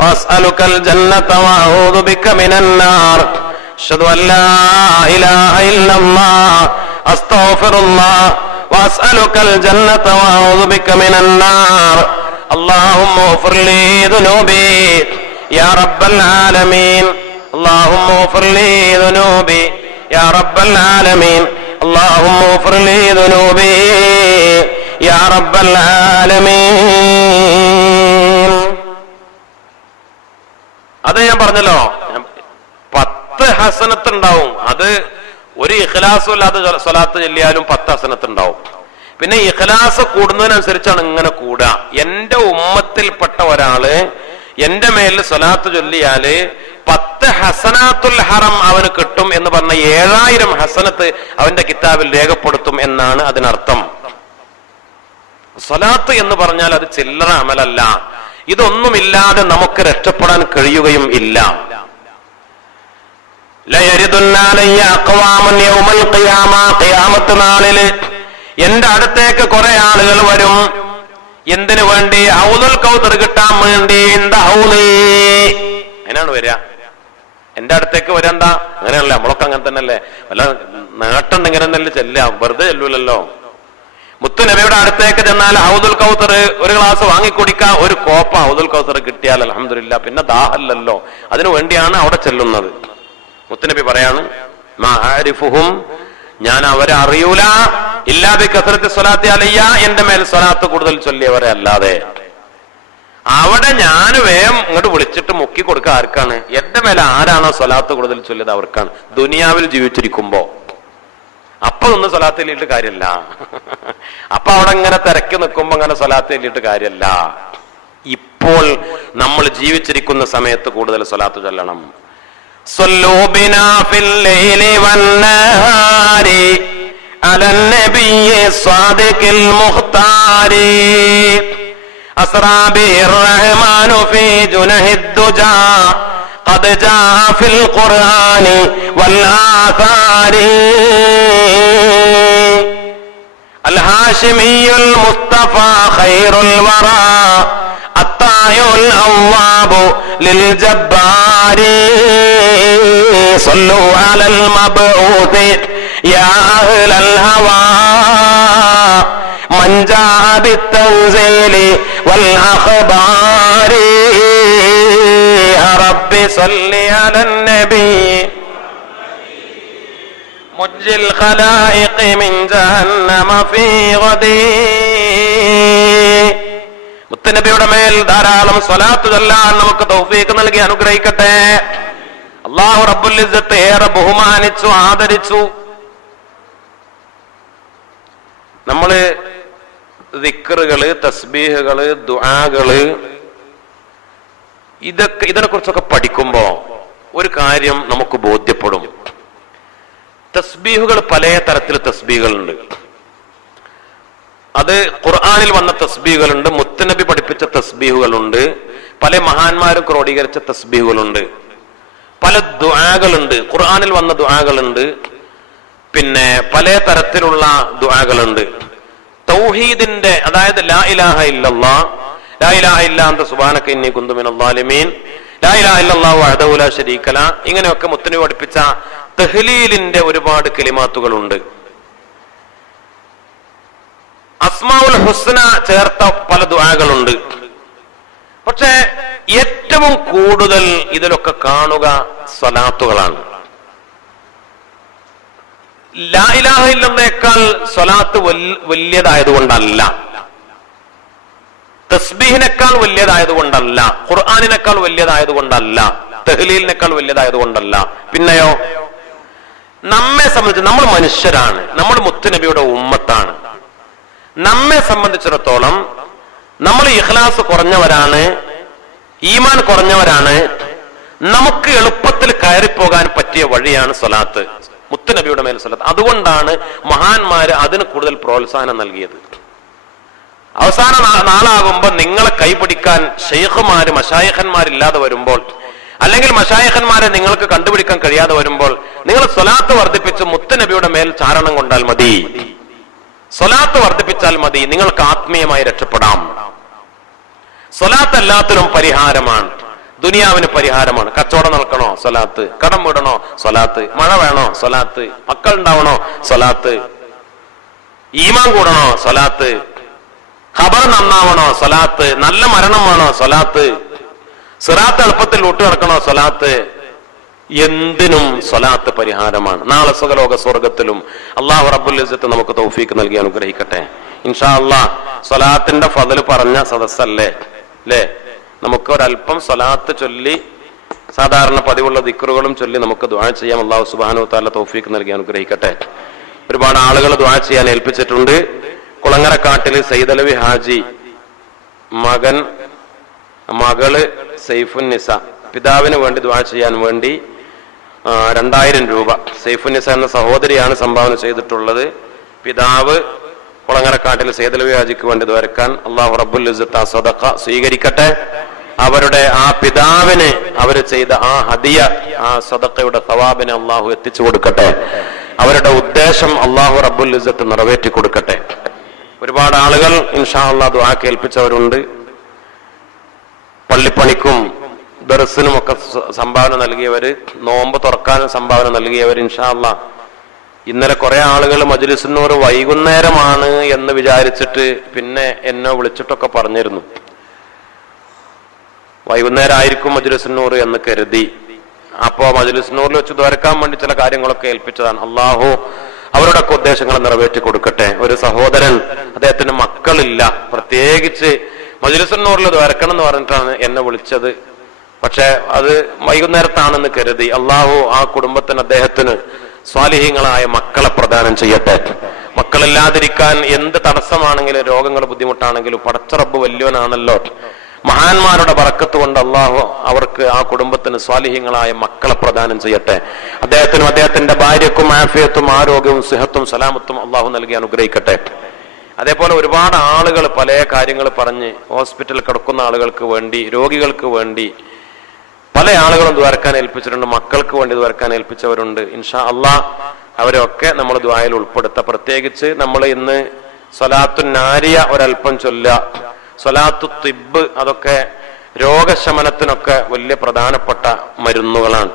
വഅസ്അലുക്കൽ ജന്നത വഅഊദു ബിക മിനൻ നാർ. അശ്ഹദു അല്ലാ ഇലാഹ ഇല്ലല്ലാഹ് അസ്തഗ്ഫിറുല്ലാഹ് വഅസ്അലുക്കൽ ജന്നത വഅഊദു ബിക മിനൻ നാർ. اللهم اغفر لي ذنوبي يا رب العالمين. اللهم اغفر لي ذنوبي يا رب العالمين. اللهم اغفر لي ذنوبي يا رب العالمين. അത് ഞാൻ പറഞ്ഞല്ലോ, 10 ഹസനത്ത് ഉണ്ടാവും. അത് ഒരു ഇഖ്ലാസും ഇല്ലാതെ സ്വലാത്ത് ചൊല്ലിയാലും 10 ഹസനത്ത് ഉണ്ടാവും. പിന്നെ ഇഖ്ലാസ് കൂടുന്നതിനനുസരിച്ചാണ് ഇങ്ങനെ കൂടുക. എന്റെ ഉമ്മത്തിൽപ്പെട്ട ഒരാള് എന്റെ മേലിൽ സ്വലാത്ത് ചൊല്ലിയാല് 10 ഹസനാത്തുൽ ഹറം അവന് കിട്ടും എന്ന് പറഞ്ഞ 7000 ഹസനത്ത് അവന്റെ കിതാബിൽ രേഖപ്പെടുത്തും എന്നാണ് അതിനർത്ഥം. സ്വലാത്ത് എന്ന് പറഞ്ഞാൽ അത് ചില്ലറ അമലല്ല. ഇതൊന്നുമില്ലാതെ നമുക്ക് രക്ഷപ്പെടാൻ കഴിയുകയും ഇല്ല. ഖിയാമത്ത് നാളില് എന്റെ അടുത്തേക്ക് കുറെ ആളുകൾ വരും. എന്തിനു വേണ്ടി? ഹൗദുൽ കൗസർ കിട്ടാൻ വേണ്ടി. അതിനാണ് വരിക. എന്റെ അടുത്തേക്ക് വരണ്ട. അങ്ങനെയല്ലേ? നമ്മളൊക്കെ അങ്ങനെ തന്നെയല്ലേ? വല്ല നേട്ടുണ്ടെങ്കിൽ തന്നെ ചെല്ലാം, വെറുതെ ചെല്ലൂലല്ലോ. മുത്തുനബിയുടെ അടുത്തേക്ക് ചെന്നാൽ ഹൗദുൽ കൗസർ ഒരു ഗ്ലാസ് വാങ്ങിക്കുടിക്കാം. ഒരു കോപ്പ ഹൗദുൽ കൗസർ കിട്ടിയാൽ അൽഹംദുലില്ലാ, പിന്നെ ദാഹല്ലല്ലോ. അതിനു വേണ്ടിയാണ് അവിടെ ചെല്ലുന്നത്. മുത്തുനബി പറയാണ്, മഅരിഫുഹും, ഞാൻ അവരെ അറിയൂല, ഇല്ലാ ബി കസ്റത്തി സ്വലാത്തി അലയ്യ, എന്റെ മേൽ സ്വലാത്ത് കൂടുതൽ ചൊല്ലിയവരെ അല്ലാതെ. അവിടെ ഞാൻ വേഗം ഇങ്ങോട്ട് വിളിച്ചിട്ട് മുക്കി കൊടുക്കുക ആർക്കാണ്? എന്റെ മേലെ ആരാണോ സ്വലാത്ത് കൂടുതൽ ചൊല്ലിയത് അവർക്കാണ്. ദുനിയാവിൽ ജീവിച്ചിരിക്കുമ്പോ അപ്പൊ ഒന്ന് സ്വലാത്ത് ചൊല്ലിയിട്ട് കാര്യമല്ല. അപ്പൊ അവിടെ ഇങ്ങനെ തിരക്കി നിൽക്കുമ്പോ അങ്ങനെ സ്വലാത്ത് ചൊല്ലിയിട്ട് കാര്യമല്ല. ഇപ്പോൾ നമ്മൾ ജീവിച്ചിരിക്കുന്ന സമയത്ത് കൂടുതൽ സ്വലാത്ത് ചൊല്ലണം. صلوا بنا في الليل والنهار على النبي الصادق المختار أسرى به الرحمن في جنه الدجى قد جاء في القرآن والآثار الهاشمي المصطفى خير الورى الطائع الأواب للجبار صلوا على المبعوث يا أهل الهوى من جاء بالتنزيل والأخبار يا رب صل على النبي منجي الخلائق من جهنم في غدي. മുത്തുനബിയുടെ മേൽ ധാരാളം സ്വലാത്ത് ചൊല്ലാൻ നമുക്ക് തൗഫീഖ് നൽകി അനുഗ്രഹിക്കട്ടെ. അല്ലാഹു റബ്ബുൽ ഇസ്സത്ത് ഏറെ ബഹുമാനിച്ചു, ആദരിച്ചു. നമ്മള് ദിക്റുകള്, തസ്ബീഹുകള്, ദുആകള്, ഇതിനെക്കുറിച്ചൊക്കെ പഠിക്കുമ്പോ ഒരു കാര്യം നമുക്ക് ബോധ്യപ്പെടും. തസ്ബീഹുകൾ പല തരത്തിൽ തസ്ബീഹുകളുണ്ട്. അത് ഖുർആനിൽ വന്ന തസ്ബീഹുകളുണ്ട്, മുത്തുനബി പഠിപ്പിച്ച തസ്ബീഹുകളുണ്ട്, പല മഹാന്മാരും ക്രോഡീകരിച്ച തസ്ബീഹുകളുണ്ട്, പല ദുആകളുണ്ട്, ഖുർആനിൽ വന്ന ദുആകളുണ്ട്, പിന്നെ പല തരത്തിലുള്ള ദുആകളുണ്ട്. തൗഹീദിന്റെ, അതായത് ലാ ഇലാഹ ഇല്ലല്ലാഹ്, ലാ ഇലാഹ ഇല്ലാ അൻത സുബ്ഹാനക ഇന്നി കുന്തു മിനൽ ളാലിമീൻ, ലാ ഇലാഹ ഇല്ലല്ലാഹു വഹ്ദഹു ലാ ശരീക ലഹ്, ഇങ്ങനെയൊക്കെ മുത്തുനബി പഠിപ്പിച്ച തഹ്ലീലിന്റെ ഒരുപാട് കലിമാത്തുകളുണ്ട്. അസ്മാഉൽ ഹുസ്ന ചേർത്ത പല ദുആകളുണ്ട്. പക്ഷെ ഏറ്റവും കൂടുതൽ ഇതിലൊക്കെ കാണുക സ്വലാത്തുകളാണ്. ലാ ഇലാഹ ഇല്ലല്ലാഹേക്കാൾ സ്വലാത്ത് വലിയതായതുകൊണ്ടല്ല, തസ്ബീഹിനേക്കാൾ വലിയതായതുകൊണ്ടല്ല, ഖുർആനിനേക്കാൾ വലിയതായതുകൊണ്ടല്ല, തഹ്ലീലിനേക്കാൾ വലിയതായതുകൊണ്ടല്ല. പിന്നെയോ നമ്മെ സംബന്ധിച്ച് നമ്മൾ മനുഷ്യരാണ്, നമ്മൾ മുത്തുനബിയുടെ ഉമ്മത്താണ്. നമ്മെ സംബന്ധിച്ചിടത്തോളം നമ്മൾ ഇഖ്ലാസ് കുറഞ്ഞവരാണ്, ഈമാൻ കുറഞ്ഞവരാണ്. നമുക്ക് എളുപ്പത്തിൽ കയറിപ്പോകാൻ പറ്റിയ വഴിയാണ് സ്വലാത്ത്, മുത്തുനബിയുടെ മേൽ സ്വലാത്ത്. അതുകൊണ്ടാണ് മഹാന്മാര് അതിന് കൂടുതൽ പ്രോത്സാഹനം നൽകിയത്. അവസാന നാളാകുമ്പോൾ നിങ്ങളെ കൈപിടിക്കാൻ ഷെയ്ഖുമാര് മശായിഖന്മാരില്ലാതെ വരുമ്പോൾ, അല്ലെങ്കിൽ മശായിഖന്മാരെ നിങ്ങൾക്ക് കണ്ടുപിടിക്കാൻ കഴിയാതെ വരുമ്പോൾ, നിങ്ങൾ സ്വലാത്ത് വർദ്ധിപ്പിച്ച് മുത്തുനബിയുടെ മേൽ ചാരണം കൊണ്ടാൽ മതി, സ്വലാത്ത് വർദ്ധിപ്പിച്ചാൽ മതി, നിങ്ങൾക്ക് ആത്മീയമായി രക്ഷപ്പെടാം. സ്വലാത്ത് എല്ലാത്തിനും പരിഹാരമാണ്. ദുനിയാവിന് പരിഹാരമാണ്. കച്ചവടം നടക്കണോ സ്വലാത്ത്, കടം വിടണോ സ്വലാത്ത്, മഴ വേണോ സ്വലാത്ത്, മക്കൾ ഉണ്ടാവണോ സ്വലാത്ത്, ഈമാൻ കൂടണോ സ്വലാത്ത്, ഖബർ നന്നാവണോ സ്വലാത്ത്, നല്ല മരണം വേണോ സ്വലാത്ത്, സിറാത്ത് എളുപ്പത്തിൽ വിട്ടുകിടക്കണോ സ്വലാത്ത്. എന്തിനും സ്വലാത്ത് പരിഹാരമാണ്. നാളെ സുഖലോക സ്വർഗത്തിലും അള്ളാഹു റബ്ബുൽ ഇസ്സത്ത് നമുക്ക് തൗഫീക്ക് നൽകി അനുഗ്രഹിക്കട്ടെ. ഇൻഷാ അള്ളാഹ് സ്വലാത്തിന്റെ ഫضل പറഞ്ഞ സദസ്സല്ലേ അല്ലേ? നമുക്ക് ഒരല്പം സ്വലാത്ത് ചൊല്ലി, സാധാരണ പതിവുള്ള ദിക്റുകളും ചൊല്ലി നമുക്ക് ദുആ ചെയ്യാം. അള്ളാഹു സുബ്ഹാനഹു വ തആല തൗഫീക്ക് നൽകി അനുഗ്രഹിക്കട്ടെ. ഒരുപാട് ആളുകൾ ദുആ ചെയ്യാൻ ഏൽപ്പിച്ചിട്ടുണ്ട്. കുളങ്ങരക്കാട്ടില് സയ്യിദലവി ഹാജി, മകള് സൈഫുന്നിസ, പിതാവിന് വേണ്ടി ദുആ ചെയ്യാൻ വേണ്ടി 2000 രൂപ സൈഫുന്നിസ എന്ന സഹോദരിയാണ് സംഭാവന ചെയ്തിട്ടുള്ളത്. പിതാവ് കുളങ്ങരക്കാട്ടിൽ സയ്യിദലവി ഹാജിക്ക് വേണ്ടി ദ്വാരക്കാൻ അല്ലാഹു റബ്ബുൽ ഇസ്സത്ത് ആ സദഖ സ്വീകരിക്കട്ടെ. അവരുടെ ആ പിതാവിന് അവര് ചെയ്ത ആ ഹദിയ, ആ സദഖയുടെ സവാബിനെ അള്ളാഹു എത്തിച്ചു കൊടുക്കട്ടെ. അവരുടെ ഉദ്ദേശം അള്ളാഹു റബ്ബുൽ ഇസ്സത്ത് നിറവേറ്റി കൊടുക്കട്ടെ. ഒരുപാട് ആളുകൾ ഇൻഷാ അല്ലാഹ് ദുആ കേൾപ്പിച്ചവരുണ്ട്. പള്ളിപ്പണിക്കും ദർസിനും ഒക്കെ സംഭാവന നൽകിയവര്, നോമ്പ് തുറക്കാനും സംഭാവന നൽകിയവർ. ഇൻഷാ അല്ലാഹ് ഇന്നലെ കുറെ ആളുകൾ മജ്‌ലിസുന്നൂർ വൈകുന്നേരമാണ് എന്ന് വിചാരിച്ചിട്ട് പിന്നെ എന്നെ വിളിച്ചിട്ടൊക്കെ പറഞ്ഞിരുന്നു, വൈകുന്നേരം ആയിരിക്കും മജ്‌ലിസുന്നൂർ എന്ന് കരുതി. അപ്പോ മജ്‌ലിസുന്നൂറിൽ വെച്ച് ദ്വാരക്കാൻ വേണ്ടി ചില കാര്യങ്ങളൊക്കെ ഏൽപ്പിച്ചതാണ്. അള്ളാഹു അവരുടെ ഉദ്ദേശങ്ങൾ നിറവേറ്റി കൊടുക്കട്ടെ. ഒരു സഹോദരൻ, അദ്ദേഹത്തിന് മക്കളില്ല, പ്രത്യേകിച്ച് മജ്‌ലിസുന്നൂറിൽ ദ്വാരക്കണം എന്ന് പറഞ്ഞിട്ടാണ് എന്നെ വിളിച്ചത്. പക്ഷെ അത് വൈകുന്നേരത്താണെന്ന് കരുതി. അള്ളാഹു ആ കുടുംബത്തിന്, അദ്ദേഹത്തിന് സ്വാലിഹീങ്ങളായ മക്കളെ പ്രദാനം ചെയ്യട്ടെ. മക്കളില്ലാതിരിക്കാൻ എന്ത് തടസ്സമാണെങ്കിലും, രോഗങ്ങൾ, ബുദ്ധിമുട്ടാണെങ്കിലും പടച്ച റബ്ബ് വലിയവനാണല്ലോ. മഹാന്മാരുടെ ബറക്കത്ത് കൊണ്ട് അള്ളാഹു അവർക്ക്, ആ കുടുംബത്തിന് സ്വാലിഹീങ്ങളായ മക്കളെ പ്രദാനം ചെയ്യട്ടെ. അദ്ദേഹത്തിനും അദ്ദേഹത്തിന്റെ ഭാര്യക്കും ആഫിയത്തും ആരോഗ്യവും സിഹത്തും സലാമത്തും അള്ളാഹു നൽകി അനുഗ്രഹിക്കട്ടെ. അതേപോലെ ഒരുപാട് ആളുകൾ പല കാര്യങ്ങൾ പറഞ്ഞ് ഹോസ്പിറ്റലിൽ കിടക്കുന്ന ആളുകൾക്ക് വേണ്ടി, രോഗികൾക്ക് വേണ്ടി പല ആളുകളും ദ്വാരക്കാൻ ഏൽപ്പിച്ചിട്ടുണ്ട്. മക്കൾക്ക് വേണ്ടി ദ്വാരക്കാൻ ഏൽപ്പിച്ചവരുണ്ട്. ഇൻഷാ അള്ളാഹ് അവരൊക്കെ നമ്മൾ ദ്വായിൽ ഉൾപ്പെടുത്താം. പ്രത്യേകിച്ച് നമ്മൾ ഇന്ന് സ്വലാത്തു നാരിയ ഒരൽപ്പം ചൊല്ലുക, സ്വലാത്തു തിബ്, അതൊക്കെ രോഗശമനത്തിനൊക്കെ വലിയ പ്രധാനപ്പെട്ട മരുന്നുകളാണ്.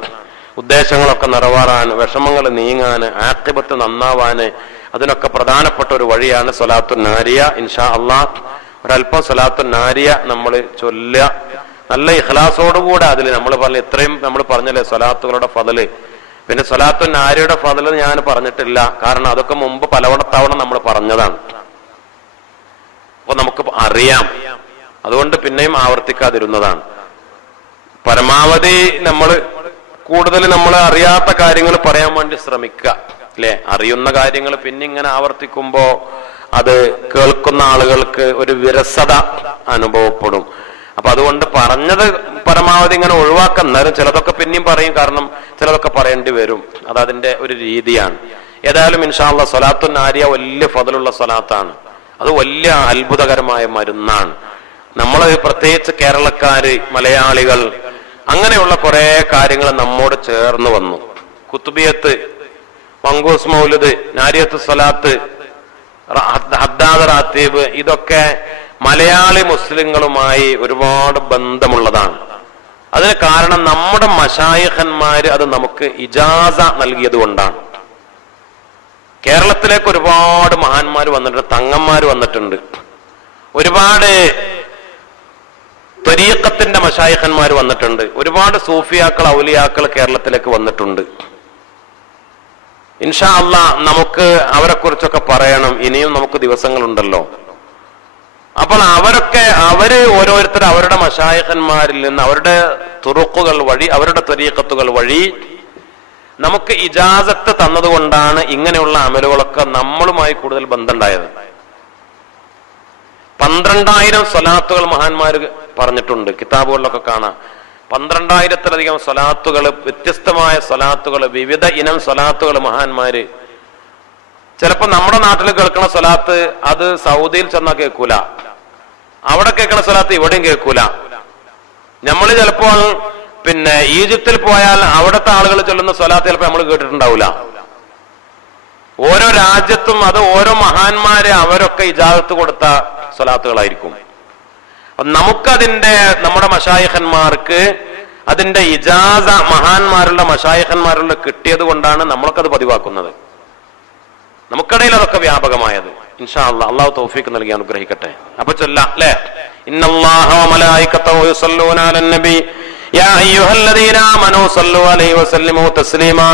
ഉദ്ദേശങ്ങളൊക്കെ നിറവേറാൻ, വിഷമങ്ങൾ നീങ്ങാൻ, ആഖിബത്ത് നന്നാവാന്, അതിനൊക്കെ പ്രധാനപ്പെട്ട ഒരു വഴിയാണ് സ്വലാത്തു നാരിയ. ഇൻഷാ അള്ളാഹ് ഒരൽപ്പം സ്വലാത്തു നാരിയ നമ്മൾ ചൊല്ലുക. നല്ല ഇഖ്ലാസോടുകൂടെ അതിൽ നമ്മൾ പറഞ്ഞ ഇത്രയും നമ്മൾ പറഞ്ഞല്ലേ സ്വലാത്തുകളുടെ ഫضല്. പിന്നെ സ്വലാത്തു നാരിയുടെ ഫضല് ഞാൻ പറഞ്ഞിട്ടില്ല, കാരണം അതൊക്കെ മുമ്പ് പലവണത്തവണ നമ്മൾ പറഞ്ഞതാണ്. അപ്പൊ നമുക്ക് അറിയാം, അതുകൊണ്ട് പിന്നെയും ആവർത്തിക്കാതിരുന്നതാണ്. പരമാവധി നമ്മൾ കൂടുതൽ നമ്മൾ അറിയാത്ത കാര്യങ്ങൾ പറയാൻ വേണ്ടി ശ്രമിക്കുക, അല്ലെ? അറിയുന്ന കാര്യങ്ങൾ പിന്നെ ഇങ്ങനെ ആവർത്തിക്കുമ്പോ അത് കേൾക്കുന്ന ആളുകൾക്ക് ഒരു വിരസത അനുഭവപ്പെടും. അപ്പൊ അതുകൊണ്ട് പറഞ്ഞത് പരമാവധി ഇങ്ങനെ ഒഴിവാക്കാം. എന്നാലും ചിലതൊക്കെ പിന്നെയും പറയും, കാരണം ചിലതൊക്കെ പറയേണ്ടി വരും. അത് അതിന്റെ ഒരു രീതിയാണ്. ഏതായാലും ഇൻഷാ അല്ലാഹ് സ്വലാത്തു നാരിയ വലിയ ഫضലുള്ള സ്വലാത്താണ്. അത് വലിയ അത്ഭുതകരമായ മരുന്നാണ്. നമ്മൾ പ്രത്യേകിച്ച് കേരളക്കാര്, മലയാളികൾ, അങ്ങനെയുള്ള കുറെ കാര്യങ്ങൾ നമ്മോട് ചേർന്ന് വന്നു. കുത്തുബിയത്ത്, മങ്കൂസ് മൗലിദ്, നാരിയത്ത് സ്വലാത്ത്, ഹദ്ദാദ് റാത്തീബ്, ഇതൊക്കെ മലയാളി മുസ്ലിങ്ങളുമായി ഒരുപാട് ബന്ധമുള്ളതാണ്. അതിന് കാരണം നമ്മുടെ മശായിഖന്മാര് അത് നമുക്ക് ഇജാസ നൽകിയത് കൊണ്ടാണ്. കേരളത്തിലേക്ക് ഒരുപാട് മഹാന്മാർ വന്നിട്ടുണ്ട്, തങ്ങന്മാർ വന്നിട്ടുണ്ട്, ഒരുപാട് ത്വരീഖത്തിന്റെ മശായിഖന്മാർ വന്നിട്ടുണ്ട്, ഒരുപാട് സൂഫിയാക്കൾ ഔലിയാക്കൾ കേരളത്തിലേക്ക് വന്നിട്ടുണ്ട്. ഇൻഷാ അല്ലാഹ് നമുക്ക് അവരെ കുറിച്ചൊക്കെ പറയണം, ഇനിയും നമുക്ക് ദിവസങ്ങളുണ്ടല്ലോ. അപ്പോൾ അവര് ഓരോരുത്തർ അവരുടെ മശായിഖന്മാരിൽ നിന്ന് അവരുടെ തുറുക്കുകൾ വഴി, അവരുടെ ത്വരീഖത്തുകൾ വഴി നമുക്ക് ഇജാസത്ത് തന്നതുകൊണ്ടാണ് ഇങ്ങനെയുള്ള അമലുകളൊക്കെ നമ്മളുമായി കൂടുതൽ ബന്ധമുണ്ടായത്. 12,000 സ്വലാത്തുകൾ മഹാന്മാർ പറഞ്ഞിട്ടുണ്ട്, കിതാബുകളിലൊക്കെ കാണാം. 12,000-ലധികം സ്വലാത്തുകൾ, വ്യത്യസ്തമായ സ്വലാത്തുകൾ, വിവിധ ഇനം സ്വലാത്തുകൾ മഹാന്മാര്. ചിലപ്പോ നമ്മുടെ നാട്ടിൽ കേൾക്കുന്ന സ്വലാത്ത് അത് സൗദിയിൽ ചെന്നാൽ കേൾക്കൂല, അവിടെ കേൾക്കുന്ന സ്വലാത്ത് ഇവിടെയും കേൾക്കൂല. നമ്മൾ ചിലപ്പോൾ ഈജിപ്തിൽ പോയാൽ അവിടുത്തെ ആളുകൾ ചൊല്ലുന്ന സ്വലാത്ത് ചിലപ്പോൾ നമ്മൾ കേട്ടിട്ടുണ്ടാവില്ല. ഓരോ രാജ്യത്തും അത് ഓരോ മഹാന്മാരെ അവരൊക്കെ ഇജാസത്ത് കൊടുത്ത സ്വലാത്തുകളായിരിക്കും. നമ്മുടെ മശായിഖന്മാർക്ക് അതിന്റെ ഇജാസ മഹാന്മാരുടെ മശായിഖന്മാരുടെ കിട്ടിയത് കൊണ്ടാണ് നമ്മളൊക്കെ അത് പതിവാക്കുന്നത്. നമുക്കിടയിൽ അതൊക്കെ വ്യാപകമായത്. ഇൻഷാ അല്ലാഹ് അല്ലാഹു തൗഫീഖ് നൽകി അനുഗ്രഹിക്കട്ടെ. അപ്പൊ ചൊല്ലാം അല്ലേ, ഇന്നല്ലാഹ വ മലായികതഹു യുസല്ലൂന അലൻ നബി യാ അയ്യുഹല്ലദീന ആമനൂ സല്ലു അലൈഹി വസല്ലിമു തസ്ലീമാ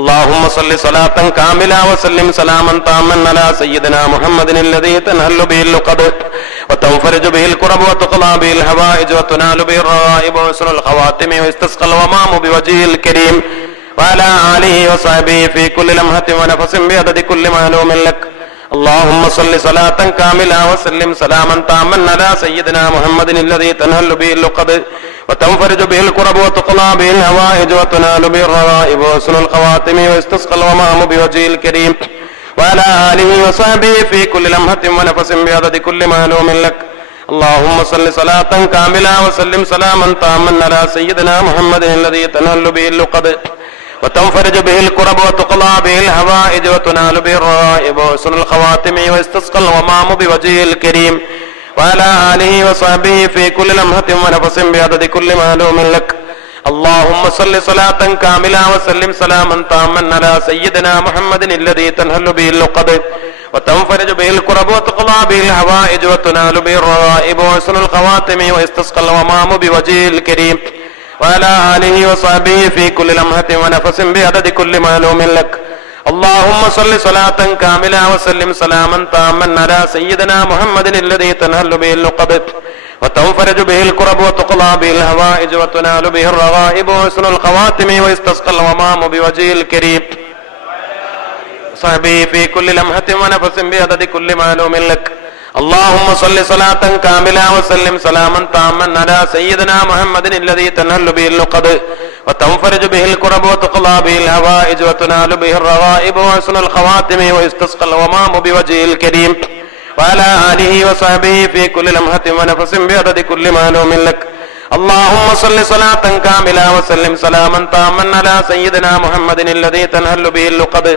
اللهم صل صلاة كاملة وسلم سلاما تاما على سيدنا محمد الذي تنهل به اللقد وتنفرج به الكرب وتقضى به الحوائج وتنال به الرغائب وحسن الخواتم ويستسقى الغمام بوجهه الكريم وعلى آله وصحبه في كل لمحة ونفس بعدد كل معلوم لك. اللهم صل صلاة كاملة وسلم سلاما تاما على سيدنا محمد الذي تنهل به اللقد وتنفرج به الكرب وتقضى به الحوائج وتنال به الرغائب وحسن الخواتم ويستسقى الغمام بوجهه الكريم وعلى آله وصحبه في كل لمحة ونفس بعدد كل معلوم لك. اللهم صل صلاة كاملة وسلم سلاما تاما على سيدنا محمد الذي تنهل به اللقد وتنفرج به الكرب وتقضى به الحوائج وتنال به الرغائب وحسن الخواتم ويستسقى الغمام بوجهه الكريم وعلى آله وصحبه في كل لمحة ونفس بعدد كل معلوم لك. اللهم صل صلاة كاملة وسلم سلاما تاما على سيدنا محمد الذي تنهل به اللقد وتنفرج به الكرب وتقضى به الحوائج وتنال به الرغائب وحسن الخواتم ويستسقى الغمام بوجهه الكريم وعلى آله وصحبه في كل لمحة ونفس بعدد كل معلوم لك. اللهم صل صلاة كاملة وسلم سلاما تاما على سيدنا محمد الذي تنهل به اللقد وتنفرج به الكرب وتقضى به الحوائج وتنال به الرغائب وحسن الخواتم ويستسقى الغمام بوجهه الكريم صحبه في كل لمحة ونفس بعدد كل معلوم لك. اللهم صل صلاة كاملة وسلم سلاما تاما على سيدنا محمد الذي تنهل به اللقد وتنفرج به الكرب وتقضى به الحوائج وتنال به الرغائب وحسن الخواتم ويستسقى الغمام بوجهه الكريم وعلى آله وصحبه في كل لمحة ونفس بعدد كل معلوم لك. اللهم صل صلاة كاملة وسلم سلاما تاما على سيدنا محمد الذي تنهل به اللقد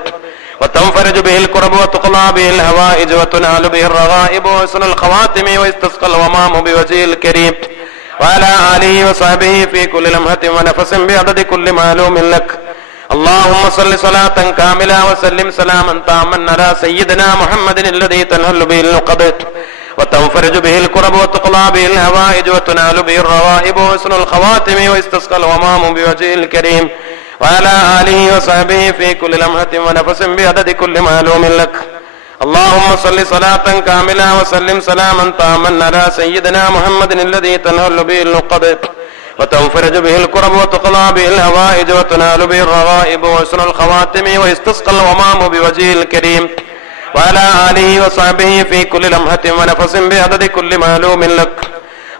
وتنفرج به الكرب وتقضى به الحوائج وتنال به الرغائب وحسن الخواتم ويستسقى الغمام بوجهه الكريم وعلى آله وصحبه في كل لمحة ونفس بعدد كل معلوم لك. اللهم صل صلاة كاملة وسلم سلاما تاما على سيدنا محمد الذي تنهل به اللقد وتنفرج به الكرب وتقضى به الحوائج وتنال به الرغائب وحسن الخواتم ويستسقى الغمام بوجهه الكريم وعلى آله وصحبه في كل لمحة ونفس بعدد كل معلوم لك. اللهم صل صلاة كاملة وسلم سلاما تاما على سيدنا محمد الذي تنهل به اللقد وتنفرج به الكرب وتقضى به الحوائج وتنال به الرغائب وحسن الخواتم ويستسقى الغمام بوجهه الكريم وعلى آله وصحبه في كل لمحة ونفس بعدد كل معلوم لك.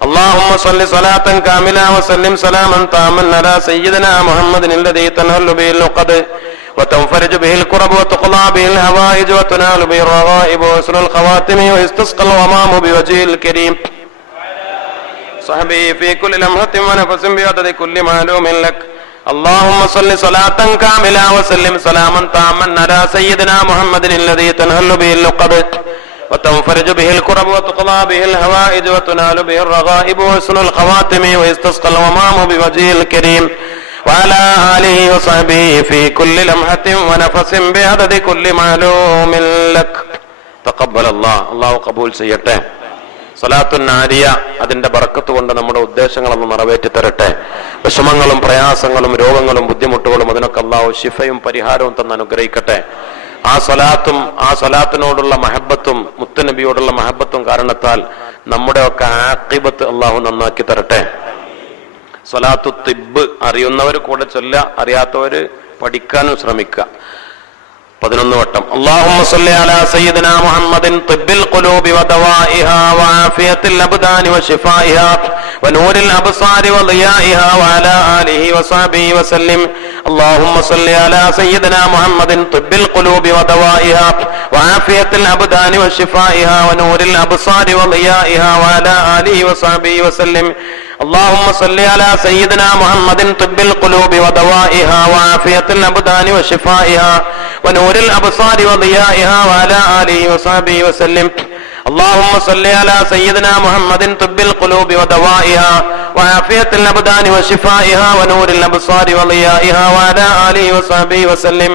اللهم صل صلاة كاملة وسلم سلاما تاما على سيدنا محمد الذي تنهل به اللقد وتنفرج به الكرب وتقضى به الحوائج وتنال به الرغائب وحسن الخواتم ويستسقى الغمام بوجهه الكريم صحبه في كل لمحة ونفس بعدد كل معلوم لك. اللهم صل صلاة كاملة وسلم سلاما تاما على سيدنا محمد الذي تنهل به اللقد وتنفرج به الكرب وتقضى به الهوائج وتنال به الرغائب وحسن الخواتم ويستسقى الغمام بوجهه الكريم وعلى آله وصحبه في كل لمحة ونفس بعدد كل معلوم لك تقبل الله. അല്ലാഹു ഖബൂൽ ചെയ്യട്ടെ. സ്വലാത്തുൻ നാരിയ അതിന്റെ ബറക്കത്ത് കൊണ്ട് നമ്മുടെ ഉദ്ദേശങ്ങളൊന്ന് നിറവേറ്റി തരട്ടെ. വിഷമങ്ങളും പ്രയാസങ്ങളും രോഗങ്ങളും ബുദ്ധിമുട്ടുകളും അതിനൊക്കെ അല്ലാഹു ശിഫയും പരിഹാരവും തന്ന് അനുഗ്രഹിക്കട്ടെ. ആ സ്വലാത്തിനോടുള്ള മഹബത്തും മുത്തുനബിയോടുള്ള മഹബത്തും കാരണത്താൽ നമ്മുടെ ഒക്കെ ആഖിബത്ത് അല്ലാഹു നന്നാക്കി തരട്ടെ. സ്വലാത്തു തിബ് അറിയുന്നവർ കൂടെ ചൊല്ല, അറിയാത്തവര് പഠിക്കാനും ശ്രമിക്കുക. 11 വട്ടം. اللهم صل على سيدنا محمد طب القلوب ودوائها وعافية الأبدان وشفائها ونور الأبصار وضيائها وعلى آله وصحبه وسلم. اللهم صل على سيدنا محمد طب القلوب ودوائها وعافية الأبدان وشفائها ونور الأبصار وضيائها وعلى آله وصحبه وسلم. اللهم صل على سيدنا محمد طب القلوب ودوائها وعافية الأبدان وشفائها ونور الأبصار وضيائها وعلى آله وصحبه وسلم. اللهم صل على سيدنا محمد طب القلوب ودوائها وعافية الأبدان وشفائها ونور الأبصار وضيائها وعلى آله وصحبه وسلم.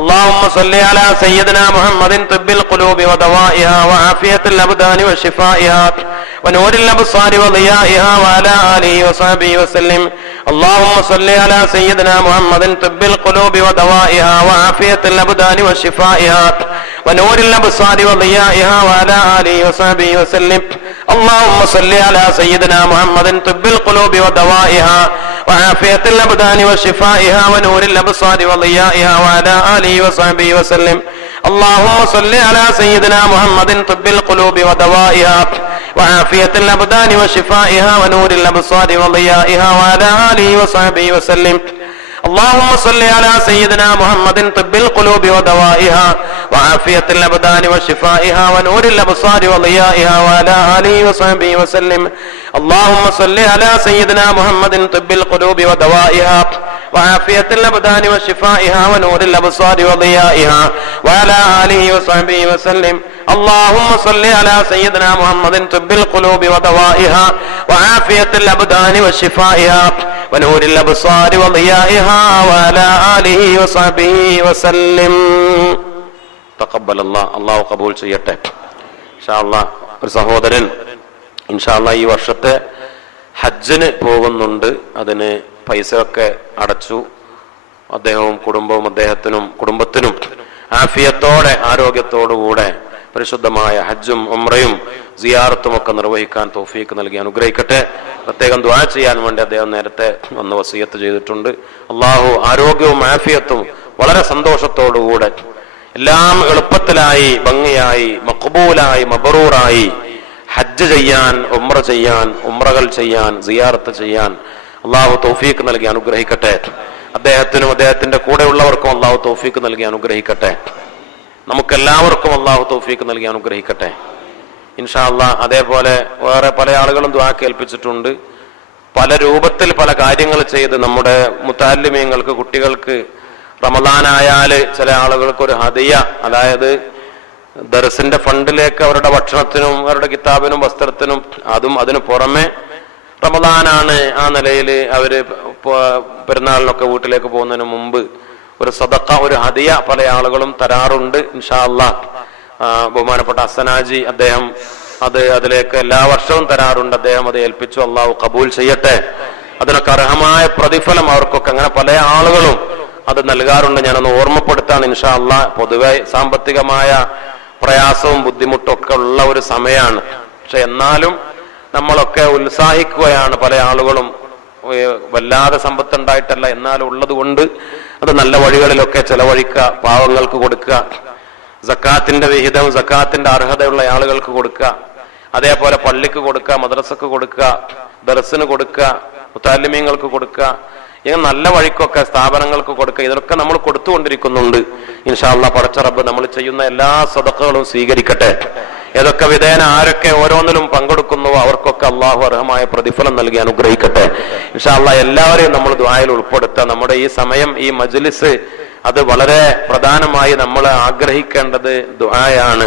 اللهم صل على سيدنا محمد طب القلوب ودوائها وعافية الأبدان وشفائها ونور الأبصار وضيائها وعلى آله وصحبه وسلم. اللهم صل على سيدنا محمد طب القلوب ودوائها وعافية الأبدان وشفائها ونور الأبصار وضيائها وعلى آله وصحبه وسلم. اللهم صل على سيدنا محمد طب القلوب ودوائها وعافية الأبدان وشفائها ونور الأبصار وضيائها وعلى آله وصحبه وسلم. اللهم صل على سيدنا محمد طب القلوب ودوائها وعافية الأبدان وشفائها ونور الأبصار وضيائها وعلى آله وصحبه وسلم. اللهم صل على سيدنا محمد طب القلوب ودوائها وعافية الأبدان وشفائها ونور الأبصار وضيائها وعلى آله وصحبه وسلم. اللهم صل على سيدنا محمد طب القلوب ودوائها وعافية الأبدان وشفائها ونور الأبصار وضيائها وعلى آله وصحبه وسلم. اللهم صل على سيدنا محمد طب القلوب ودوائها وعافية الأبدان وشفائها ونور الأبصار وضيائها وعلى آله وصحبه وسلم. تقبل الله. അല്ലാഹു ഖബൂൽ ചെയ്യട്ടെ. ഇൻഷാ അല്ലാഹ് ഒരു സഹോദരൻ ഇൻഷാ അല്ലാഹ് ഈ വർഷത്തെ ഹജ്ജിന് പോകുന്നുണ്ട്. അതിന് പൈസയൊക്കെ അടച്ചു. അദ്ദേഹവും കുടുംബവും കുടുംബത്തിനും ആഫിയത്തോടെ ആരോഗ്യത്തോടുകൂടെ പരിശുദ്ധമായ ഹജ്ജും ഉംറയും സിയാറത്തും ഒക്കെ നിർവഹിക്കാൻ തൗഫീക്ക് നൽകി അനുഗ്രഹിക്കട്ടെ. പ്രത്യേകം ദുആ ചെയ്യാൻ വേണ്ടി അദ്ദേഹം നേരത്തെ വന്ന് വസിയത്ത് ചെയ്തിട്ടുണ്ട്. അള്ളാഹു ആരോഗ്യവും ആഫിയത്തും വളരെ സന്തോഷത്തോടുകൂടെ എല്ലാം എളുപ്പത്തിലായി ഭംഗിയായി മഖ്ബൂലായി മബ്റൂറായി ഹജ്ജ് ചെയ്യാൻ, ഉംറ ചെയ്യാൻ, ഉംറകൾ ചെയ്യാൻ, സിയാറത്ത് ചെയ്യാൻ അള്ളാഹു തൗഫീക്ക് നൽകി അനുഗ്രഹിക്കട്ടെ. അദ്ദേഹത്തിനും അദ്ദേഹത്തിന്റെ കൂടെയുള്ളവർക്കും അള്ളാഹു തൗഫീക്ക് നൽകി അനുഗ്രഹിക്കട്ടെ. നമുക്കെല്ലാവർക്കും അള്ളാഹു തൗഫീക്ക് നൽകി അനുഗ്രഹിക്കട്ടെ ഇൻഷാ അല്ലാഹ്. അതേപോലെ വേറെ പല ആളുകളും ദുആ കേൾപ്പിച്ചിട്ടുണ്ട്. പല രൂപത്തിൽ പല കാര്യങ്ങൾ ചെയ്ത് നമ്മുടെ മുതഅല്ലിമീങ്ങൾക്ക്, കുട്ടികൾക്ക് റമദാനായാല് ചില ആളുകൾക്ക് ഒരു ഹദിയ, അതായത് ദർസിന്റെ ഫണ്ടിലേക്ക് അവരുടെ ഭക്ഷണത്തിനും അവരുടെ കിതാബിനും വസ്ത്രത്തിനും, അതിനു പുറമെ റമദാനാണ് ആ നിലയിൽ അവര് പെരുന്നാളിനൊക്കെ വീട്ടിലേക്ക് പോകുന്നതിന് മുമ്പ് ഒരു സദഖ, ഒരു ഹദിയ പല ആളുകളും തരാറുണ്ട്. ഇൻഷാ അല്ലാഹ് ബഹുമാനപ്പെട്ട ഹസനാജി അദ്ദേഹം അതിലേക്ക് എല്ലാ വർഷവും തരാറുണ്ട്. അദ്ദേഹം അത് ഏൽപ്പിച്ചു. അള്ളാഹു കബൂൽ ചെയ്യട്ടെ. അതിനൊക്കെ അർഹമായ പ്രതിഫലം അവർക്കൊക്കെ അങ്ങനെ പല ആളുകളും അത് നൽകാറുണ്ട്. ഞാനൊന്ന് ഓർമ്മപ്പെടുത്താണ് ഇൻഷാ അല്ലാഹ്. പൊതുവെ സാമ്പത്തികമായ പ്രയാസവും ബുദ്ധിമുട്ടും ഒക്കെ ഉള്ള ഒരു സമയമാണ്. പക്ഷെ എന്നാലും നമ്മളൊക്കെ ഉത്സാഹിക്കുകയാണ്. പല ആളുകളും വല്ലാതെ സമ്പത്തുണ്ടായിട്ടല്ല, എന്നാലും ഉള്ളത് കൊണ്ട് അത് നല്ല വഴികളിലൊക്കെ ചെലവഴിക്കുക, പാവങ്ങൾക്ക് കൊടുക്കുക, സക്കാത്തിന്റെ വിഹിതം, സക്കാത്തിന്റെ അർഹതയുള്ള ആളുകൾക്ക് കൊടുക്കുക, അതേപോലെ പള്ളിക്ക് കൊടുക്കുക, മദ്രസക്ക് കൊടുക്കുക, ദർസിന് കൊടുക്കുക, മുതഅല്ലിമീങ്ങൾക്ക് കൊടുക്കുക, ഇങ്ങനെ നല്ല വഴിക്കൊക്കെ സ്ഥാപനങ്ങൾക്ക് കൊടുക്കുക. ഇതൊക്കെ നമ്മൾ കൊടുത്തുകൊണ്ടിരിക്കുന്നുണ്ട്. ഇൻഷാ അല്ലാഹ് പടച്ച റബ്ബ് നമ്മൾ ചെയ്യുന്ന എല്ലാ സദഖകളും സ്വീകരിക്കട്ടെ. ഏതൊക്കെ വിധേന ആരൊക്കെ ഓരോന്നിലും പങ്കെടുക്കുന്നുവോ അവർക്കൊക്കെ അള്ളാഹു അർഹമായ പ്രതിഫലം നൽകി അനുഗ്രഹിക്കട്ടെ. ഇൻഷാ അല്ലാഹ് എല്ലാവരെയും നമ്മൾ ദുആയിൽ ഉൾപ്പെടുത്തുക. നമ്മുടെ ഈ സമയം, ഈ മജ്ലിസ്, അത് വളരെ പ്രധാനമായി നമ്മൾ ആഗ്രഹിക്കേണ്ടത് ദുആയാണ്.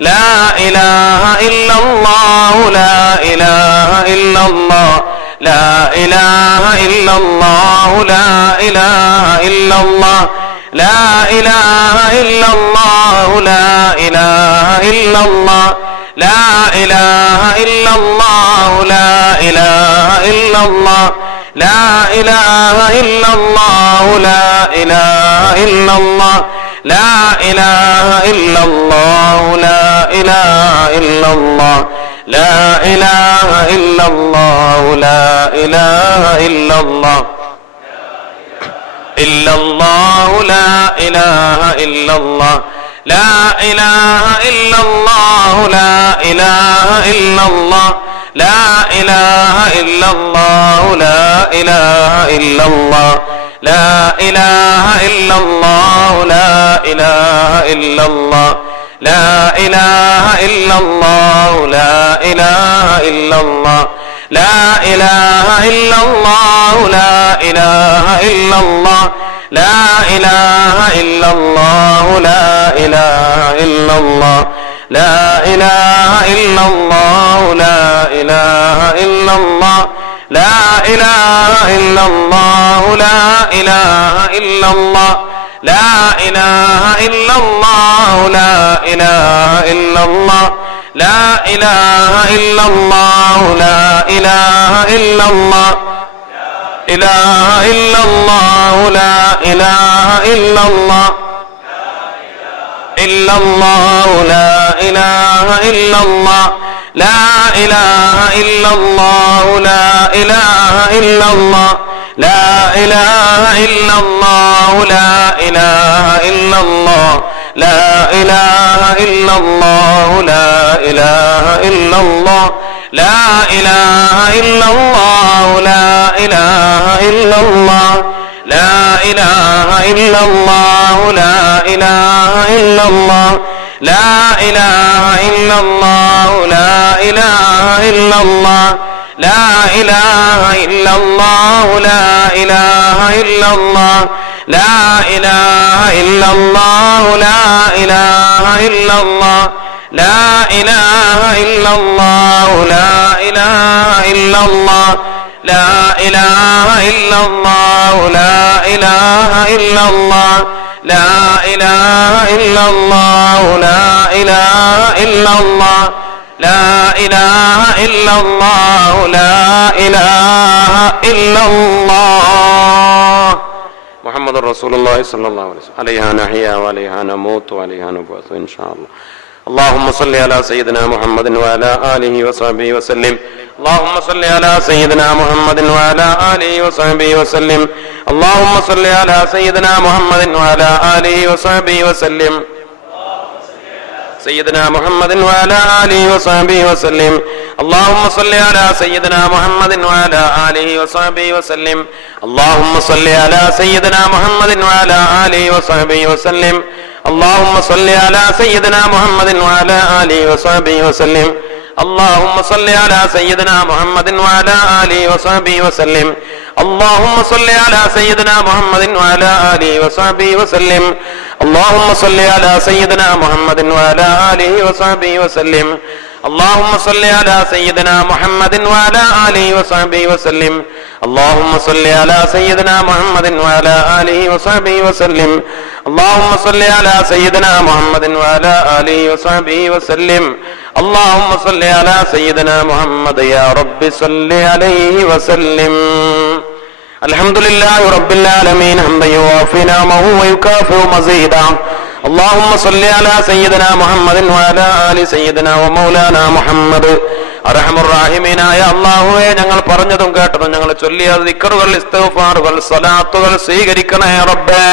ലാ ഇലാഹ ഇല്ലല്ലാഹു ലാ ഇലാഹ ഇല്ലല്ലാഹ് ലാ ഇലാഹ ഇല്ലല്ലാഹു ലാ ഇലാഹ ഇല്ലല്ലാഹ് ലാ ഇലാഹ ഇല്ലല്ലാഹു ലാ ഇലാഹ ഇല്ലല്ലാഹ് ലാ ഇലാഹ ഇല്ലല്ലാഹു ലാ ഇലാഹ ഇല്ലല്ലാഹ് ലാ ഇലാഹ ഇല്ലല്ലാഹു ലാ ഇലാഹ ഇല്ലല്ലാഹ് ലാ ഇലാഹ ഇല്ലല്ലാഹു ലാ ഇലാഹ ഇല്ലല്ലാഹ് ലാ ഇലാഹ ഇല്ലല്ലാഹു ലാ ഇലാഹ ഇല്ലല്ലാഹ് ഇല്ലല്ലാഹു ലാ ഇലാഹ ഇല്ലല്ലാഹ് ലാ ഇലാഹ ഇല്ലല്ലാഹു ലാ ഇലാഹ ഇല്ലല്ലാഹ് ലാ ഇലാഹ ഇല്ലല്ലാഹു ലാ ഇലാഹ ഇല്ലല്ലാഹ് ലാ ഇലാഹ ഇല്ലല്ലാഹു ലാ ഇലാഹ ഇല്ലല്ലാഹ് ലാ ഇലാഹ ഇല്ലല്ലാഹു ലാ ഇലാഹ ഇല്ലല്ലാഹ് ലാ ഇലാഹ ഇല്ലല്ലാഹു ലാ ഇലാഹ ഇല്ലല്ലാഹ് ലാ ഇലാഹ ഇല്ലല്ലാഹു ലാ ഇലാഹ ഇല്ലല്ലാഹ് ലാ ഇലാഹ ഇല്ലല്ലാഹു ലാ ഇലാഹ ഇല്ലല്ലാഹ് ലാ ഇലാഹ ഇല്ലല്ലാഹു ലാ ഇലാഹ ഇല്ലല്ലാഹ് ലാ ഇലാഹ ഇല്ലല്ലാഹു ലാ ഇലാഹ ഇല്ലല്ലാഹ് ലാ ഇലാഹ ഇല്ലല്ലാഹു ലാ ഇലാഹ ഇല്ലല്ലാഹ് ഇലാഹ ഇല്ലല്ലാഹു ലാ ഇലാഹ ഇല്ലല്ലാഹ് ഇല്ലല്ലാഹു ലാ ഇലാഹ ഇല്ലല്ലാഹ് ലാ ഇലാഹ ഇല്ലല്ലാഹു ലാ ഇലാഹ ഇല്ലല്ലാഹ് ലാ ഇലാഹ ഇല്ലല്ലാഹു ലാ ഇലാഹ ഇല്ലല്ലാഹ് ലാ ഇലാഹ ഇല്ലല്ലാഹു ലാ ഇലാഹ ഇല്ലല്ലാഹ് ലാ ഇലാഹ ഇല്ലല്ലാഹു ലാ ഇലാഹ ഇല്ലല്ലാഹ് ലാ ഇലാഹ ഇല്ലല്ലാഹു ലാ ഇലാഹ ഇല്ലല്ലാഹ് ലാ ഇലാഹ ഇല്ലല്ലാഹു ലാ ഇലാഹ ഇല്ലല്ലാഹ് ലാ ഇലാഹ ഇല്ലല്ലാഹു ലാ ഇലാഹ ഇല്ലല്ലാഹ് ലാ ഇലാഹ ഇല്ലല്ലാഹു ലാ ഇലാഹ ഇല്ലല്ലാഹ് ലാ ഇലാഹ ഇല്ലല്ലാഹു ലാ ഇലാഹ ഇല്ലല്ലാഹ് ലാ ഇലാഹ ഇല്ലല്ലാഹു ലാ ഇലാഹ ഇല്ലല്ലാഹ് ലാ ഇലാഹ ഇല്ലല്ലാഹു ലാ ഇലാഹ ഇല്ലല്ലാഹ് ലാ ഇലാഹ ഇല്ലല്ലാഹു ലാ ഇലാഹ ഇല്ലല്ലാഹ് മുഹമ്മദുർ റസൂലുള്ളാഹി സ്വല്ലല്ലാഹു അലൈഹി വസല്ലം അലൈഹാ നഹ്യാ വഅലൈഹാ നമൂതു വഅലൈഹാ നബഅസു ഇൻഷാഅല്ലാഹ്. اللهم صل على سيدنا محمد وعلى آله وصحبه وسلم. اللهم صل على سيدنا محمد وعلى آله وصحبه وسلم. اللهم صل على سيدنا محمد وعلى آله وصحبه وسلم. سيدنا محمد وعلى آله وصحبه وسلم. اللهم صل على سيدنا محمد وعلى آله وصحبه وسلم. اللهم صل على سيدنا محمد وعلى آله وصحبه وسلم. اللهم صل على سيدنا محمد وعلى آله وصحبه وسلم. اللهم صل على سيدنا محمد وعلى آله وصحبه وسلم. اللهم صل على سيدنا محمد وعلى آله وصحبه وسلم. اللهم صل على سيدنا محمد وعلى آله وصحبه وسلم. اللهم صل على سيدنا محمد وعلى آله وصحبه وسلم. اللهم صل على سيدنا محمد وعلى آله وصحبه وسلم. اللهم صل على سيدنا محمد وعلى آله وصحبه وسلم. اللهم صل على سيدنا محمد يا رب صل عليه وسلم. الحمد لله رب العالمين حمدا يوافي نعمه ويكافئ مزيدا. اللهم صل على سيدنا محمد وعلى آل سيدنا ومولانا محمد. അർഹമുർറാഹിമീനായ അല്ലാഹുവേ, ഞങ്ങൾ പറഞ്ഞതും കേട്ടതും ഞങ്ങൾ ചൊല്ലിയ ദിക്റുകൾ, ഇസ്തിഗ്ഫാറുകൾ, സ്വലാത്തുകൾ സ്വീകരിക്കണേ റബ്ബേ.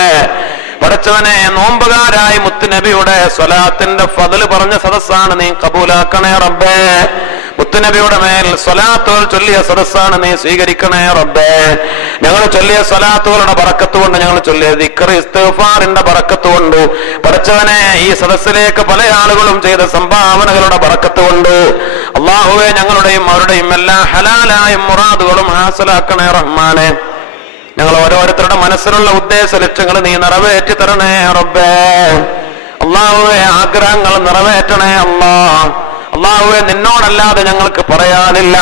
പടച്ചവനെ, നോമ്പുകാരായി മുത്തുനബിയുടെ സ്വലാത്തിന്റെ ഫദ്ല് പറഞ്ഞ സദസ്സാണ് നീ കബൂലാക്കണേ റബ്ബേ. മുത്തുനബിയുടെ മേൽ സ്വലാത്തുകൾ ചൊല്ലിയ സദസ്സാണ് നീ സ്വീകരിക്കണേ റബ്ബേ. ഞങ്ങൾ ചൊല്ലിയ സ്വലാത്തുകളുടെ ബറക്കത്ത് കൊണ്ട്, ഞങ്ങൾ ചൊല്ലിയ ദിക്ർ ഇസ്തിഗ്ഫാറിന്റെ ബറക്കത്ത് കൊണ്ട്, പടച്ചവനെ ഈ സദസ്സിലേക്ക് പല ആളുകളും ചെയ്ത സംഭാവനകളുടെ ബറക്കത്ത് കൊണ്ട് അല്ലാഹുവേ, ഞങ്ങളുടെയും അവരുടെയും എല്ലാ ഹലാലായ മുറാദുകളും ഹാസിലാക്കണേ റഹ്മാനെ. ഞങ്ങൾ ഓരോരുത്തരുടെ മനസ്സിലുള്ള ഉദ്ദേശ ലക്ഷ്യങ്ങൾ നീ നിറവേറ്റി തരണേ റബ്ബേ. അള്ളാഹുവെ ആഗ്രഹങ്ങൾ നിറവേറ്റണേ അല്ലാ. അള്ളാഹുവെ നിന്നോടല്ലാതെ ഞങ്ങൾക്ക് പറയാനില്ല.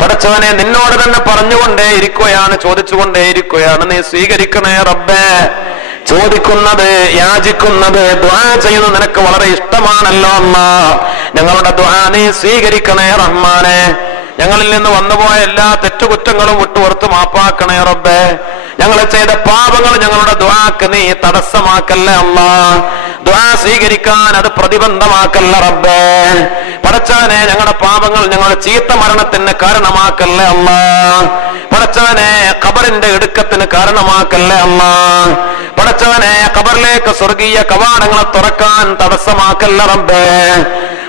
പടച്ചവനെ നിന്നോട് തന്നെ പറഞ്ഞുകൊണ്ടേ ഇരിക്കുകയാണ്, ചോദിച്ചുകൊണ്ടേ ഇരിക്കുകയാണ്. നീ സ്വീകരിക്കണേ റബ്ബേ. ചോദിക്കുന്നത്, യാചിക്കുന്നത്, ദുആ ചെയ്യുന്നത് നിനക്ക് വളരെ ഇഷ്ടമാണല്ലോ അല്ലാ. ഞങ്ങളുടെ ദുആ നീ സ്വീകരിക്കണേ റഹ്മാനെ. ഞങ്ങളിൽ നിന്ന് വന്നുപോയ എല്ലാ തെറ്റുകുറ്റങ്ങളും വിട്ടുപുറത്ത് മാപ്പാക്കണേ റബ്ബേ. ഞങ്ങൾ ചെയ്ത പാപങ്ങൾ ഞങ്ങളുടെ ദുആക്ക് നീ തടസ്സമാക്കല്ലേ അല്ലാ. ദുആ സ്വീകരിക്കാൻ അത് പ്രതിബന്ധമാക്കല്ല റബ്ബേ. പടച്ചവനെ ഞങ്ങളുടെ പാപങ്ങൾ ഞങ്ങളുടെ ചീത്ത മരണത്തിന് കാരണമാക്കല്ലേ അല്ലാ. പടച്ചവനെ ഖബറിന്റെ ഇടുക്കത്തിന് കാരണമാക്കല്ലേ അല്ലാ. പടച്ചവനെ ഖബറിലേക്ക് സ്വർഗീയ കവാടങ്ങളെ തുറക്കാൻ തടസ്സമാക്കല്ല റബ്ബേ.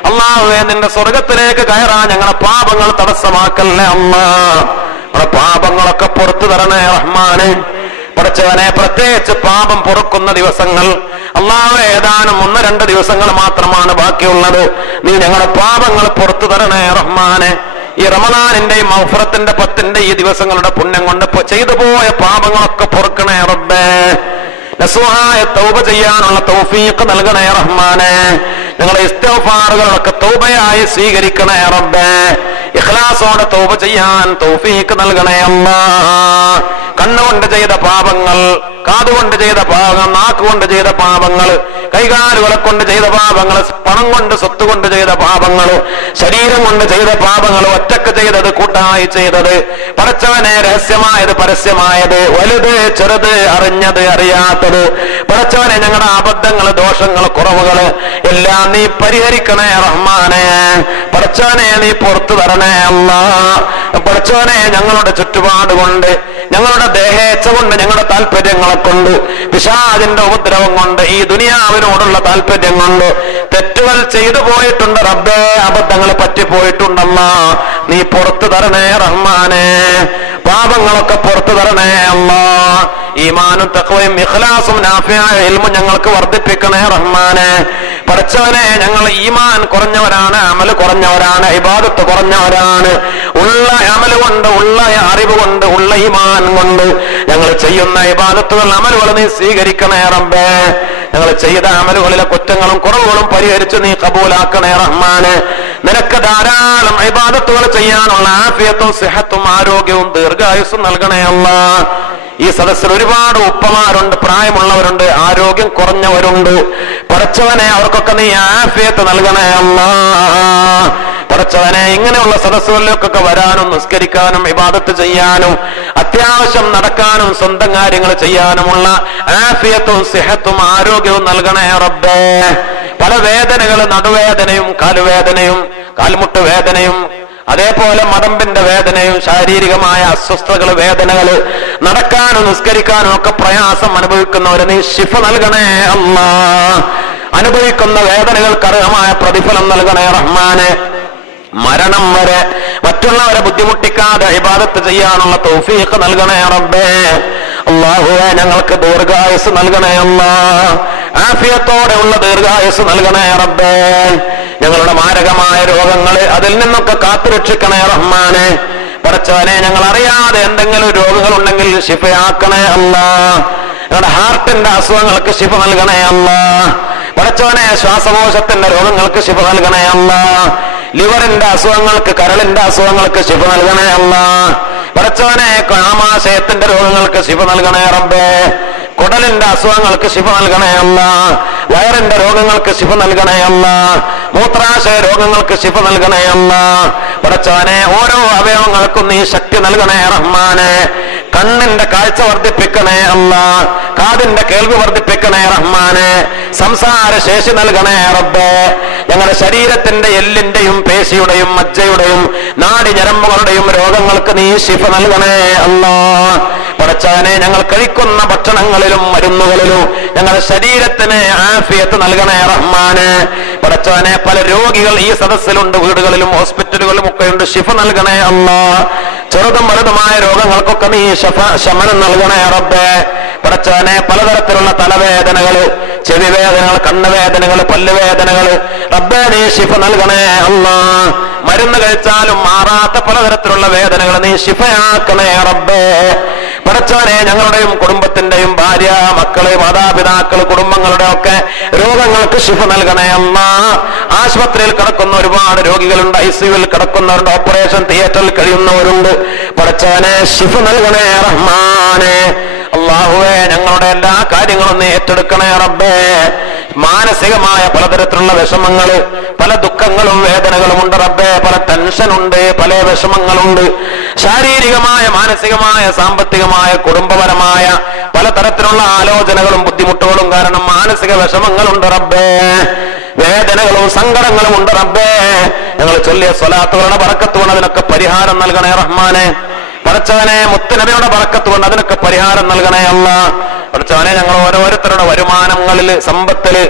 അല്ലാഹുവേ നിന്റെ സ്വർഗത്തിലേക്ക് കയറാൻ ഞങ്ങളുടെ പാപങ്ങൾ തടസ്സമാക്കല്ലേ അല്ലാ. നമ്മുടെ പാപങ്ങളൊക്കെ പുറത്തു തരണേ റഹ്മാനെ. പടച്ചവനെ പ്രത്യേകിച്ച് പാപം പൊറുക്കുന്ന ദിവസങ്ങൾ അല്ലാഹു ഏതാനും 1-2 ദിവസങ്ങൾ മാത്രമാണ് ബാക്കിയുള്ളത്. നീ ഞങ്ങളുടെ പാപങ്ങൾ പുറത്തു തരണേ റഹ്മാനെ. ഈ റമദാനിന്റെയും മഗ്ഫിറത്തിന്റെ 10ന്റെ ഈ ദിവസങ്ങളുടെ പുണ്യം കൊണ്ട് ചെയ്തു പോയ പാപങ്ങളൊക്കെ പൊറുക്കണേ റബ്ബേ. നസുഹായ തൗബ ചെയ്യാനുള്ള തൗഫീഖ് നൽകണേ റഹ്മാനെ. ഞങ്ങളുടെ ഇസ്തിഗ്ഫാറുകളൊക്കെ തൗബയായി സ്വീകരിക്കണേ റബ്ബേ. ഇഖ്ലാസോടെ തൗബ ചെയ്യാൻ തൗഫീഖ് നൽകണേ അല്ലാ. കണ്ണുകൊണ്ട് ചെയ്ത പാപങ്ങൾ, കാതുകൊണ്ട് ചെയ്ത പാപങ്ങൾ, നാക്കുകൊണ്ട് ചെയ്ത പാപങ്ങൾ, കൈകാലുകളെ കൊണ്ട് ചെയ്ത പാപങ്ങൾ, പണം കൊണ്ട് സ്വത്ത് കൊണ്ട് ചെയ്ത പാപങ്ങൾ, ശരീരം കൊണ്ട് ചെയ്ത പാപങ്ങൾ, ഒറ്റക്ക് ചെയ്തത് കൂട്ടായി ചെയ്തത്, പടച്ചവനെ രഹസ്യമായത് പരസ്യമായത്, വലുത് ചെറുത്, അറിഞ്ഞത് അറിയാത്തത്, പടച്ചവനെ ഞങ്ങളുടെ അബദ്ധങ്ങൾ, ദോഷങ്ങൾ, കുറവുകൾ എല്ലാം നീ പരിഹരിക്കണേ റഹ്മാനെ. പടച്ചവനെ നീ പുറത്തു തരണേ അല്ലാ. പടച്ചവനെ ഞങ്ങളുടെ ചുറ്റുപാട് കൊണ്ട്, ഞങ്ങളുടെ ദേഹേച്ഛ കൊണ്ട്, ഞങ്ങളുടെ താല്പര്യങ്ങളെ കൊണ്ട്, പിശാചിന്റെ ഉപദ്രവം കൊണ്ട്, ഈ ദുനിയാവിനോടുള്ള താല്പര്യം കൊണ്ട് തെറ്റുകൾ ചെയ്തു പോയിട്ടുണ്ട് റബ്ബേ. അബദ്ധങ്ങൾ പറ്റിപ്പോയിട്ടുണ്ടല്ലാ. നീ പുറത്തു തരണേ റഹ്മാനെ. പാപങ്ങളൊക്കെ പുറത്തു തരണേ അല്ലാ. ഈമാനും തഖ്വയും ഇഖ്ലാസും നാഫിയായ ഇൽമും ഞങ്ങൾക്ക് വർദ്ധിപ്പിക്കണേ റഹ്മാനെ. പടച്ചവനെ ഞങ്ങൾ ഈമാൻ കുറഞ്ഞവരാണ്, അമല് കുറഞ്ഞവരാണ്, ഇബാദത്ത് കുറഞ്ഞവരാണ്. ഉള്ള അമല് കൊണ്ട്, ഉള്ള അറിവ് കൊണ്ട്, ഉള്ള ഈമാൻ കൊണ്ട് ഞങ്ങൾ ചെയ്യുന്ന ഇബാദത്തുകൾ, അമലുകൾ നീ സ്വീകരിക്കണേ റബ്ബേ. ഞങ്ങൾ ചെയ്ത അമലുകളിലെ കുറ്റങ്ങളും കുറവുകളും പരിഹരിച്ച് നീ ഖബൂലാക്കണേ റഹ്മാനെ. നിനക്ക് ധാരാളം ഇബാദത്തുകൾ ചെയ്യാനുള്ള ആഫിയത്തും സിഹത്തും ആരോഗ്യവും ദീർഘായുസ്സും നൽകണേ അല്ലാ. ഈ സദസ്സിൽ ഒരുപാട് ഉപ്പമാരുണ്ട്, പ്രായമുള്ളവരുണ്ട്, ആരോഗ്യം കുറഞ്ഞവരുണ്ട്. പടച്ചവനെ അവർക്കൊക്കെ നീ ആഫിയത്ത് നൽകണേ അല്ലാ. പടച്ചവനെ ഇങ്ങനെയുള്ള സദസ്സുകളിലേക്കൊക്കെ വരാനും നിസ്കരിക്കാനും ഇബാദത്ത് ചെയ്യാനും അത്യാവശ്യം നടക്കാനും സ്വന്തം കാര്യങ്ങൾ ചെയ്യാനുമുള്ള ആഫിയത്തും സിഹത്തും ആരോഗ്യവും നൽകണേ റബ്ബേ. പല വേദനകൾ, നടുവേദനയും കാലുവേദനയും കാൽമുട്ട് വേദനയും അതേപോലെ മടമ്പിന്റെ വേദനയും ശാരീരികമായ അസ്വസ്ഥതകൾ, വേദനകൾ, നടക്കാനും നിസ്കരിക്കാനും ഒക്കെ പ്രയാസം അനുഭവിക്കുന്നവര് നീ ശിഫ നൽകണേ അല്ലാ. അനുഭവിക്കുന്ന വേദനകൾക്ക് അർഹമായ പ്രതിഫലം നൽകണേ റഹ്മാനെ. മരണം വരെ മറ്റുള്ളവരെ ബുദ്ധിമുട്ടിക്കാതെ ഇബാദത്ത് ചെയ്യാനുള്ള തൗഫീഖ് നൽകണേ റബ്ബേ. അല്ലാഹുവേ ഞങ്ങൾക്ക് ദീർഘായുസ് നൽകണേ അല്ലാ. ആഫിയത്തോടെ ഉള്ള ദീർഘായുസ് നൽകണേ റബ്ബേ. ഞങ്ങളുടെ മാരകമായ രോഗങ്ങൾ, അതിൽ നിന്നൊക്കെ കാത്തുരക്ഷിക്കണേ റഹ്മാനെ. പടച്ചവനെ ഞങ്ങൾ അറിയാതെ എന്തെങ്കിലും രോഗങ്ങൾ ഉണ്ടെങ്കിൽ ശിഫയാക്കണേ അല്ലാ. ഞങ്ങളുടെ ഹാർട്ടിന്റെ അസുഖങ്ങൾക്ക് ശിഫ നൽകണേ അല്ലാ. പടച്ചവനെ ശ്വാസകോശത്തിന്റെ രോഗങ്ങൾക്ക് ശിഫ നൽകണേ അല്ലാ. ലിവറിന്റെ അസുഖങ്ങൾക്ക്, കരളിന്റെ അസുഖങ്ങൾക്ക് ശിഫ നൽകണേ അല്ലാ. പടച്ചവനെ ആമാശയത്തിന്റെ രോഗങ്ങൾക്ക് ശിഫ നൽകണേ റബ്ബേ. കുടലിന്റെ അസുഖങ്ങൾക്ക് ശിഫ നൽകണേ അല്ലാ. വയറിന്റെ രോഗങ്ങൾക്ക് ശിഫ നൽകണേ അല്ലാ. മൂത്രാശയ രോഗങ്ങൾക്ക് ശിഫ നൽകണേ അല്ലാ. പടച്ചവനെ ഓരോ അവയവങ്ങൾക്കും നീ ശക്തി നൽകണേ റഹ്മാനെ. കണ്ണിന്റെ കാഴ്ച വർദ്ധിപ്പിക്കണേ അല്ലാ. കാതിന്റെ കേൾവി വർദ്ധിപ്പിക്കണേ റഹ്മാനെ. സംസാര ശേഷി നൽകണേ റബ്ബേ. ഞങ്ങളുടെ ശരീരത്തിന്റെ എല്ലിന്റെയും പേശിയുടെയും മജ്ജയുടെയും നാഡി ഞരമ്പുകളുടെയും രോഗങ്ങൾക്ക് നീ ശിഫ നൽകണേ അല്ലാ. പടച്ചവനെ ഞങ്ങൾ കഴിക്കുന്ന ഭക്ഷണങ്ങളിലും മരുന്നുകളിലും ഞങ്ങളുടെ ശരീരത്തിന് ആഫിയത്ത് നൽകണേ റഹ്മാനെ. പടച്ചവനെ പല രോഗികൾ ഈ സദസ്സിലുണ്ട്, വീടുകളിലും ഹോസ്പിറ്റലുകളിലും ഒക്കെ ഉണ്ട്. ശിഫ നൽകണേ അല്ലാ. ചെറുതും വലുതുമായ രോഗങ്ങൾക്കൊക്കെ നീ ശമനം നൽകണേ റബ്ബേ. പടച്ചവനെ പലതരത്തിലുള്ള തലവേദനകൾ, ചെവിവേദനകൾ, കണ്ണുവേദനകൾ, പല്ലുവേദനകൾ റബ്ബേ നീ ശിഫ നൽകണേ അല്ലാ. മരുന്ന് കഴിച്ചാലും മാറാത്ത പലതരത്തിലുള്ള വേദനകൾ നീ ശിഫയാക്കണേ റബ്ബേ. പടച്ചവനെ ഞങ്ങളുടെയും കുടുംബത്തിന്റെയും ഭാര്യ, മക്കള്, മാതാപിതാക്കള്, കുടുംബങ്ങളുടെ ഒക്കെ രോഗങ്ങൾക്ക് ശിഫ നൽകണേ അല്ലാ. ആശുപത്രിയിൽ കിടക്കുന്ന ഒരുപാട് രോഗികളുണ്ട്, ICUവിൽ കിടക്കുന്നവരുണ്ട്, ഓപ്പറേഷൻ തിയേറ്ററിൽ കഴിയുന്നവരുണ്ട്. പടച്ചവനെ ശിഫ നൽകണേ റഹ്മാനെ. അല്ലാഹുവേ ഞങ്ങളുടെ എല്ലാ കാര്യങ്ങളും നീ ഏറ്റെടുക്കണേ റബ്ബേ. മാനസികമായ പലതരത്തിലുള്ള വിഷമങ്ങള്, പല ദുഃഖങ്ങളും വേദനകളും ഉണ്ട് റബ്ബേ. പല ടെൻഷനുണ്ട്, പല വിഷമങ്ങളുണ്ട്. ശാരീരികമായ, മാനസികമായ, സാമ്പത്തികമായ, കുടുംബപരമായ പലതരത്തിലുള്ള ആലോചനകളും ബുദ്ധിമുട്ടുകളും കാരണം മാനസിക വിഷമങ്ങളുണ്ട് റബ്ബേ. വേദനകളും സങ്കടങ്ങളും ഉണ്ട് റബ്ബേ. ഞങ്ങൾ ചൊല്ലിയ സ്വലാത്തുകളുടെ ബറക്കത്ത് കൊണ്ട് അതിനൊക്കെ പരിഹാരം നൽകണേ റഹ്മാനെ. പടച്ചവനെ മുത്തുനബിയുടെ ബറക്കത്ത് കൊണ്ട് അതിനൊക്കെ പരിഹാരം നൽകണേ അല്ലാ. പടച്ചവനെ ഞങ്ങൾ ഓരോരുത്തരുടെ വരുമാനങ്ങളില്, സമ്പത്തില്,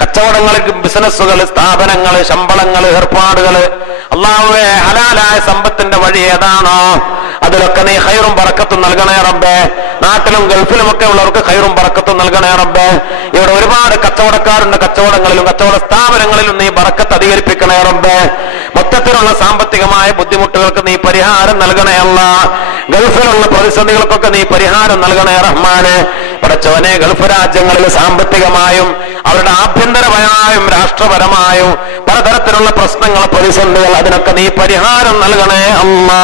കച്ചവടങ്ങളിൽ, ബിസിനസ്സുകൾ, സ്ഥാപനങ്ങള്, ശമ്പളങ്ങള്, ഏർപ്പാടുകള്, അല്ലാഹുവേ ഹലാലായ സമ്പത്തിന്റെ വഴി ഏതാണോ അതിലൊക്കെ നീ ഖൈറും ബറക്കത്തും നൽകണേ റബ്ബേ. നാട്ടിലും ഗൾഫിലുമൊക്കെ ഉള്ളവർക്ക് ഖൈറും ബറക്കത്തും നൽകണേ റബ്ബേ. ഇവിടെ ഒരുപാട് കച്ചവടക്കാരുണ്ട്, കച്ചവടങ്ങളിലും കച്ചവട സ്ഥാപനങ്ങളിലും നീ ബറക്കത്ത് അധികരിപ്പിക്കണേ റബ്ബേ. മൊത്തത്തിലുള്ള സാമ്പത്തികമായ ബുദ്ധിമുട്ടുകൾക്ക് നീ പരിഹാരം നൽകണേ അല്ലാ. ഗൾഫിലുള്ള പ്രതിസന്ധികൾക്കൊക്കെ നീ പരിഹാരം നൽകണേ റഹ്മാനെ. പടച്ചവനെ ഗൾഫ് രാജ്യങ്ങളിൽ സാമ്പത്തികമായും അവരുടെ ആഭ്യന്തരപരമായും രാഷ്ട്രപരമായും പലതരത്തിലുള്ള പ്രശ്നങ്ങൾ, പ്രതിസന്ധികൾ, അതിനൊക്കെ നീ പരിഹാരം നൽകണേ അല്ലാ.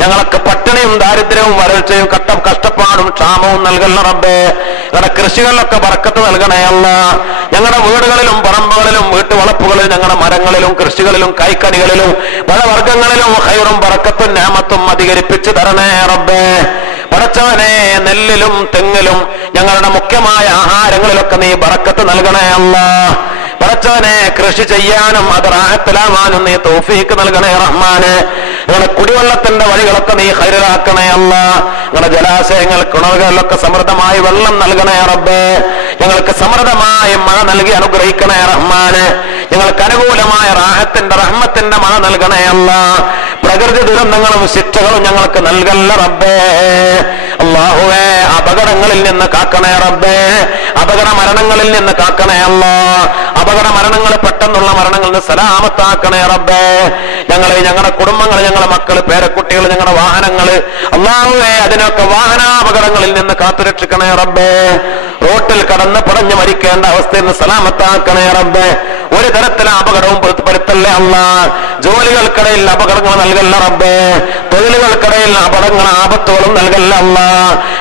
ഞങ്ങളൊക്കെ പട്ടിണിയും ദാരിദ്ര്യവും വരൾച്ചയും കഷ്ടപ്പാടും ക്ഷാമവും നൽകണ റബ്ബേ. ഞങ്ങളുടെ കൃഷികളിലൊക്കെ ബറക്കത്ത് നൽകണേ അല്ലാ. ഞങ്ങളുടെ വീടുകളിലും പറമ്പുകളിലും വീട്ടുവളപ്പുകളിലും ഞങ്ങളുടെ മരങ്ങളിലും കൃഷികളിലും കൈക്കണികളിലും പഴവർഗ്ഗങ്ങളിലും ഖൈറും ബറക്കത്തും നിഅമത്തും അധികരിപ്പിച്ചു തരണേ റബ്ബേ. പടച്ചവനെ നെല്ലിലും തെങ്ങിലും ഞങ്ങളുടെ മുഖ്യമായ ആഹാരങ്ങളിലൊക്കെ നീ ബറക്കത്ത് നൽകണേ അല്ലാ. പടച്ചവനെ കൃഷി ചെയ്യാനും അത് റാഹത്തിലാവാനും നീ തൗഫീക്ക് നൽകണേ റഹ്മാനെ. ഞങ്ങളുടെ കുടിവെള്ളത്തിന്റെ വഴികളൊക്കെ നീ ഖൈറാക്കണേ അല്ലാ. ഞങ്ങളുടെ ജലാശയങ്ങൾ, കിണറുകളിലൊക്കെ സമൃദ്ധമായി വെള്ളം നൽകണേ റബ്ബേ. ഞങ്ങൾക്ക് സമൃദ്ധമായി മഴ നൽകി അനുഗ്രഹിക്കണേ റഹ്മാനെ. ഞങ്ങൾക്ക് അനുകൂലമായ റാഹത്തിന്റെ റഹ്മത്തിന്റെ മഴ നൽകണേ അല്ലാ. പ്രകൃതി ദുരന്തങ്ങളും ശിക്ഷകളും ഞങ്ങൾക്ക് നൽകല്ല റബ്ബേ. അല്ലാഹുവേ അപകടങ്ങളിൽ നിന്ന് കാക്കണേ റബ്ബേ. അപകട മരണങ്ങളിൽ നിന്ന് കാക്കണേ അല്ലാ. അപകട മരണങ്ങൾ, പെട്ടെന്നുള്ള മരണങ്ങളിൽ നിന്ന് സലാമത്താക്കണേ റബ്ബേ. ഞങ്ങളുടെ കുടുംബങ്ങൾ, ഞങ്ങളുടെ മക്കള്, പേരക്കുട്ടികൾ, ഞങ്ങളുടെ വാഹനങ്ങള്, അല്ലാഹുവേ അതിനൊക്കെ വാഹനാപകടങ്ങളിൽ നിന്ന് കാത്തുരക്ഷിക്കണേ റബ്ബേ. റോട്ടിൽ കടന്ന് പടഞ്ഞു മരിക്കേണ്ട അവസ്ഥയിൽ നിന്ന് സലാമത്താക്കണേ റബ്ബേ. ഒരു തരത്തിലെ അപകടവും പെടുത്തല്ലേ അല്ലാ. ജോലികൾക്കിടയിൽ അപകടങ്ങൾ നൽകല്ല റബ്ബേ. തൊഴിലുകൾക്കിടയിൽ അപകടങ്ങളും ആപത്തുകളും നൽകല്ല അല്ലാ.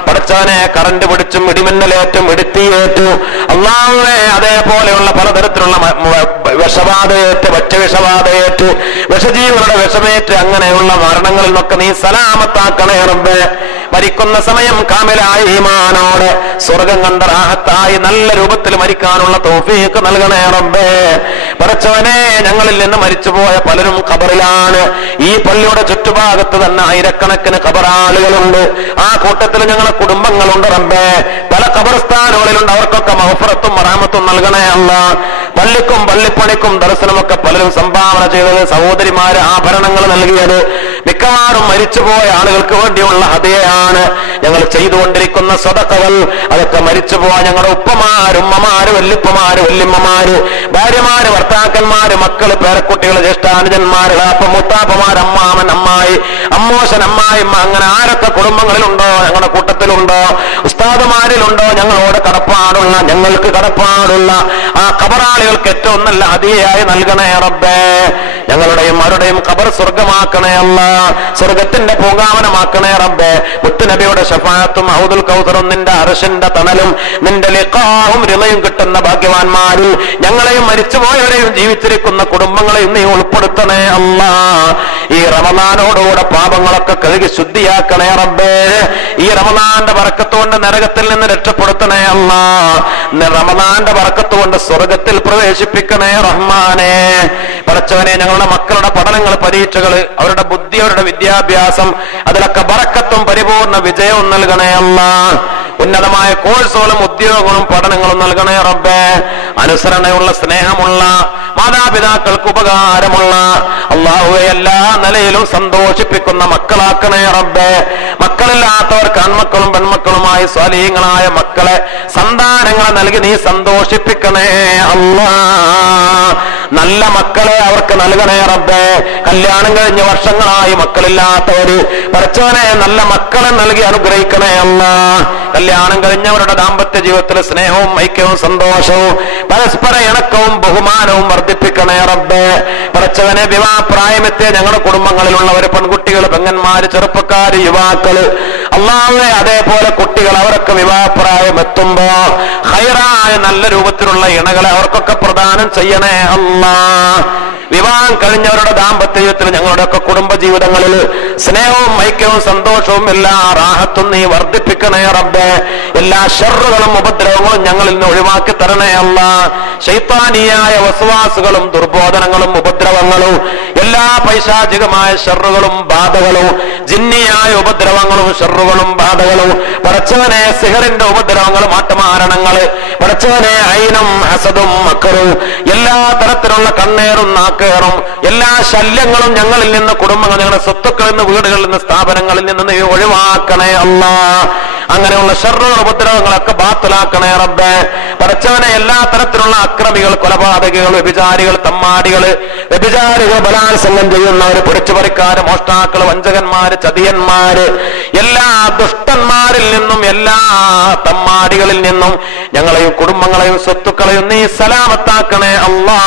പടച്ചവനെ കറണ്ട് പിടിച്ചും ഇടിമിന്നലേറ്റും ഇടുത്തിയേറ്റും അല്ലാഹുവേ അതേപോലെയുള്ള പലതരത്തിലുള്ള വിഷബാധയേറ്റ്, ഭക്ഷ്യവിഷബാധയേറ്റ്, വിഷജീവികളുടെ വിഷമേറ്റ് അങ്ങനെയുള്ള മരണങ്ങളിൽ നിന്നൊക്കെ നീ സലാമത്താക്കണേ റബ്ബേ. മരിക്കുന്ന സമയം കാമിലായ ഈമാനോടെ സ്വർഗം കണ്ട റാഹത്തായി നല്ല രൂപത്തിൽ മരിക്കാനുള്ള തൗഫീഖ് നൽകണേ റബ്ബേ. പടച്ചവനെ ഞങ്ങളിൽ നിന്ന് മരിച്ചുപോയ പലരും ഖബറിലാണ്. ഈ പള്ളിയുടെ ചുറ്റുഭാഗത്ത് തന്നെ ആയിരക്കണക്കിന് ഖബറാളുകളുണ്ട്. ആ കൂട്ടത്തിൽ ഞങ്ങളുടെ കുടുംബങ്ങളുണ്ട് റബ്ബേ. പല ഖബർസ്ഥാനുകളിലുണ്ട്. അവർക്കൊക്കെ മഗ്ഫിറത്തും റഹ്മത്തും നൽകണേ അല്ലാ. പള്ളിക്കും പള്ളിപ്പണിക്കും ദർശനമൊക്കെ പലരും സംഭാവന ചെയ്തത്, സഹോദരിമാര് ആഭരണങ്ങൾ നൽകിയത്, മിക്കവാറും മരിച്ചുപോയ ആളുകൾക്ക് വേണ്ടിയുള്ള ഹദിയയാണ്. ഞങ്ങൾ ചെയ്തുകൊണ്ടിരിക്കുന്ന സ്വതക്കകൾ അതൊക്കെ മരിച്ചുപോയ ഞങ്ങളുടെ ഉപ്പമാര്, ഉമ്മമാര്, വല്ലുപ്പമാര്, വല്യമ്മമാര്, ഭാര്യമാര്, ഭർത്താക്കന്മാര്, മക്കള്, പേരക്കുട്ടികൾ, ജ്യേഷ്ഠാനുജന്മാര്, മുത്താപ്പമാര്, അമ്മാമൻ, അമ്മായി, അമ്മോശൻ, അമ്മായിമ്മ, അങ്ങനെ ആരൊക്കെ കുടുംബങ്ങളിലുണ്ടോ, ഞങ്ങളുടെ കൂട്ടത്തിലുണ്ടോ, ഉസ്താദുമാരിലുണ്ടോ, ഞങ്ങളോട് കടപ്പാടുള്ള, ഞങ്ങൾക്ക് കടപ്പാടുള്ള ആ ഖബറാളികൾക്ക് ഏറ്റവും നല്ല ഹദിയയായി നൽകണേ റബ്ബേ. ഞങ്ങളുടെയും അവരുടെയും ഖബർ സ്വർഗമാക്കണേ അല്ലാ. സ്വർഗത്തിന്റെ പൂങ്കാവനമാക്കണേ റബ്ബേ. മുത്തുനബിയുടെ ശഫാഅത്തും ഹൗദുൽ കൗസറും നിന്റെ അർശിന്റെ തണലും നിന്റെ ലിഖാഉം റിളയും കിട്ടുന്ന ഭാഗ്യവാന്മാരിൽ ഞങ്ങളെയും മരിച്ചുപോയവരെയും ജീവിച്ചിരിക്കുന്ന കുടുംബങ്ങളെയും നീ ഉൾപ്പെടുത്തണേ അല്ലാ. ഈ റമളാനോടുകൂടെ പാപങ്ങളൊക്കെ കഴുകി ശുദ്ധിയാക്കണേ റബ്ബേ. ഈ റമളാന്റെ ബറക്കത്തുകൊണ്ട് നരകത്തിൽ നിന്ന് രക്ഷപ്പെടുത്തണേ അല്ലാ. റമളാന്റെ ബറക്കത്തുകൊണ്ട് സ്വർഗത്തിൽ പ്രവേശിപ്പിക്കണേ റഹ്മാനെ. പടച്ചവനെ ഞങ്ങളുടെ മക്കളുടെ പഠനങ്ങൾ, പരീക്ഷകൾ, അവരുടെ ബുദ്ധി, അവരുടെ വിദ്യാഭ്യാസം, അതിലൊക്കെ ബറക്കത്തും പരിപൂർണ വിജയവും നൽകണേ അല്ലാ. ഉന്നതമായ കോഴ്സുകളും ഉദ്യോഗങ്ങളും പഠനങ്ങളും നൽകണേ റബ്ബേ. അനുസരണയുള്ള, സ്നേഹമുള്ള, മാതാപിതാക്കൾക്ക് ഉപകാരമുള്ള, അല്ലാഹുവേ എല്ലാ നിലയിലും സന്തോഷിപ്പിക്കുന്ന മക്കളാക്കണേ റബ്ബേ. മക്കളില്ലാത്തവർക്ക് ആൺമക്കളും പെൺമക്കളുമായി സ്വാലിഹീങ്ങളായ മക്കളെ, സന്താനങ്ങളെ നൽകി നീ സന്തോഷിപ്പിക്കണേ അല്ലാ. നല്ല മക്കളെ അവർക്ക് നൽകണേ റബ്ബേ. കല്യാണം കഴിഞ്ഞ വർഷങ്ങളായി മക്കളില്ലാത്തവര് പടച്ചവനെ നല്ല മക്കളെ നൽകി അനുഗ്രഹിക്കണേ അല്ലാ. കല്യാണം കഴിഞ്ഞവരുടെ ദാമ്പത്യ ജീവിതത്തിൽ സ്നേഹവും ഐക്യവും സന്തോഷവും പരസ്പര ഇണക്കവും ബഹുമാനവും വർദ്ധിപ്പിക്കണേ റബ്ബേ. പടച്ചവനെ വിവാഹപ്രായമെത്തിയ ഞങ്ങളുടെ കുടുംബങ്ങളിലുള്ളവര് പെൺകുട്ടികൾ, പെങ്ങന്മാര്, ചെറുപ്പക്കാര്, യുവാക്കള്, അല്ലാഹുവേ അതേപോലെ കുട്ടികൾ അവരൊക്കെ വിവാഹപ്രായം എത്തുമ്പോ ഖൈറായ നല്ല രൂപത്തിലുള്ള ഇണകളെ അവർക്കൊക്കെ പ്രദാനം ചെയ്യണേ അല്ലാ. വിവാഹം കഴിഞ്ഞവരുടെ ദാമ്പത്യ ജീവിതത്തിൽ ഞങ്ങളുടെയൊക്കെ കുടുംബ ജീവിതങ്ങളിൽ സ്നേഹവും ഐക്യവും സന്തോഷവും എല്ലാ റാഹത്തും നീ വർദ്ധിപ്പിക്കണേ റബ്ബേ. എല്ലാ ശർറുകളും ഉപദ്രവങ്ങളും ഞങ്ങളിൽ നിന്ന് ഒഴിവാക്കി തരണേ അല്ലാ. ശൈത്താനിയായ വസ്വാസുകളും ദുർബോധനങ്ങളും ഉപദ്രവങ്ങളും എല്ലാ പൈശാചികമായ ശർറുകളും ബാധകളും ജിന്നിയായ ഉപദ്രവങ്ങളും ശർറുകളും ബാധകളും പടച്ചവനെ സിഹറിന്റെ ഉപദ്രവങ്ങളും ആട്ടമാരണങ്ങള് പടച്ചവനെ ഐനും ഹസദും മക്കറും എല്ലാ തരത്തിലുള്ള കണ്ണേറും നാക്കേറും എല്ലാ ശല്യങ്ങളും ഞങ്ങളിൽ നിന്ന് കുടുംബങ്ങൾ, ഞങ്ങളുടെ സ്വത്തുക്കളിൽ നിന്ന്, വീടുകളിൽ നിന്ന്, സ്ഥാപനങ്ങളിൽ നിന്ന് നീ ഒഴിവാക്കണേ അല്ലാ. അങ്ങനെയുള്ള ശർറുകൾ ഉപദ്രവങ്ങളൊക്കെ ബാത്തിലാക്കണേ റബ്ബേ. പടച്ചവനെ എല്ലാ തരത്തിലുള്ള അക്രമികൾ, കൊലപാതകികൾ, വ്യഭിചാരികൾ, തമ്മാടികള്, വ്യഭിചാരികൾ, ബലാത്സംഗം ചെയ്യുന്നവര്, പിടിച്ചുപറിക്കാര്, മോഷ്ടാക്കള്, വഞ്ചകന്മാര്, ചതിയന്മാര്, എല്ലാ ദുഷ്ടന്മാരിൽ നിന്നും എല്ലാ തമ്മാടികളിൽ നിന്നും ഞങ്ങളെയും കുടുംബങ്ങളെയും സ്വത്തുക്കളെയും നീ സലാമത്താക്കണേ അല്ലാ.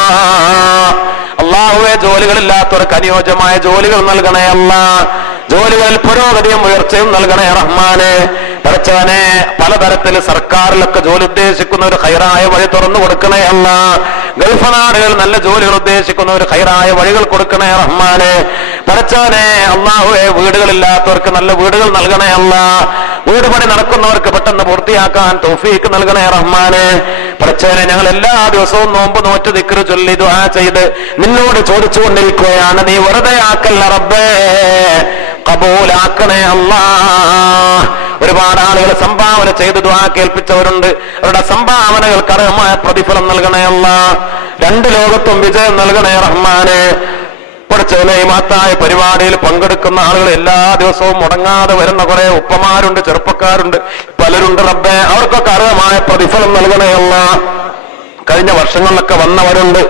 അല്ലാഹുവേ ജോലികളില്ലാത്തവർക്ക് അനുയോജ്യമായ ജോലികൾ നൽകണേ അല്ലാ. ജോലികളിൽ പുരോഗതിയും ഉയർച്ചയും നൽകണേ റഹ്മാനെ. പടച്ചവനെ പലതരത്തിൽ സർക്കാരിലൊക്കെ ജോലി ഉദ്ദേശിക്കുന്ന ഒരു ഖൈറായ വഴി തുറന്നു കൊടുക്കണേ അല്ലാ. ഗൾഫ് നാടുകളിൽ നല്ല ജോലികൾ ഉദ്ദേശിക്കുന്ന ഒരു ഖൈറായ വഴികൾ കൊടുക്കണേ റഹ്മാനെ. പടച്ചവനെ അല്ലാഹുവേ വീടുകളില്ലാത്തവർക്ക് നല്ല വീടുകൾ നൽകണേ അല്ലാ. വീട് പണി നടക്കുന്നവർക്ക് പെട്ടെന്ന് പൂർത്തിയാക്കാൻ തൗഫീക്ക് നൽകണേ റഹ്മാനെ. പടച്ചവനെ ഞങ്ങൾ എല്ലാ ദിവസവും നോമ്പ് നോറ്റ് ദിക്റ് ചൊല്ലി ദുആ ചെയ്ത് നിന്നോട് ചോദിച്ചുകൊണ്ടിരിക്കുകയാണ്, നീ വെറുതെ ആക്കല്ല റബ്ബേ, കബൂലാക്കണേ അല്ലാ. ഒരുപാട് ആളുകൾ സംഭാവന ചെയ്ത് ദുആ കേൾപ്പിച്ചവരുണ്ട്. അവരുടെ സംഭാവനകൾക്ക് അർഹമായ പ്രതിഫലം നൽകണേ അല്ലാ. രണ്ട് ലോകത്തും വിജയം നൽകണേ റഹ്മാനെ. പഠിച്ചവനെ ഈ മഹത്തായ പരിപാടിയിൽ പങ്കെടുക്കുന്ന ആളുകൾ എല്ലാ ദിവസവും മുടങ്ങാതെ വരുന്ന കുറെ ഉപ്പമാരുണ്ട്, ചെറുപ്പക്കാരുണ്ട്, പലരുണ്ട് റബ്ബേ. അവർക്കൊക്കെ അർഹമായ പ്രതിഫലം നൽകണേ അല്ലാ. കഴിഞ്ഞ വർഷങ്ങളിലൊക്കെ വന്നവരുണ്ട്,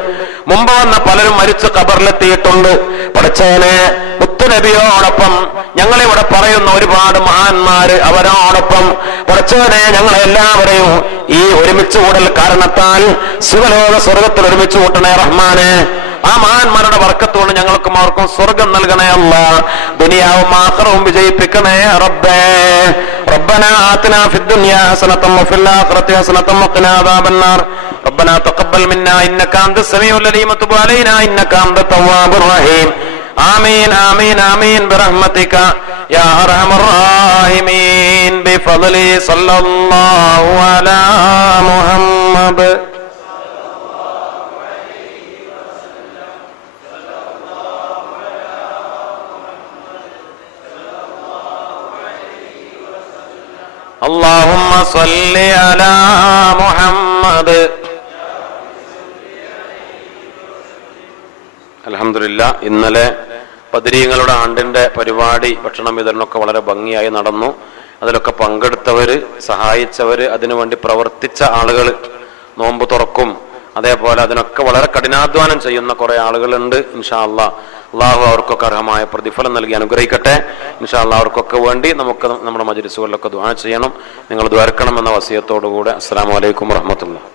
മുമ്പ് വന്ന പലരും മരിച്ച് ഖബറിലെത്തിയിട്ടുണ്ട്. പഠിച്ചവനെ മുത്തുനബിയോടൊപ്പം ഞങ്ങളിവിടെ പറയുന്ന ഒരുപാട് മഹാന്മാര്, അവരോടൊപ്പം പഠിച്ചവനെ ഞങ്ങളെല്ലാവരെയും ഈ ഒരുമിച്ച് കൂടൽ കാരണത്താൽ സുഖലോക സ്വർഗത്തിൽ ഒരുമിച്ച് കൂട്ടണേ റഹ്മാനെ. ആ മഹാന്മാരുടെ ബർക്കത്തോട് ഞങ്ങൾക്കും അവർക്കും സ്വർഗം നൽകണേ അല്ലാ. ദുനിയാവും ആഖിറവും വിജയിപ്പിക്കണേ റബ്ബേ. ربنا آتنا في الدنيا حسنة وفي الآخرة حسنة وقنا عذاب النار. ربنا تقبل منا إنك أنت السميع العليم وتب علينا إنك أنت التواب الرحيم. آمين آمين آمين برحمتك يا أرحم الراحمين. بفضل صلى الله على محمد. اللهم صل على محمد. അൽഹംദുലില്ലാ, ഇന്നലെ ബദരീങ്ങളുടെ ആണ്ടിന്റെ പരിപാടി ഭക്ഷണം വിതരണമൊക്കെ വളരെ ഭംഗിയായി നടന്നു. അതിലൊക്കെ പങ്കെടുത്തവര്, സഹായിച്ചവര്, അതിനുവേണ്ടി പ്രവർത്തിച്ച ആളുകൾ, നോമ്പ് തുറക്കും അതേപോലെ അതിനൊക്കെ വളരെ കഠിനാധ്വാനം ചെയ്യുന്ന കുറെ ആളുകളുണ്ട്. ഇൻഷാ അല്ലാഹ് അള്ളാഹു അവർക്കൊക്കെ അർഹമായ പ്രതിഫലം നൽകി അനുഗ്രഹിക്കട്ടെ. ഇൻഷാ അല്ലാഹ് അവർക്കൊക്കെ വേണ്ടി നമുക്ക് നമ്മുടെ മജ്‌ലിസുകളിലൊക്കെ ദുആ ചെയ്യണം. നിങ്ങൾ ദ്വാരക്കണം എന്ന വസിയത്തോടുകൂടെ അസ്സലാമു അലൈക്കും വറഹ്മത്തുള്ളാഹി.